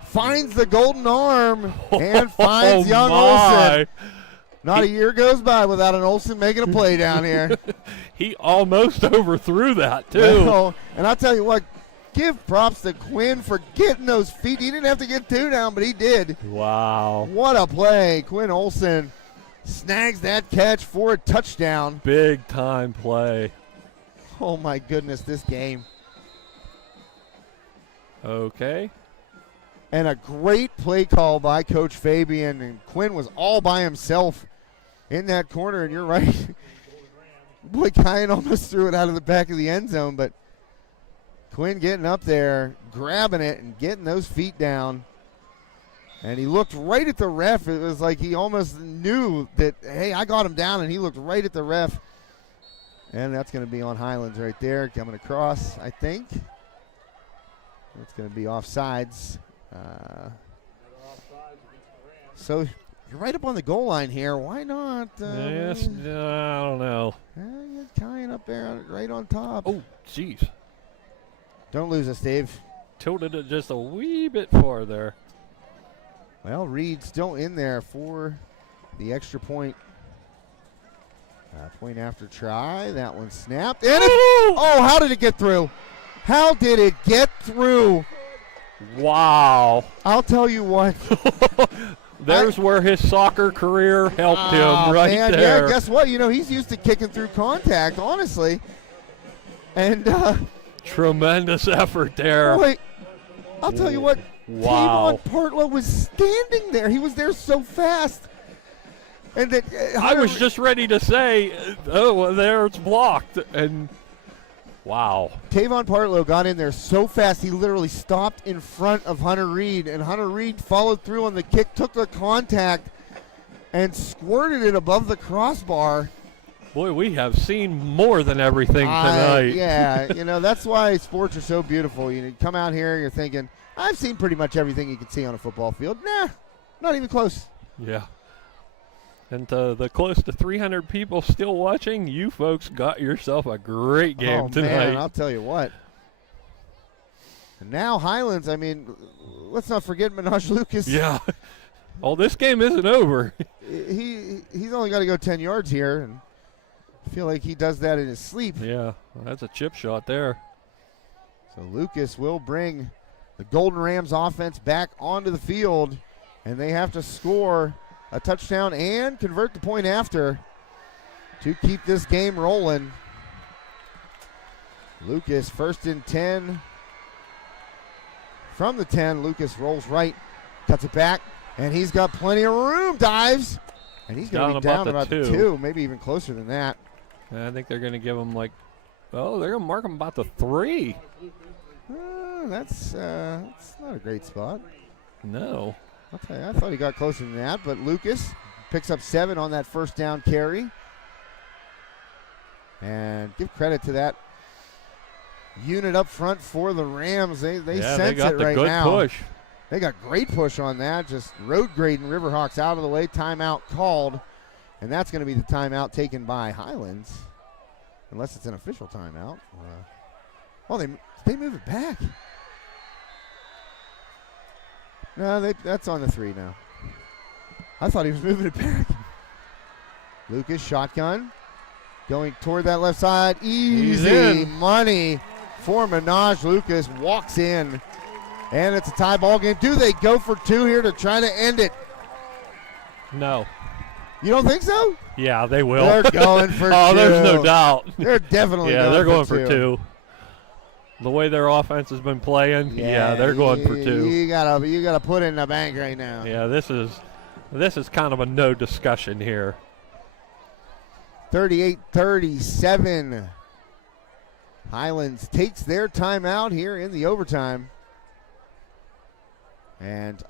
finds the golden arm and finds young Olson. Not a year goes by without an Olson making a play down here. He almost overthrew that, too. Well, and I'll tell you what, give props to Quinn for getting those feet. He didn't have to get 2 down, but he did. Wow. What a play. Quinn Olson snags that catch for a touchdown. Big time play. Oh, my goodness, this game. Okay. And a great play call by Coach Fabian. And Quinn was all by himself in that corner. And you're right. Boy, Kyan almost threw it out of the back of the end zone. But Quinn getting up there, grabbing it, and getting those feet down. And he looked right at the ref. It was like he almost knew that, hey, I got him down. And he looked right at the ref. And that's going to be on Highlands right there. Coming across, I think. It's going to be offsides. So you're right up on the goal line here. Why not? Yes, I don't know. You're Kyan up there right on top. Oh, jeez. Don't lose us, Dave. Tilted it just a wee bit farther. Well, Reed still in there for the extra point. Point after try. That one snapped. And how did it get through? How did it get through? Wow. I'll tell you what. There's where his soccer career helped him right man, there. Yeah, guess what? He's used to kicking through contact, honestly. And tremendous effort there. Wait, I'll tell you what. Wow. Tavon Partlow was standing there. He was there so fast. And that I was just ready to say, oh, well, there it's blocked. And Wow. Tavon Partlow got in there so fast, he literally stopped in front of Hunter Reed, and Hunter Reed followed through on the kick, took the contact, and squirted it above the crossbar. Boy, we have seen more than everything tonight. Yeah, that's why sports are so beautiful. You come out here, you're thinking, I've seen pretty much everything you can see on a football field. Nah, not even close. Yeah. And the close to 300 people still watching, you folks got yourself a great game tonight. Man, I'll tell you what. And now Highlands, let's not forget Minaj Lucas. Yeah. Oh, this game isn't over. He's only got to go 10 yards here, and I feel like he does that in his sleep. Yeah, that's a chip shot there. So Lucas will bring the Golden Rams offense back onto the field, and they have to score a touchdown and convert the point after to keep this game rolling. Lucas 1st and 10 from the 10. Lucas rolls right, cuts it back, and he's got plenty of room, dives, and he's going to be down about the 2, maybe even closer than that. I think they're going to give him they're going to mark him about the 3. That's not a great spot. No. I'll tell you, I thought he got closer than that, but Lucas picks up 7 on that first down carry. And give credit to that unit up front for the Rams. They sense got it the right good now. Push. They got great push on that. Just road grading Riverhawks out of the way. Timeout called. And that's going to be the timeout taken by Highlands. Unless it's an official timeout. They move it back. No, that's on the 3 now. I thought he was moving it back. Lucas, shotgun. Going toward that left side. Easy money for Minaj. Lucas walks in. And it's a tie ball game. Do they go for 2 here to try to end it? No. You don't think so? Yeah, they will. They're going for 2. Oh, there's no doubt. They're definitely they're going for 2. The way their offense has been playing, they're going for 2. You gotta put it in the bank right now. Yeah, this is kind of a no discussion here. 38-37. Highlands takes their timeout here in the overtime. And,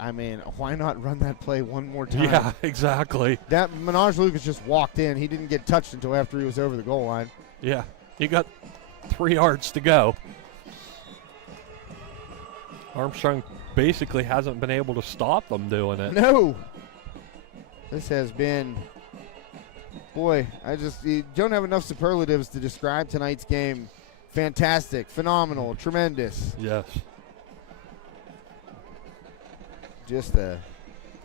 why not run that play one more time? Yeah, exactly. That Minaj Lucas just walked in. He didn't get touched until after he was over the goal line. Yeah, he got 3 yards to go. Armstrong basically hasn't been able to stop them doing it. No. This has been, you don't have enough superlatives to describe tonight's game. Fantastic, phenomenal, tremendous. Yes.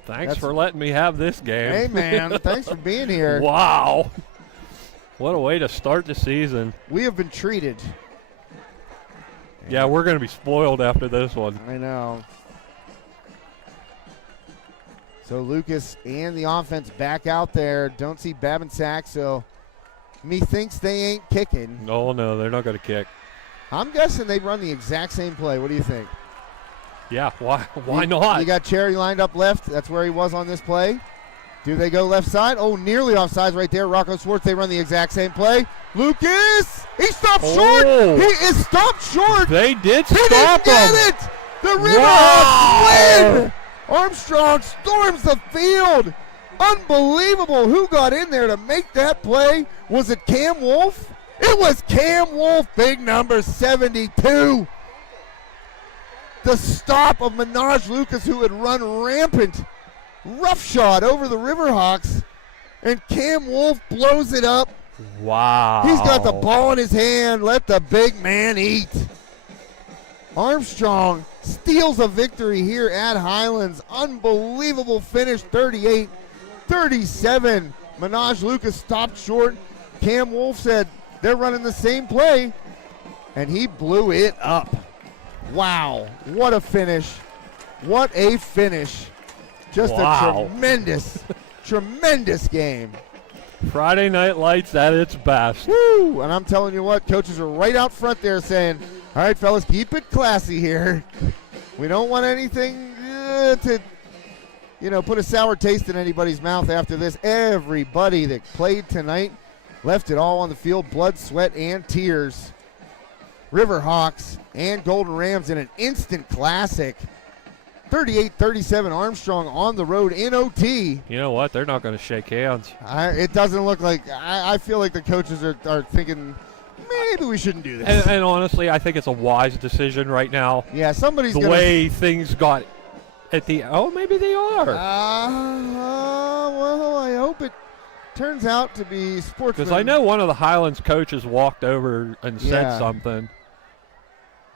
Thanks for letting me have this game. Hey, man, thanks for being here. Wow. What a way to start the season. We have been treated. Yeah, we're going to be spoiled after this one. I know. So Lucas and the offense back out there. Don't see Babinsack, so methinks they ain't kicking. No, they're not going to kick. I'm guessing they run the exact same play. What do you think? Yeah, why not? You got Cherry lined up left. That's where he was on this play. Do they go left side? Oh, nearly offsides right there. Rocco Swartz, they run the exact same play. Lucas, he stopped short. He is stopped short. They did stop him. He didn't get it. The Riverhawks win. Armstrong storms the field. Unbelievable. Who got in there to make that play? Was it Cam Wolf? It was Cam Wolf, big number 72. The stop of Minaj Lucas, who had run rampant. Roughshod over the Riverhawks, and Cam Wolf blows it up. Wow. He's got the ball in his hand. Let the big man eat. Armstrong steals a victory here at Highlands. Unbelievable finish, 38-37. Minaj Lucas stopped short. Cam Wolf said they're running the same play, and he blew it up. Wow, what a finish. What a finish. Just a tremendous game. Friday Night Lights at its best. Woo! And I'm telling you what, coaches are right out front there saying, all right, fellas, keep it classy here. We don't want anything to, put a sour taste in anybody's mouth after this. Everybody that played tonight left it all on the field, blood, sweat, and tears. Riverhawks and Golden Rams in an instant classic. 38-37 Armstrong on the road in OT. You know what? They're not going to shake hands. It doesn't look like – I feel like the coaches are thinking maybe we shouldn't do this. And honestly, I think it's a wise decision right now. Yeah, somebody's the way things got at the – oh, maybe they are. Well, I hope it turns out to be sportsmen. Because I know one of the Highlands coaches walked over and said something.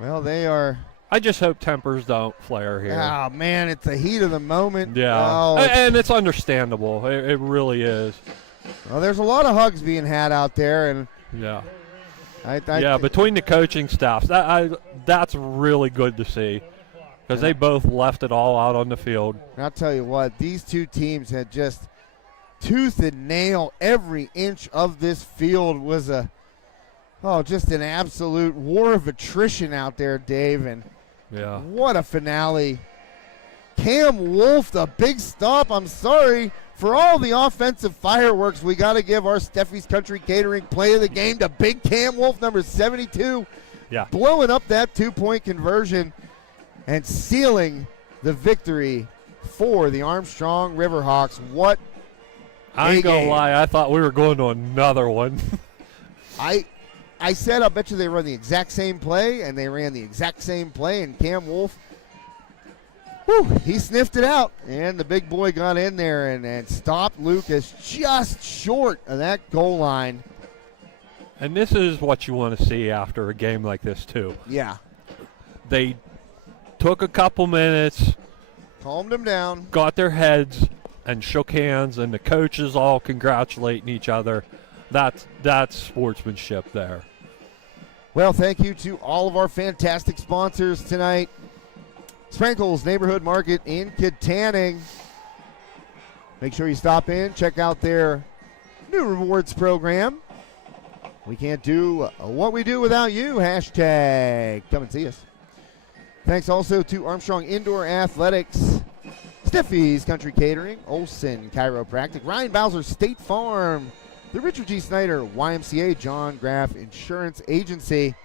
Well, they are – I just hope tempers don't flare here. Oh, man, it's the heat of the moment. Yeah, oh, and it's understandable. It really is. Well, there's a lot of hugs being had out there. And yeah. Yeah, between the coaching staffs, that's really good to see because they both left it all out on the field. And I'll tell you what, these two teams had just tooth and nail. Every inch of this field was just an absolute war of attrition out there, Dave. And what a finale. Cam Wolf, the big stop. I'm sorry. For all the offensive fireworks, we got to give our Steffi's Country Catering play of the game to Big Cam Wolf, number 72. Yeah. Blowing up that two-point conversion and sealing the victory for the Armstrong Riverhawks. What I ain't going to lie. I thought we were going to another one. I said, I'll bet you they run the exact same play, and they ran the exact same play, and Cam Wolf, he sniffed it out, and the big boy got in there and stopped Lucas just short of that goal line. And this is what you want to see after a game like this, too. Yeah. They took a couple minutes, calmed them down, got their heads, and shook hands, and the coaches all congratulating each other. That's sportsmanship there. Well, thank you to all of our fantastic sponsors tonight. Sprinkles Neighborhood Market in Katanning. Make sure you stop in, check out their new rewards program. We can't do what we do without you. Hashtag come and see us. Thanks also to Armstrong Indoor Athletics, Steffi's Country Catering, Olson Chiropractic, Ryan Bowser State Farm, the Richard G. Snyder YMCA, John Graff Insurance Agency,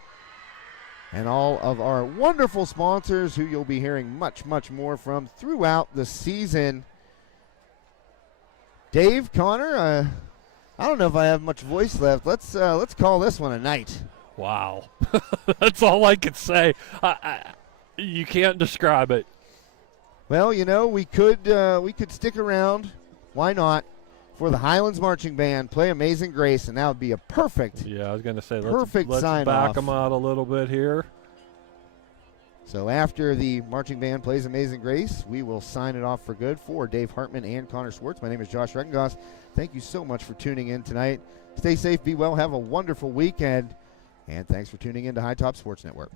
and all of our wonderful sponsors who you'll be hearing much, much more from throughout the season. Dave, Connor, I don't know if I have much voice left. Let's call this one a night. Wow. That's all I could say. You can't describe it. Well, we could stick around. Why not? For the Highlands Marching Band, play Amazing Grace, and that would be a perfect. Yeah, I was going to say, let's sign back off. them out a little bit here. So after the marching band plays Amazing Grace, we will sign it off for good. For Dave Hartman and Connor Schwartz, my name is Josh Reckengoss. Thank you so much for tuning in tonight. Stay safe, be well, have a wonderful weekend, and thanks for tuning in to High Top Sports Network.